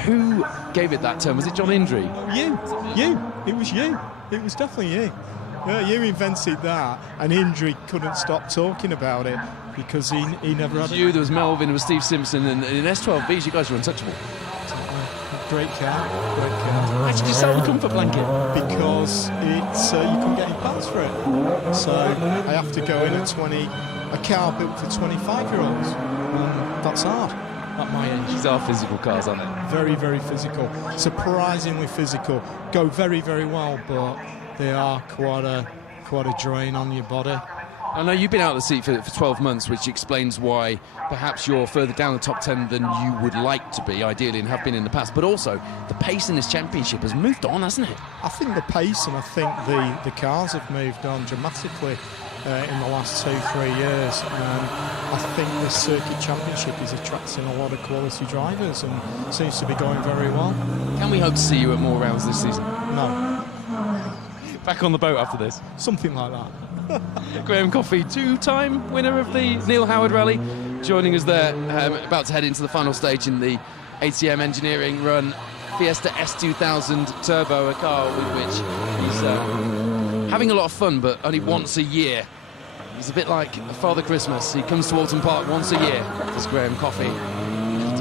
Who gave it that term? Was it John Indry? You. It was you. It was definitely you. Yeah, you invented that, and Indry couldn't stop talking about it because he never had you, there was Melvin, there was Steve Simpson, and in S12Bs you guys were untouchable. Great car. Actually, sell the comfort blanket because it's you couldn't get any parts for it. So I have to go in a car built for 25-year-olds. That's hard at my age. These are physical cars, aren't they? Very, very physical. Surprisingly physical. Go very, very well, but they are quite a drain on your body. I know you've been out of the seat for 12 months, which explains why perhaps you're further down the top 10 than you would like to be, ideally, and have been in the past. But also, the pace in this championship has moved on, hasn't it? I think the pace and I think the cars have moved on dramatically in the last 2-3 years. I think the circuit championship is attracting a lot of quality drivers and seems to be going very well. Can we hope to see you at more rounds this season? No. Back on the boat after this? Something like that. Graham Coffey, 2-time winner of the Neil Howard Rally, joining us there, about to head into the final stage in the ATM Engineering Run Fiesta S2000 Turbo, a car with which he's having a lot of fun, but only once a year. He's a bit like Father Christmas. He comes to Oulton Park once a year. This Graham Coffey. I'm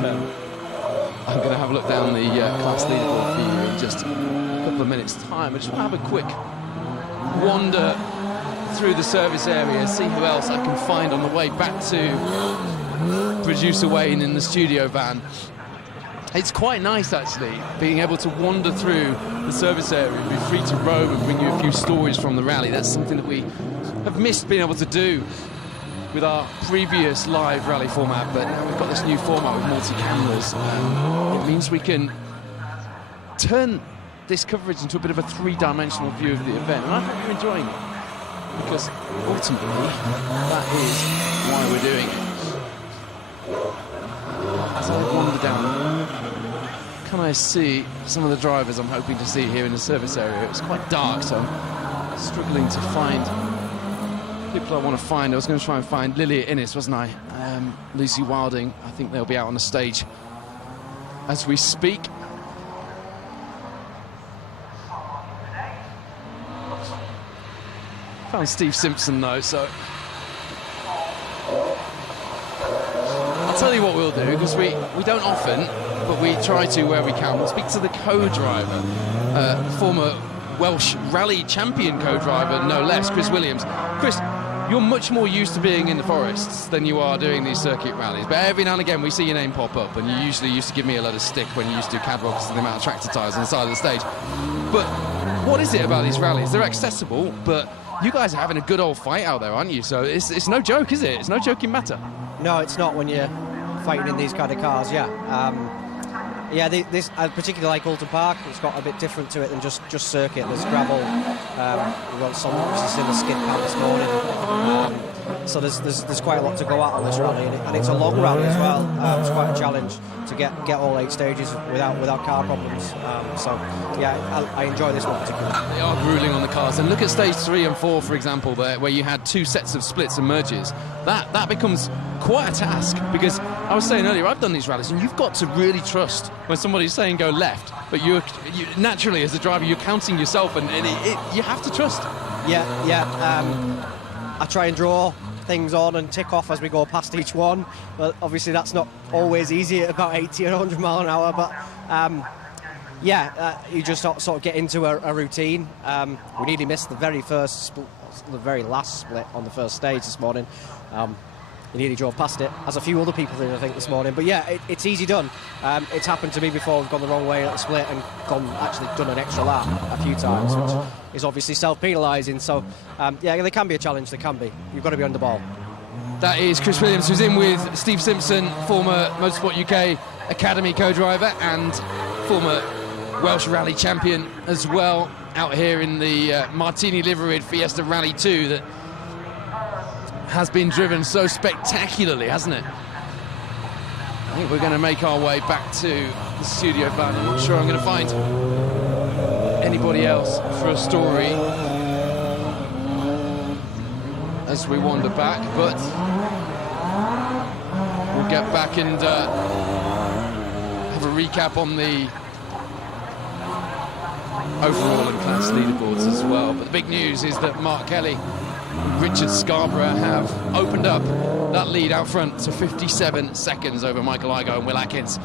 going to have a look down the class leaderboard for you in just a couple of minutes' time. I just want to have a quick wander through the service area, see who else I can find on the way back to producer Wayne in the studio van. It's quite nice, actually, being able to wander through the service area and be free to roam and bring you a few stories from the rally. That's something that we have missed being able to do with our previous live rally format, but now we've got this new format with multi-cameras. It means we can turn this coverage into a bit of a three-dimensional view of the event, and I hope you're enjoying it, because ultimately that is why we're doing it. As I wander down, can I see some of the drivers I'm hoping to see here in the service area? It's quite dark, so I'm struggling to find people I want to find. I was going to try and find Lilia Innes, wasn't I? Lucy Wilding, I think they'll be out on the stage as we speak. Found Steve Simpson though, so I'll tell you what we'll do, because we don't often, but we try to where we can. We'll speak to the co-driver, former Welsh rally champion co-driver, no less, Chris Williams. Chris, you're much more used to being in the forests than you are doing these circuit rallies, but every now and again we see your name pop up, and you usually used to give me a load of stick when you used to do Cadwell because of the amount of tractor tyres on the side of the stage. But what is it about these rallies? They're accessible, but you guys are having a good old fight out there, aren't you? So it's no joke, is it? It's no joking matter. No, it's not when you're fighting in these kind of cars, this I particularly like Oulton Park. It's got a bit different to it than just circuit. There's gravel. We've got some obviously in the skid pad this morning. So there's quite a lot to go at on this rally, and it's a long rally as well. It's quite a challenge to get all 8 stages without car problems. I enjoy this one particularly. They are grueling on the cars, and look at stage 3 and 4, for example, where you had 2 sets of splits and merges. That becomes quite a task, because I was saying earlier, I've done these rallies, and you've got to really trust when somebody's saying go left, but you naturally as a driver you're counting yourself, and you have to trust. I try and draw things on and tick off as we go past each one, but obviously that's not always easy at about 80 or 100 mile an hour, but you just sort of get into a routine. We nearly missed the very last split on the first stage this morning. We nearly drove past it, as a few other people did, I think, this morning. But it's easy done. It's happened to me before. We've gone the wrong way at the split and done an extra lap a few times, which is obviously self-penalising. So, they can be a challenge. They can be. You've got to be on the ball. That is Chris Williams, who's in with Steve Simpson, former Motorsport UK Academy co-driver and former Welsh Rally champion as well, out here in the Martini liveried Fiesta Rally 2 that has been driven so spectacularly, hasn't it? I think we're going to make our way back to the studio van. I'm not sure I'm going to find anybody else for a story as we wander back, but we'll get back and have a recap on the overall and class leaderboards as well. But the big news is that Mark Kelly and Richard Scarborough have opened up that lead out front to 57 seconds over Michael Igoe and Will Atkins.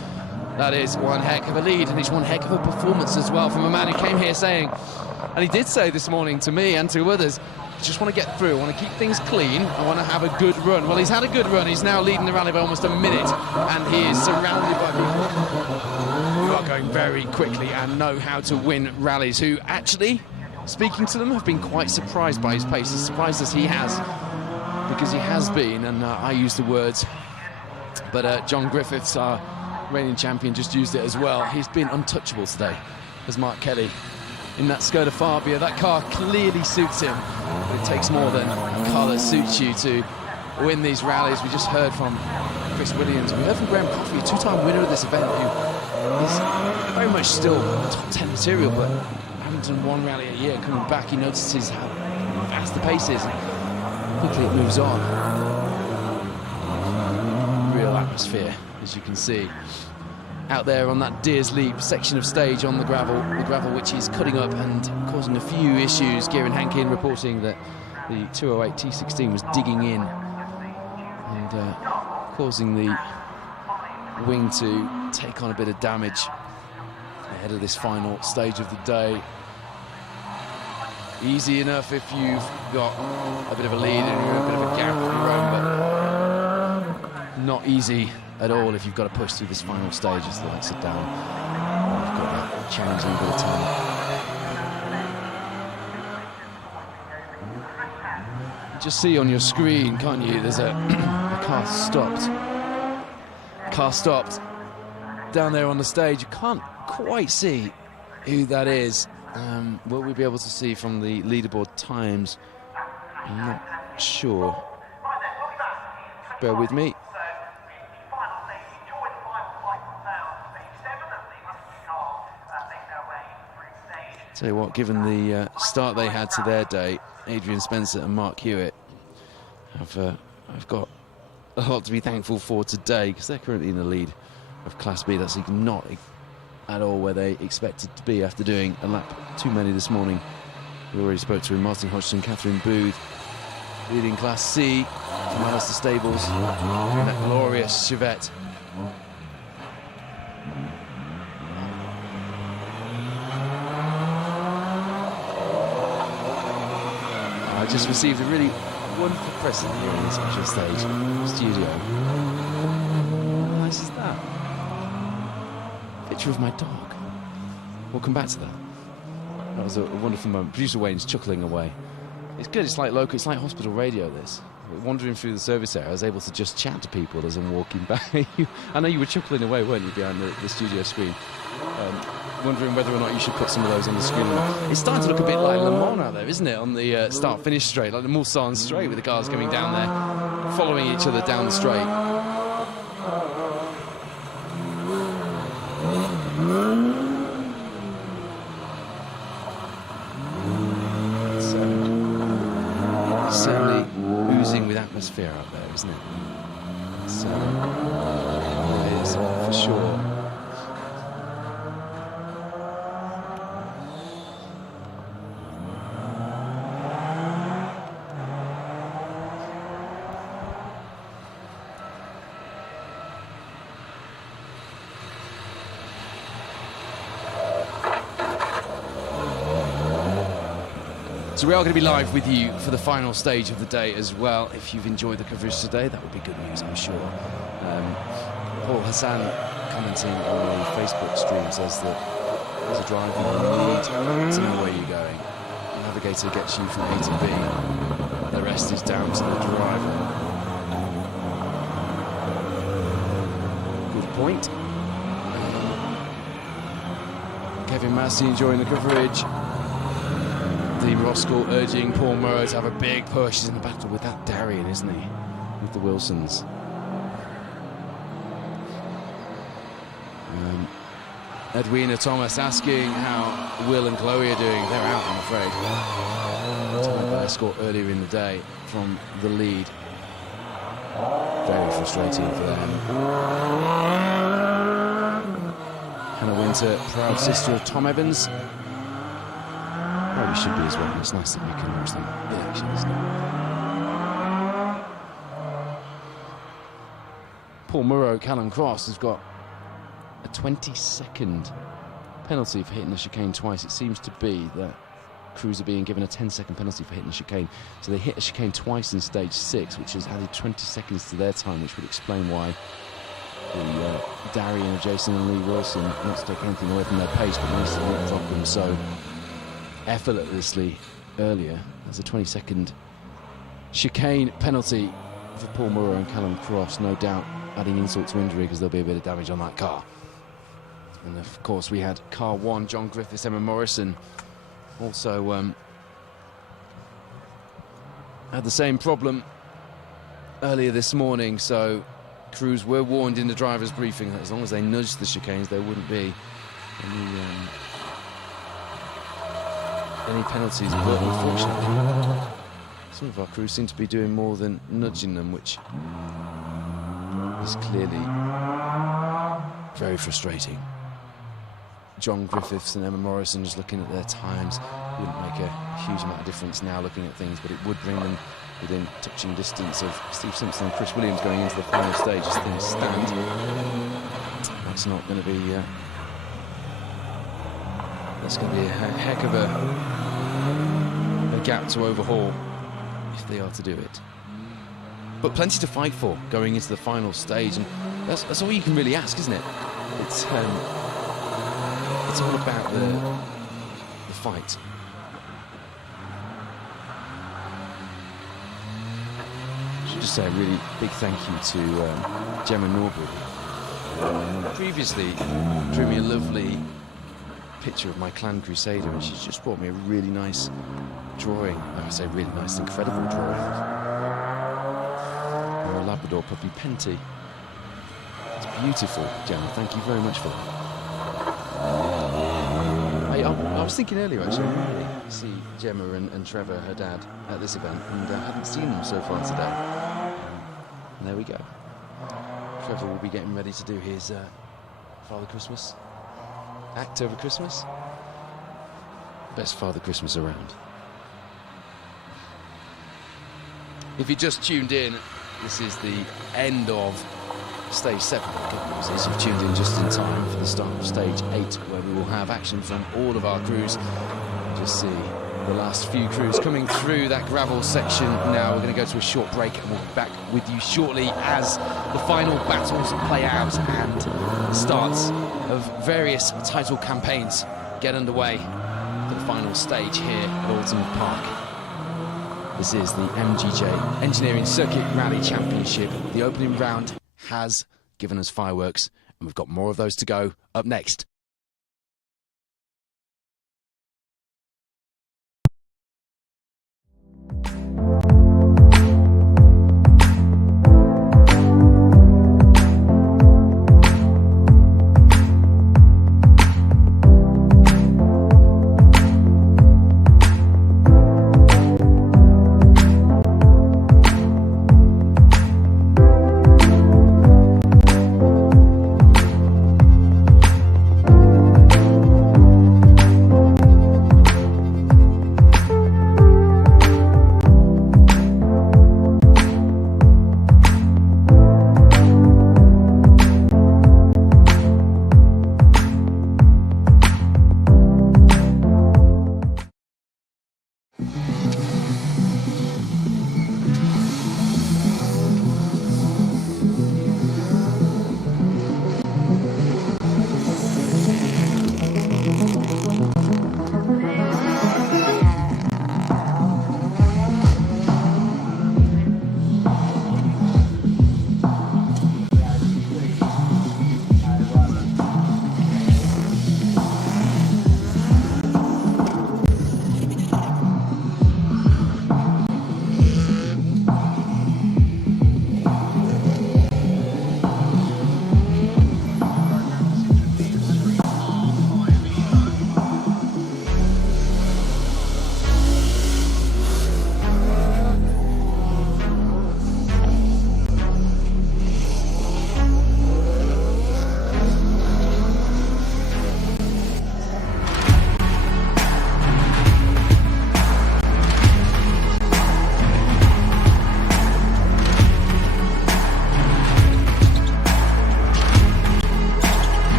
That is one heck of a lead, and it's one heck of a performance as well from a man who came here saying, and he did say this morning to me and to others, I just want to get through, I want to keep things clean, I want to have a good run. Well, he's had a good run. He's now leading the rally by almost a minute, and he is surrounded by people who are going very quickly and know how to win rallies, who actually, speaking to them, have been quite surprised by his pace, as surprised as he has, because he has been, and I use the words, but John Griffiths, our reigning champion, just used it as well. He's been untouchable today, as Mark Kelly in that Skoda Fabia. That car clearly suits him, but it takes more than a car that suits you to win these rallies. We just heard from Chris Williams, we heard from Graham Coffey, a 2-time winner of this event, who is very much still top 10 material, but having done one rally a year, coming back, he notices how fast the pace is and quickly it moves on. Real atmosphere, as you can see, out there on that Deers Leap section of stage on the gravel which is cutting up and causing a few issues. Kieran Hankin reporting that the 208 T16 was digging in and causing the wing to take on a bit of damage ahead of this final stage of the day. Easy enough if you've got a bit of a lead and you're in a bit of a gap of your own, but not easy at all if you've got to push through this final stage as the lights are down. You've got that challenging bit of time. You just see on your screen, can't you, there's a car stopped. Car stopped down there on the stage. You can't quite see who that is. Will we be able to see from the leaderboard times? I'm not sure. Bear with me. Tell you what, given the start they had to their day, Adrian Spencer and Mark Hewitt have got a lot to be thankful for today, because they're currently in the lead of Class B. That's not at all where they expected to be after doing a lap too many this morning We already spoke to him. Martin Hodgson, Catherine Booth, leading Class C from Alistair Stables in that glorious Chevette. I just received a really wonderful present here in this special stage studio. How nice is that? Picture of my dog. We'll come back to that. That was a wonderful moment. Producer Wayne's chuckling away. It's good, it's like local, it's like hospital radio, this. Wandering through the service area, I was able to just chat to people as I'm walking by. I know you were chuckling away, weren't you, behind the studio screen? Wondering whether or not you should put some of those on the screen. It's starting to look a bit like Le Mans out there, isn't it? On the start-finish straight, like the Mulsanne straight, with the cars coming down there, following each other down the straight. Certainly oozing with atmosphere out there, isn't it? So it is for sure. So we are going to be live with you for the final stage of the day as well. If you've enjoyed the coverage today, that would be good news, I'm sure. Paul Hassan, commenting on the Facebook stream, says that as a driver, you need to know where you're going. The navigator gets you from A to B. The rest is down to the driver. Good point. Kevin Massey enjoying the coverage. Dean Roskell urging Paul Murray to have a big push. He's in the battle with that Darien, isn't he? With the Wilsons. Edwina Thomas asking how Will and Chloe are doing. They're out, I'm afraid. Time by a score earlier in the day from the lead. Very frustrating for them. Hannah Winter, proud sister of Tom Evans. Probably should be as well. It's nice that we can watch them in action, isn't it? Paul Murrow, Callum Cross has got a 20-second penalty for hitting the chicane twice. It seems to be that crews are being given a 10-second penalty for hitting the chicane. So they hit a chicane twice in stage 6, which has added 20 seconds to their time, which would explain why the Darien, Jason and Lee Wilson, not to take anything away from their pace, but managed to leapfrog them so effortlessly earlier. There's a 20-second chicane penalty for Paul Murrow and Callum Cross, no doubt adding insult to injury because there'll be a bit of damage on that car. And of course we had car 1, John Griffiths, Emma Morrison, also had the same problem earlier this morning, so crews were warned in the driver's briefing that as long as they nudged the chicanes there wouldn't be any penalties, but unfortunately some of our crews seem to be doing more than nudging them, which is clearly very frustrating. John Griffiths and Emma Morrison, just looking at their times, wouldn't make a huge amount of difference now looking at things, but it would bring them within touching distance of Steve Simpson and Chris Williams going into the final stage as things stand. That's not going to be that's going to be a heck of a gap to overhaul if they are to do it. But plenty to fight for going into the final stage, and that's all you can really ask, isn't it? It's all about the fight. I should just say a really big thank you to Gemma Norbury. Previously drew me a lovely picture of my Clan Crusader, and she's just brought me a really nice drawing. I say really nice, incredible drawing of a Labrador puppy, Penty. It's beautiful, Gemma. Thank you very much for that. I was thinking earlier, actually, I really see Gemma and Trevor, her dad, at this event, and I hadn't seen them so far today. And there we go. Trevor will be getting ready to do his Father Christmas act over Christmas. Best Father Christmas around. If you just tuned in, this is the end of Stage 7. Good news is you've tuned in just in time for the start of Stage 8, where we will have action from all of our crews. Just see the last few crews coming through that gravel section now. We're going to go to a short break and we'll be back with you shortly as the final battles play out and the starts of various title campaigns get underway for the final stage here at Oulton Park. This is the MGJ Engineering Circuit Rally Championship. The opening round has given us fireworks, and we've got more of those to go up next.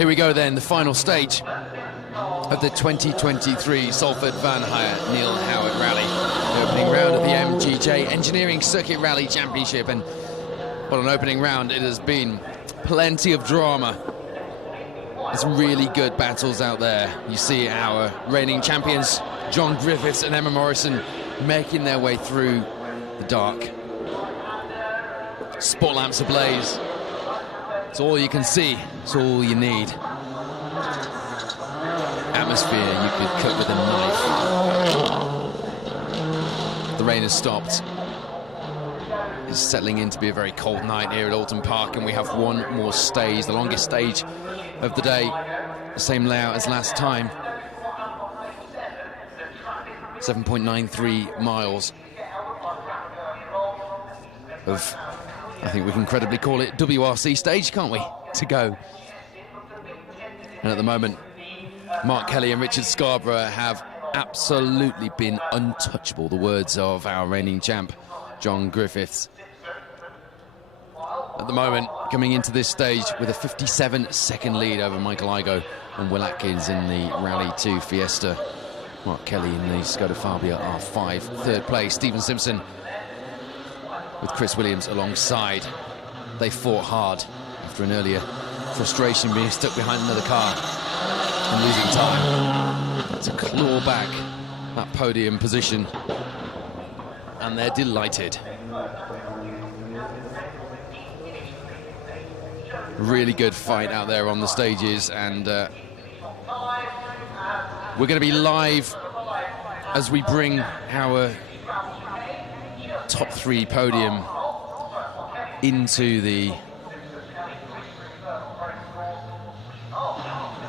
Here we go then, the final stage of the 2023 Salford Van Hire Neil Howard Rally. The opening round of the MGJ Engineering Circuit Rally Championship. And what an opening round it has been. Plenty of drama. There's some really good battles out there. You see our reigning champions, John Griffiths and Emma Morrison, making their way through the dark. Spot lamps ablaze. It's all you can see. It's all you need. Atmosphere you could cut with a knife. The rain has stopped. It's settling in to be a very cold night here at Oulton Park, and we have one more stage, the longest stage of the day. The same layout as last time. 7.93 miles of, I think we can credibly call it WRC stage, can't we, to go. And at the moment, Mark Kelly and Richard Scarborough have absolutely been untouchable, the words of our reigning champ, John Griffiths. At the moment, coming into this stage with a 57-second lead over Michael Igoe and Will Atkins in the Rally 2 Fiesta. Mark Kelly in the Skoda Fabia R5. Third place, Stephen Simpson with Chris Williams alongside. They fought hard after an earlier frustration being stuck behind another car and losing time to claw back that podium position. And they're delighted. Really good fight out there on the stages, and we're going to be live as we bring our top three podium into the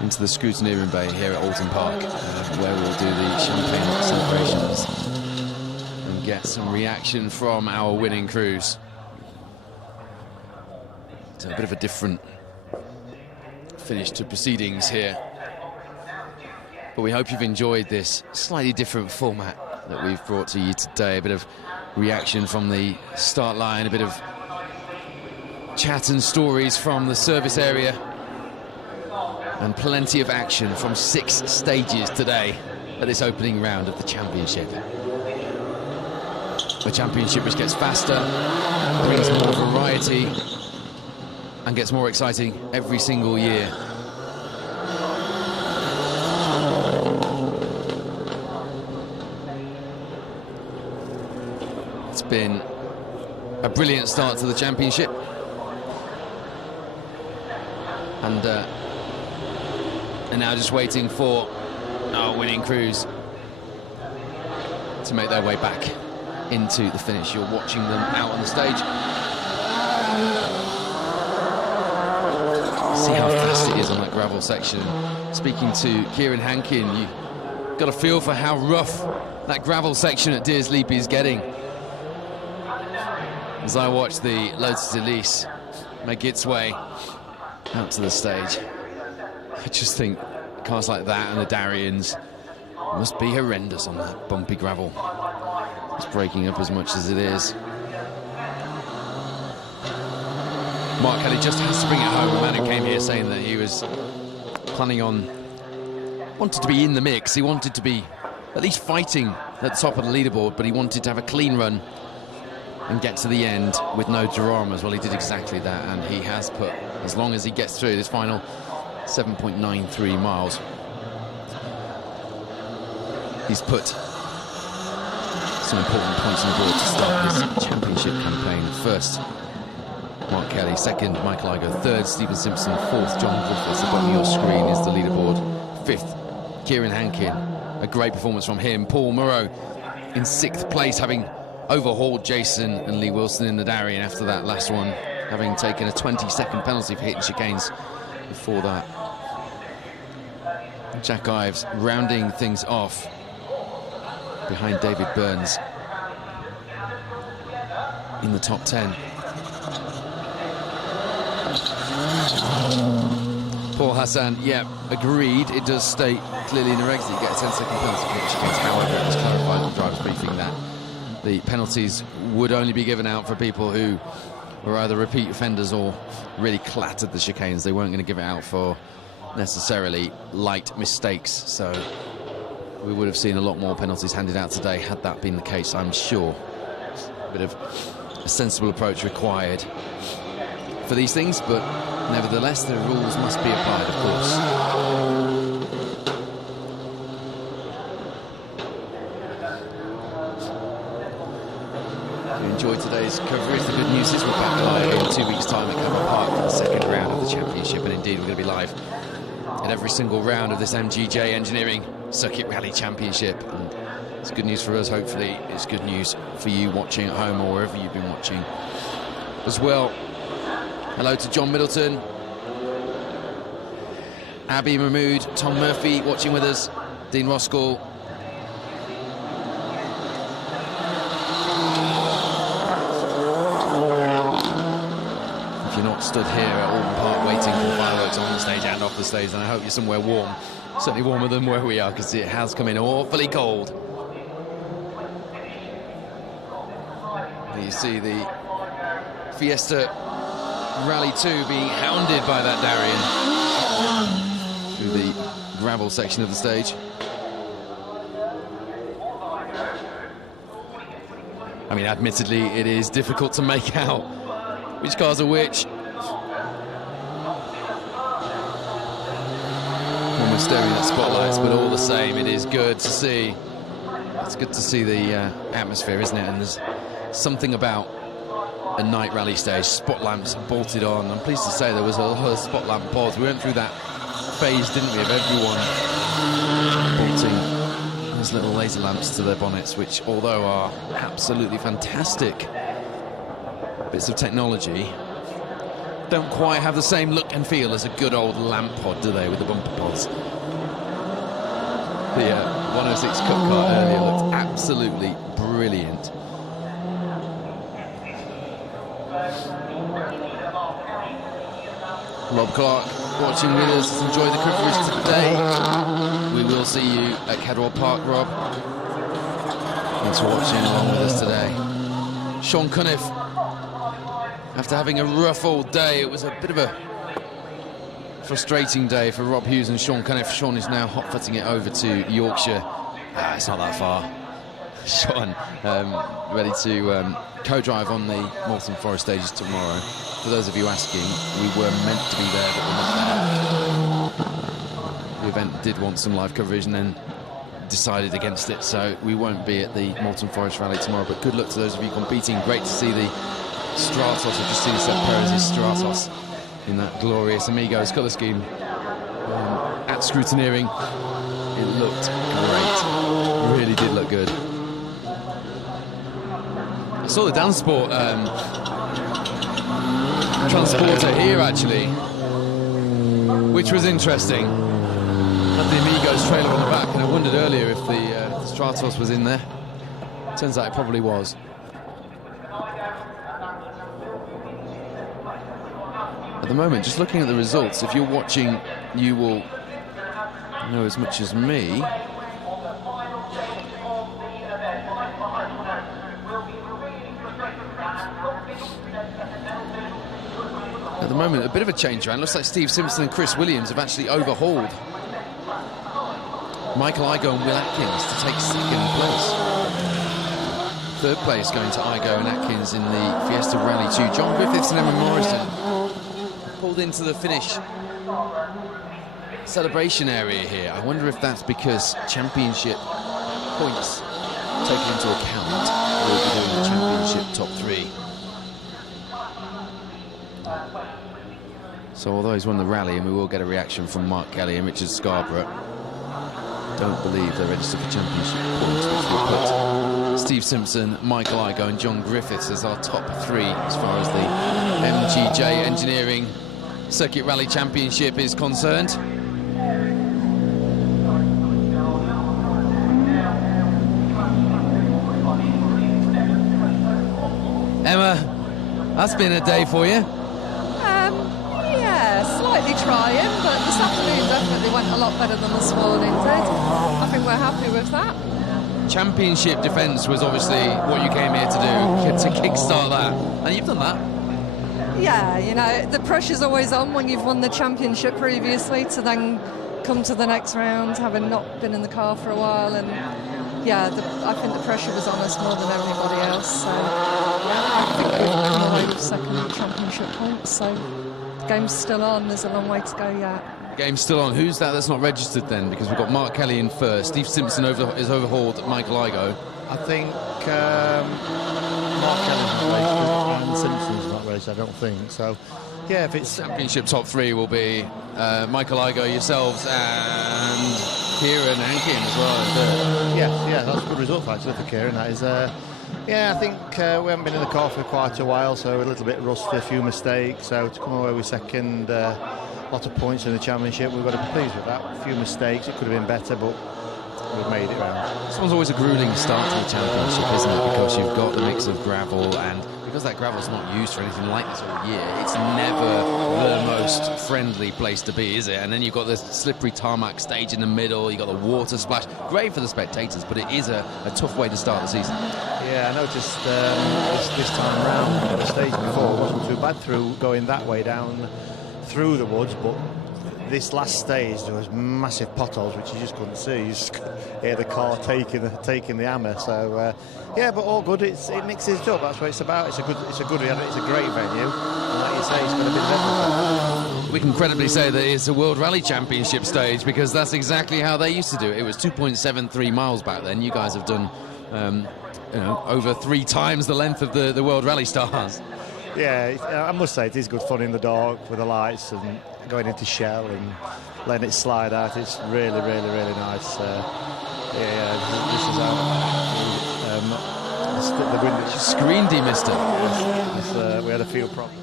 scrutineering bay here at Oulton Park, where we'll do the champagne celebrations and get some reaction from our winning crews. It's a bit of a different finish to proceedings here, but we hope you've enjoyed this slightly different format that we've brought to you today. A bit of reaction from the start line, a bit of chat and stories from the service area, and plenty of action from 6 stages today at this opening round of the championship. A championship which gets faster, brings more variety, and gets more exciting every single year. It's been a brilliant start to the championship, and now just waiting for our winning crews to make their way back into the finish. You're watching them out on the stage. See how fast it is on that gravel section. Speaking to Kieran Hankin, you got a feel for how rough that gravel section at Deers Leap is getting. As I watch the Lotus Elise make its way out to the stage, I just think cars like that and the Darians must be horrendous on that bumpy gravel. It's breaking up as much as it is. Mark Kelly just has to bring it home. The man who came here saying that he was planning on, wanted to be in the mix. He wanted to be at least fighting at the top of the leaderboard, but he wanted to have a clean run and get to the end with no dramas. Well, he did exactly that, and he has put, as long as he gets through this final 7.93 miles, he's put some important points on the board to start this championship campaign. First, Mark Kelly. Second, Michael Igoe. Third, Stephen Simpson. Fourth, John Griffiths. Above your screen is the leaderboard. Fifth, Kieran Hankin. A great performance from him. Paul Murrow in 6th place, having overhauled Jason and Lee Wilson in the Darien after that last one, having taken a 20-second penalty for hitting chicanes before that. Jack Ives rounding things off behind David Burns in the top 10. Paul Hassan, yeah, agreed. It does state clearly in the regs that you get a 10-second penalty for chicanes. However, it was clarified in the driver's briefing that the penalties would only be given out for people who were either repeat offenders or really clattered the chicanes. They weren't going to give it out for necessarily light mistakes, so we would have seen a lot more penalties handed out today had that been the case, I'm sure. A bit of a sensible approach required for these things, but nevertheless the rules must be applied, of course. If you enjoyed today's coverage, the good news is we're back live in 2 weeks' time at Cameron Park for the second round of the championship, and indeed we're going to be live in every single round of this MGJ Engineering Circuit Rally Championship. And it's good news for us, hopefully it's good news for you watching at home or wherever you've been watching as well. Hello to John Middleton, Abby Mahmood, Tom Murphy watching with us, Dean Roskell. If you're not stood here at Oulton Park waiting for the fireworks on the stage and off the stage, then I hope you're somewhere warm. Certainly warmer than where we are, because it has come in awfully cold. You see the Fiesta Rally 2 being hounded by that Darien through the gravel section of the stage. I mean, admittedly, it is difficult to make out which cars are which. Almost staring at spotlights, but all the same, it is good to see. It's good to see the atmosphere, isn't it? And there's something about a night rally stage, spot lamps bolted on. I'm pleased to say there was a lot of spot lamp pods. We went through that phase, didn't we, of everyone bolting those little laser lamps to their bonnets, which, although are absolutely fantastic bits of technology, don't quite have the same look and feel as a good old lamp pod, do they, with the bumper pods. The 106 Cup car earlier looked absolutely brilliant. Rob Clark watching with us. Enjoy the coverage today. We will see you at Cadwell Park, Rob. Thanks for watching along with us today. Sean Cunniff, after having a rough old day, it was a bit of a frustrating day for Rob Hughes and Sean Cunniff. Sean is now hot-footing it over to Yorkshire. It's not that far. Sean ready to co-drive on the Moulton Forest stages tomorrow. For those of you asking, we were meant to be there, but we're not there. The event did want some live coverage and then decided against it, so we won't be at the Moulton Forest Rally tomorrow. But good luck to those of you competing. Great to see the Stratos. I've just seen Seth Perez's Stratos in that glorious Amigos colour scheme. At scrutineering, it looked great. It really did look good. I saw the dance sport transporter here actually, which was interesting. Had the Amigos trailer on the back, and I wondered earlier if the Stratos was in there. Turns out it probably was. At the moment, just looking at the results, if you're watching, you will know as much as me. At the moment, a bit of a change around. Looks like Steve Simpson and Chris Williams have actually overhauled Michael Igo and Will Atkins to take second place. Third place going to Igo and Atkins in the Fiesta Rally 2. John Griffiths and Emma Morrison pulled into the finish celebration area here. I wonder if that's because championship points taken into account. We'll be doing the championship top three. So although he's won the rally, and we will get a reaction from Mark Kelly and Richard Scarborough, don't believe they're registered for championship points, which will put Steve Simpson, Michael Igo and John Griffiths as our top three as far as the MGJ Engineering Circuit Rally Championship is concerned. Emma, that's been a day for you. Yeah, slightly trying, but this afternoon definitely went a lot better than this morning did. I think we're happy with that. Championship defence was obviously what you came here to do, to kickstart that, and you've done that. Yeah, you know, the pressure's always on when you've won the championship previously to then come to the next round, having not been in the car for a while. And yeah, I think the pressure was on us more than everybody else. So I think we've come away with second championship points. So the game's still on. There's a long way to go yet. The game's still on. Who's that that's not registered then? Because we've got Mark Kelly in first. Steve Simpson is overhauled Michael Igoe. I think Mark Kelly's not raced and Simpson's not raced, I don't think. So, yeah, if it's... Championship top three will be Michael Igoe, yourselves, and Kieran Hankin as well. Yeah, that's a good result actually for Kieran. That is... yeah, I think we haven't been in the car for quite a while, so a little bit rusty, a few mistakes. So to come away with second, lot of points in the championship, we've got to be pleased with that. A few mistakes, it could have been better, but we've made it round. This one's always a gruelling start to the championship, isn't it? Because you've got the mix of gravel, and because that gravel's not used for anything like this all year, it's never the most friendly place to be, is it? And then you've got this slippery tarmac stage in the middle, you've got the water splash. Great for the spectators, but it is a tough way to start the season. Yeah, I noticed this time around, the stage before wasn't too bad through going that way down through the woods, but this last stage there was massive potholes which you just couldn't see. You just hear the car taking the hammer. So yeah, but all good. It mixes it up. That's what it's about. It's a great venue. And like you say, it's got a bit of everything. We can credibly say that it's a World Rally Championship stage because that's exactly how they used to do it. It was 2.73 miles back then. You guys have done over 3 times the length of the World Rally Stars. Yeah, I must say it is good fun in the dark with the lights and going into shell and letting it slide out. It's really, really, really nice. This is how the wind screen demister. Yes, we had a few problems.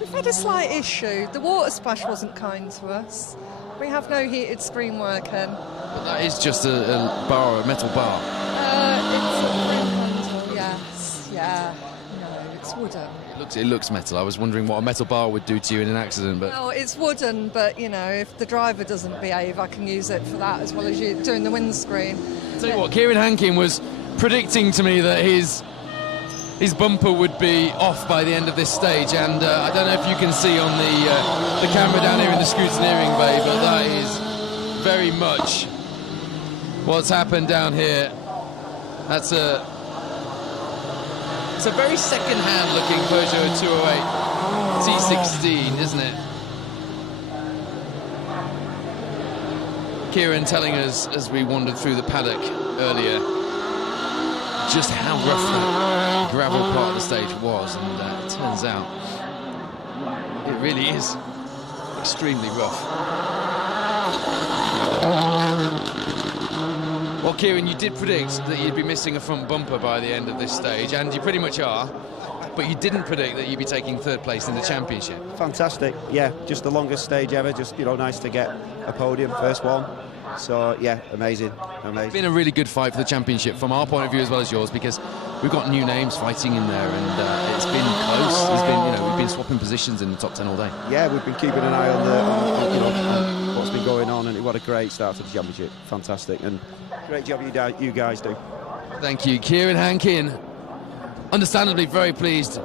We've had a slight issue. The water splash wasn't kind to us. We have no heated screen working. But that is just a bar, a metal bar. It's a green handle, yes. Yeah. No, it's wooden. It looks metal. I was wondering what a metal bar would do to you in an accident, but... Well, it's wooden, but, you know, if the driver doesn't behave, I can use it for that as well as you doing the windscreen. Tell you what, Kieran Hankin was predicting to me that his bumper would be off by the end of this stage, and I don't know if you can see on the camera down here in the scrutineering bay, but that is very much what's happened down here. It's a very second-hand looking Peugeot 208 T16, isn't it? Kieran telling us as we wandered through the paddock earlier just how rough that gravel part of the stage was, and it turns out it really is extremely rough. Well, Kieran, you did predict that you'd be missing a front bumper by the end of this stage, and you pretty much are, but you didn't predict that you'd be taking third place in the championship. Fantastic, yeah, just the longest stage ever, just, nice to get a podium, first one. So, yeah, amazing. It's been a really good fight for the championship from our point of view as well as yours, because we've got new names fighting in there, and it's been close. We've been swapping positions in the top 10 all day. Yeah, we've been keeping an eye on what's been going on, and what a great start to the championship. Fantastic, and great job you guys do. Thank you. Kieran Hankin, understandably very pleased.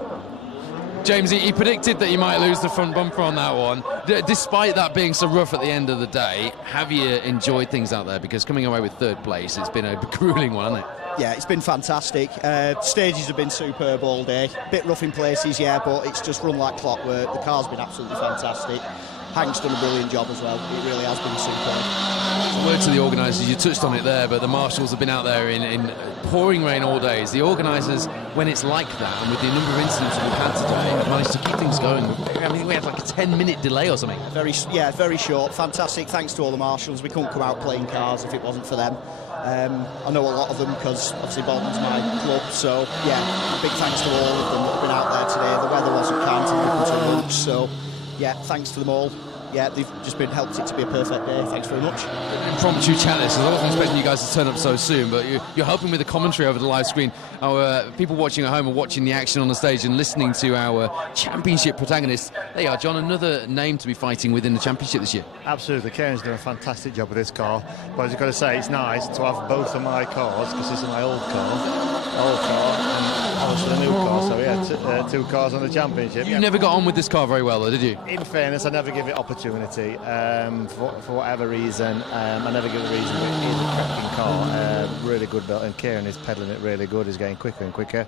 James, he predicted that you might lose the front bumper on that one. Despite that being so rough at the end of the day, have you enjoyed things out there? Because coming away with third place, it's been a gruelling one, hasn't it? Yeah, it's been fantastic. Stages have been superb all day. Bit rough in places, yeah, but it's just run like clockwork. The car's been absolutely fantastic. Hank's done a brilliant job as well. It really has been superb. Word to the organisers, you touched on it there, but the marshals have been out there in pouring rain all day. The organisers, when it's like that, and with the number of incidents that we've had today, have managed to keep things going. I mean, we had like a 10-minute delay or something. Very short. Fantastic. Thanks to all the marshals. We couldn't come out playing cars if it wasn't for them. I know a lot of them because obviously Bolton's my club, so yeah, big thanks to all of them that have been out there today. The weather wasn't kind to people too much, so yeah, thanks to them all. Yeah, they've just been helped it to be a perfect day. Thanks very much. Impromptu chat this. I wasn't expecting you guys to turn up so soon, but you're hoping with the commentary over the live screen, our people watching at home are watching the action on the stage and listening to our championship protagonists. There you are, John, another name to be fighting within the championship this year. Absolutely, Kieran's done a fantastic job with this car, but as I've got to say, it's nice to have both of my cars, because this is my old car, and obviously a new car, so yeah, two cars on the championship. You never got on with this car very well, though, did you? In fairness, I never give it opportunity for whatever reason. I never give it a reason. It is a cracking car, really good built, and Kieran is pedaling it really good. He's getting quicker and quicker,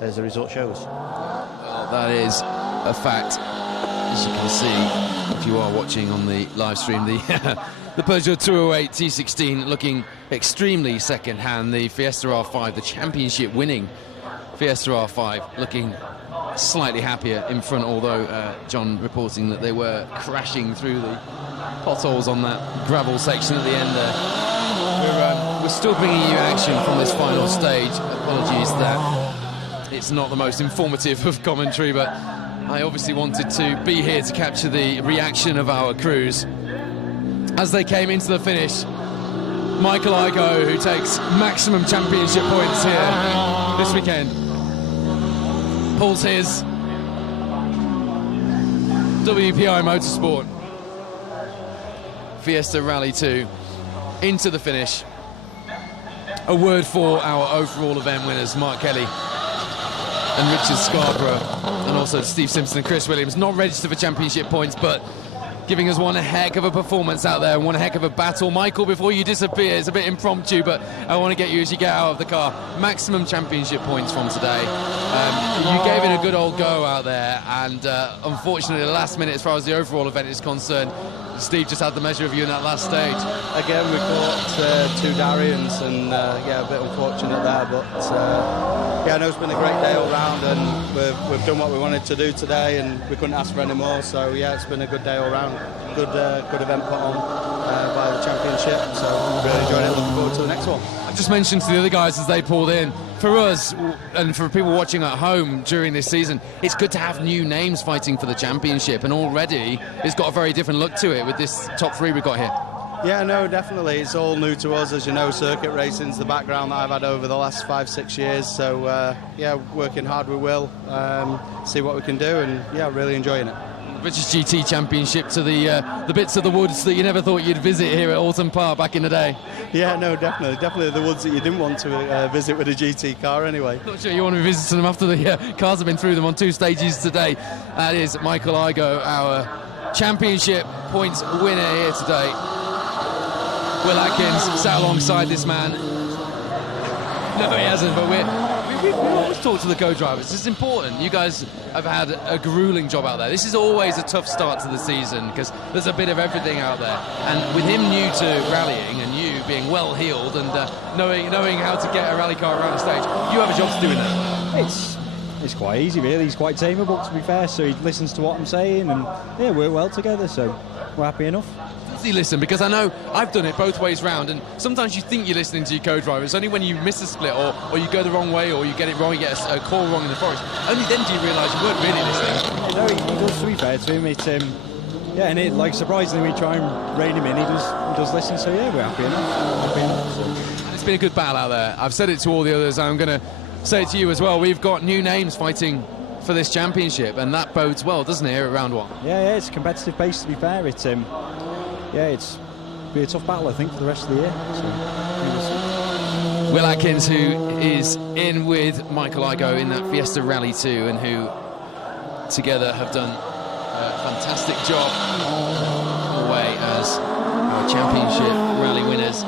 as the result shows. Well, that is a fact, as you can see if you are watching on the live stream. The Peugeot 208 T16 looking extremely second-hand. The Fiesta R5, the championship-winning Fiesta R5, looking slightly happier in front, although John reporting that they were crashing through the potholes on that gravel section at the end there. We're still bringing you action from this final stage. Apologies that it's not the most informative of commentary, but I obviously wanted to be here to capture the reaction of our crews as they came into the finish. Michael Igoe, who takes maximum championship points here this weekend, pulls his WPI Motorsport Fiesta Rally 2 into the finish. A word for our overall event winners, Mark Kelly and Richard Scarborough, and also Steve Simpson and Chris Williams, not registered for championship points, but giving us one heck of a performance out there and one heck of a battle. Michael, before you disappear, it's a bit impromptu, but I want to get you as you get out of the car. Maximum championship points from today. You gave it a good old go out there, and unfortunately, the last minute, as far as the overall event is concerned, Steve just had the measure of you in that last stage. Again, we caught two Darians, and yeah, a bit unfortunate there, but yeah, I know it's been a great day all round, and we've done what we wanted to do today, and we couldn't ask for any more. So yeah, it's been a good day all round. Good event put on by the championship. So really enjoyed it. Looking forward to the next one. I just mentioned to the other guys as they pulled in, for us and for people watching at home during this season, it's good to have new names fighting for the championship, and already it's got a very different look to it with this top three we've got here. Yeah, no, definitely. It's all new to us. As you know, circuit racing's the background that I've had over the last 5-6 years. So, yeah, working hard we will, see what we can do, and, yeah, really enjoying it. British GT Championship to the bits of the woods that you never thought you'd visit here at Oulton Park back in the day. Yeah, no, definitely the woods that you didn't want to visit with a GT car anyway. Not sure you want to be visiting them after the cars have been through them on 2 stages today. That is Michael Igoe, our championship points winner here today. Will Atkins sat alongside this man. No, he hasn't, but we always talk to the co-drivers. It's important. You guys have had a grueling job out there. This is always a tough start to the season because there's a bit of everything out there. And with him new to rallying and you being well-heeled and knowing how to get a rally car around the stage, you have a job to do in that. It's quite easy, really. He's quite tameable, to be fair, so he listens to what I'm saying, and yeah, we're well together, so we're happy enough. Does he listen? Because I know I've done it both ways round, and sometimes you think you're listening to your co-driver. It's only when you miss a split or you go the wrong way or you get it wrong, you get a call wrong in the forest, only then do you realise you weren't really listening. No, he does, to be fair to him. It's yeah, and it, like, surprisingly, we try and rein him in. He does listen, so yeah, we're happy enough. So. It's been a good battle out there. I've said it to all the others. I'm going to say it to you as well. We've got new names fighting for this championship, and that bodes well, doesn't it, here at round one? Yeah, it's a competitive pace, to be fair. It's yeah, it's be a tough battle, I think, for the rest of the year. So, Will Atkins, who is in with Michael Igoe in that Fiesta Rally 2, and who together have done a fantastic job away as our championship rally winners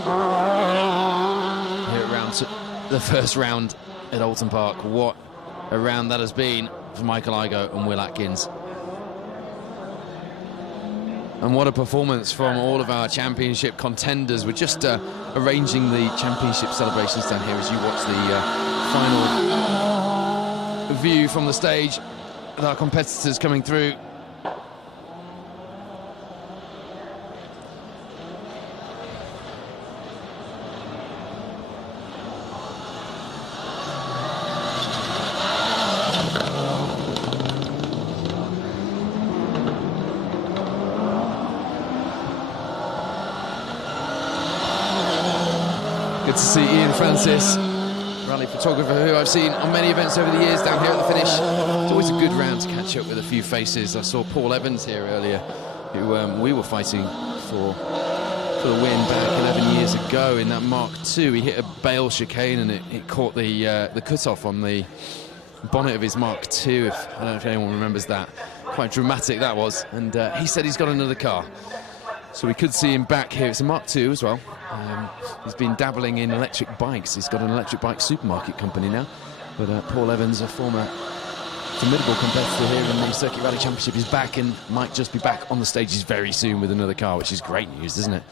here at the first round at Oulton Park. What a round that has been for Michael Igoe and Will Atkins. And what a performance from all of our championship contenders. We're just arranging the championship celebrations down here as you watch the final view from the stage with our competitors coming through. Good to see Ian Francis, rally photographer who I've seen on many events over the years down here at the finish. It's always a good round to catch up with a few faces. I saw Paul Evans here earlier, who we were fighting for the win back 11 years ago in that Mark II. He hit a bale chicane and it caught the cutoff on the bonnet of his Mark II. I don't know if anyone remembers that. Quite dramatic that was. And he said he's got another car. So we could see him back here. It's a Mark II as well. He's been dabbling in electric bikes. He's got an electric bike supermarket company now. But Paul Evans, a former formidable competitor here in the Circuit Rally Championship, is back and might just be back on the stages very soon with another car, which is great news, isn't it?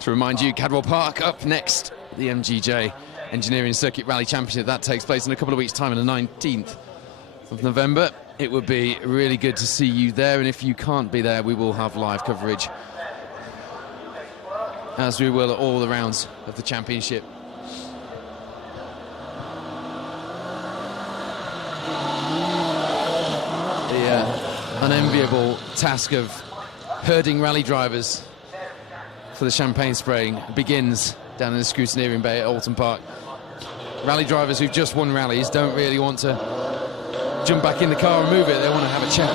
To remind you, Cadwell Park up next, the MGJ Engineering Circuit Rally Championship. That takes place in a couple of weeks' time on the 19th of November. It would be really good to see you there, and if you can't be there, we will have live coverage, as we will at all the rounds of the championship. The unenviable task of herding rally drivers for the champagne spraying begins down in the scrutineering bay at Oulton Park. Rally drivers who've just won rallies don't really want to jump back in the car and move it. They want to have a chat.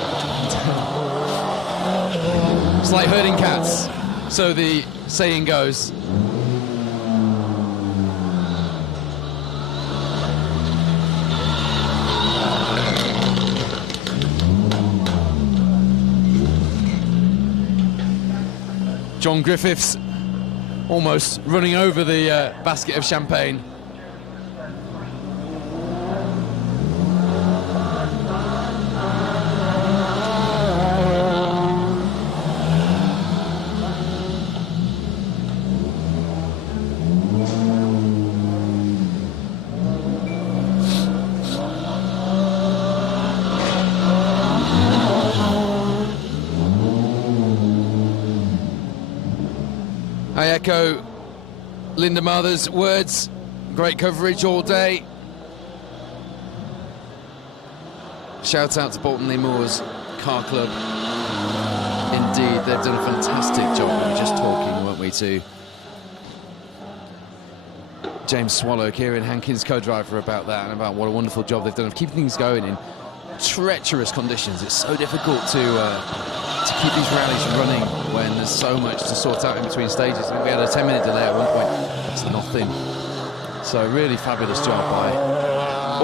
It's like herding cats, so the saying goes. John Griffiths almost running over the basket of champagne. I echo Linda Mather's words. Great coverage all day. Shout out to Bolton Lee Moore's car club. Indeed, they've done a fantastic job. We were just talking, weren't we, to James Swallow, Kieran Hankins co-driver, about that, and about what a wonderful job they've done of keeping things going in treacherous conditions. It's so difficult to keep these rallies running when there's so much to sort out in between stages. I think we had a 10-minute delay at one point. That's nothing. So really fabulous job by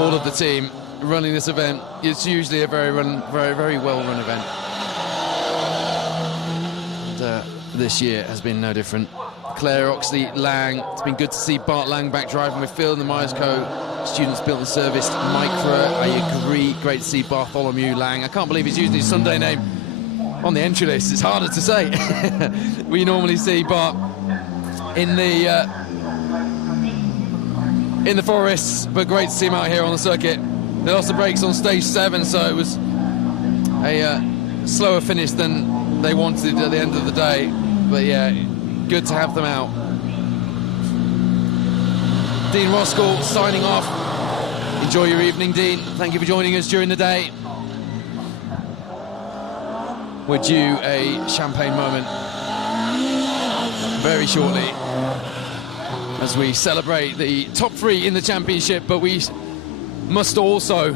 all of the team running this event. It's usually a very well-run event. And, this year has been no different. Claire Oxley Lang. It's been good to see Bart Lang back driving with Phil and the Myers Co. Students built and serviced. Micra, I agree. Great to see Bartholomew Lang. I can't believe he's using his Sunday name on the entry list. It's harder to say. We normally see Bart in the forests, but great to see him out here on the circuit. They lost the brakes on stage 7, so it was a slower finish than they wanted at the end of the day. But yeah, good to have them out. Dean Roskell signing off. Enjoy your evening, Dean. Thank you for joining us during the day. We're due a champagne moment very shortly as we celebrate the top 3 in the championship, but we must also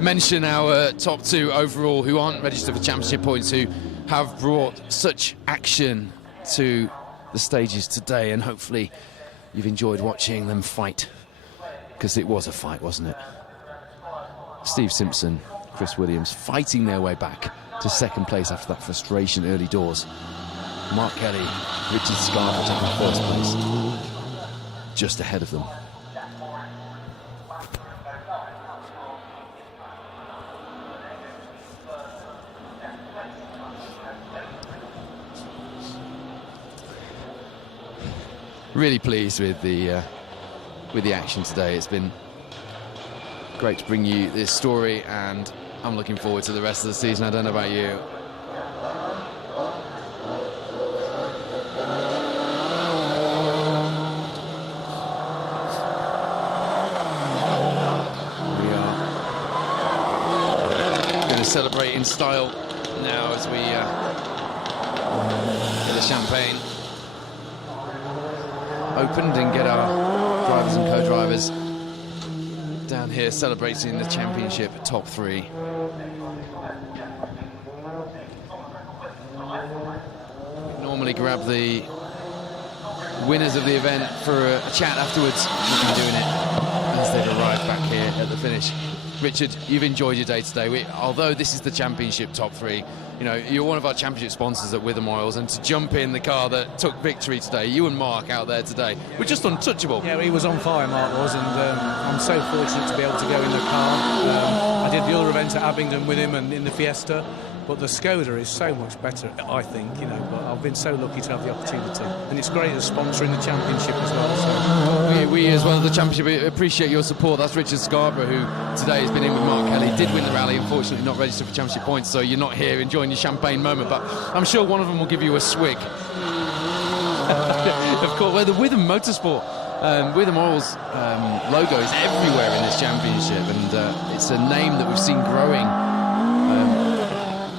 mention our top 2 overall who aren't registered for championship points, who have brought such action to the stages today, and hopefully you've enjoyed watching them fight, because it was a fight, wasn't it? Steve Simpson, Chris Williams fighting their way back to second place after that frustration early doors. Mark Kelly, Richard Scarford taking first place, just ahead of them. Really pleased with the action today. It's been great to bring you this story, and I'm looking forward to the rest of the season. I don't know about you. We are going to celebrate in style now as we get the champagne opened and get our drivers and co-drivers down here celebrating the championship top 3. We normally grab the winners of the event for a chat afterwards. We'll be doing it as they've arrived back here at the finish. Richard, you've enjoyed your day today. Although this is the championship top 3, you know, you're one of our championship sponsors at Witham Oils, and to jump in the car that took victory today, you and Mark out there today, were just untouchable. Yeah, he was on fire, Mark was, and I'm so fortunate to be able to go in the car. I did the other events at Abingdon with him and in the Fiesta, but the Skoda is so much better, I think, you know, but I've been so lucky to have the opportunity, and it's great as sponsoring the championship as well. So. We as well as the championship appreciate your support. That's Richard Scarborough, who today has been in with Mark Kelly, did win the rally, unfortunately not registered for championship points, so you're not here enjoying your champagne moment, but I'm sure one of them will give you a swig. Of course, well, the Witham Motorsport, Witham Oils logo is everywhere in this championship, and it's a name that we've seen growing.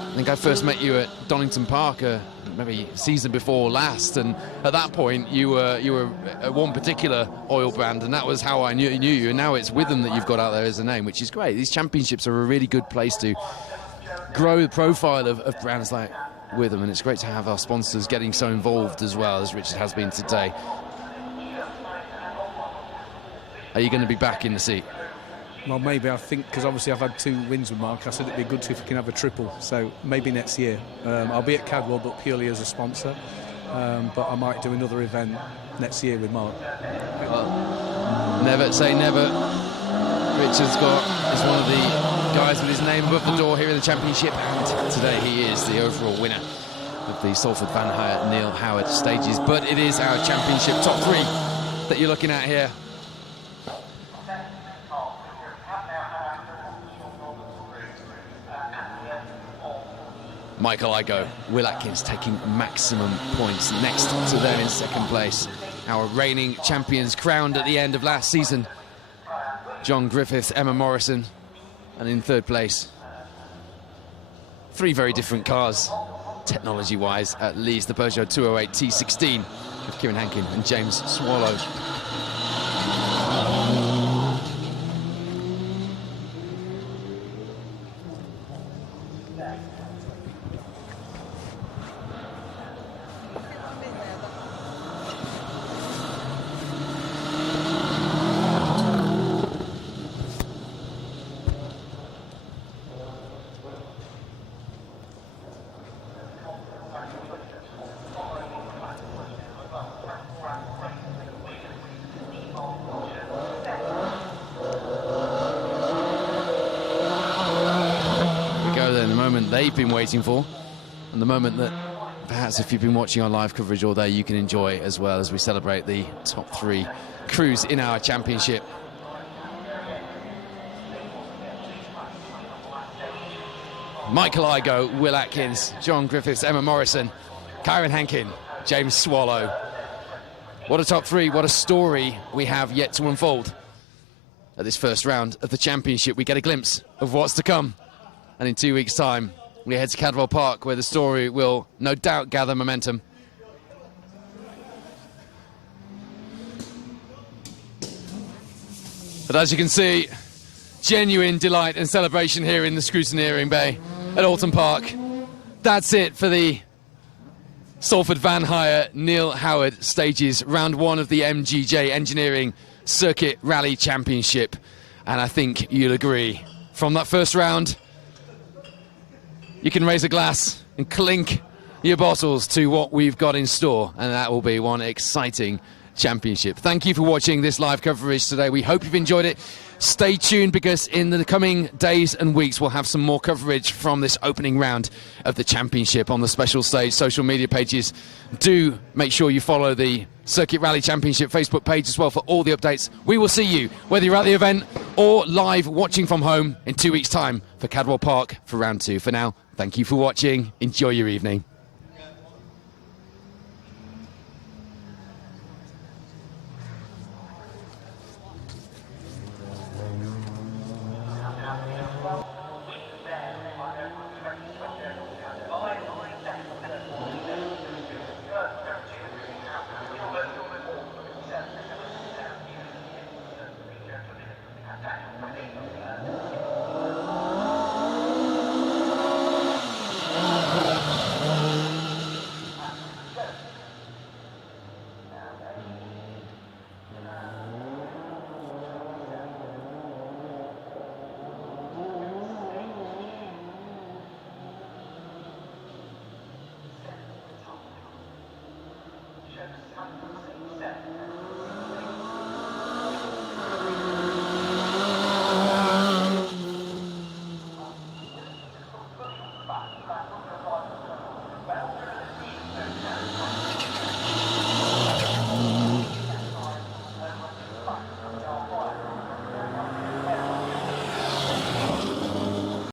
I think I first met you at Donington Park maybe season before last, and at that point you were at one particular oil brand, and that was how I knew you, and now it's Witham that you've got out there as a name, which is great. These championships are a really good place to grow the profile of brands like Witham, and it's great to have our sponsors getting so involved as well, as Richard has been today. Are you going to be back in the seat? Well, maybe, I think, because obviously I've had 2 wins with Mark, I said it'd be good if we can have a triple, so maybe next year. I'll be at Cadwell, but purely as a sponsor, but I might do another event next year with Mark. Well, never say never. Richard's is one of the guys with his name above the door here in the championship, and today he is the overall winner of the Salford Van Hire Neil Howard stages, but it is our championship top 3 that you're looking at here. Michael Igoe, Will Atkins taking maximum points. Next to them in second place, our reigning champions crowned at the end of last season, John Griffiths, Emma Morrison, and in third place, 3 very different cars, technology-wise at least, the Peugeot 208 T16 of Kieran Hankin and James Swallow. They've been waiting for, and the moment that perhaps if you've been watching our live coverage all day you can enjoy as well, as we celebrate the top 3 crews in our championship. Michael Igoe, Will Atkins, John Griffiths, Emma Morrison, Kieran Hankin, James Swallow. What a top 3, what a story we have yet to unfold. At this first round of the championship we get a glimpse of what's to come, and in 2 weeks' time we head to Cadwell Park, where the story will no doubt gather momentum. But as you can see, genuine delight and celebration here in the scrutineering bay at Oulton Park. That's it for the Salford Van Hire Neil Howard stages, round 1 of the MGJ Engineering Circuit Rally Championship. And I think you'll agree, from that first round, you can raise a glass and clink your bottles to what we've got in store, and that will be one exciting championship. Thank you for watching this live coverage today. We hope you've enjoyed it. Stay tuned, because in the coming days and weeks we'll have some more coverage from this opening round of the championship on the special stage social media pages. Do make sure you follow the Circuit Rally Championship Facebook page as well for all the updates. We will see you, whether you're at the event or live watching from home, in 2 weeks' time for Cadwell Park for round 2. For now, thank you for watching. Enjoy your evening.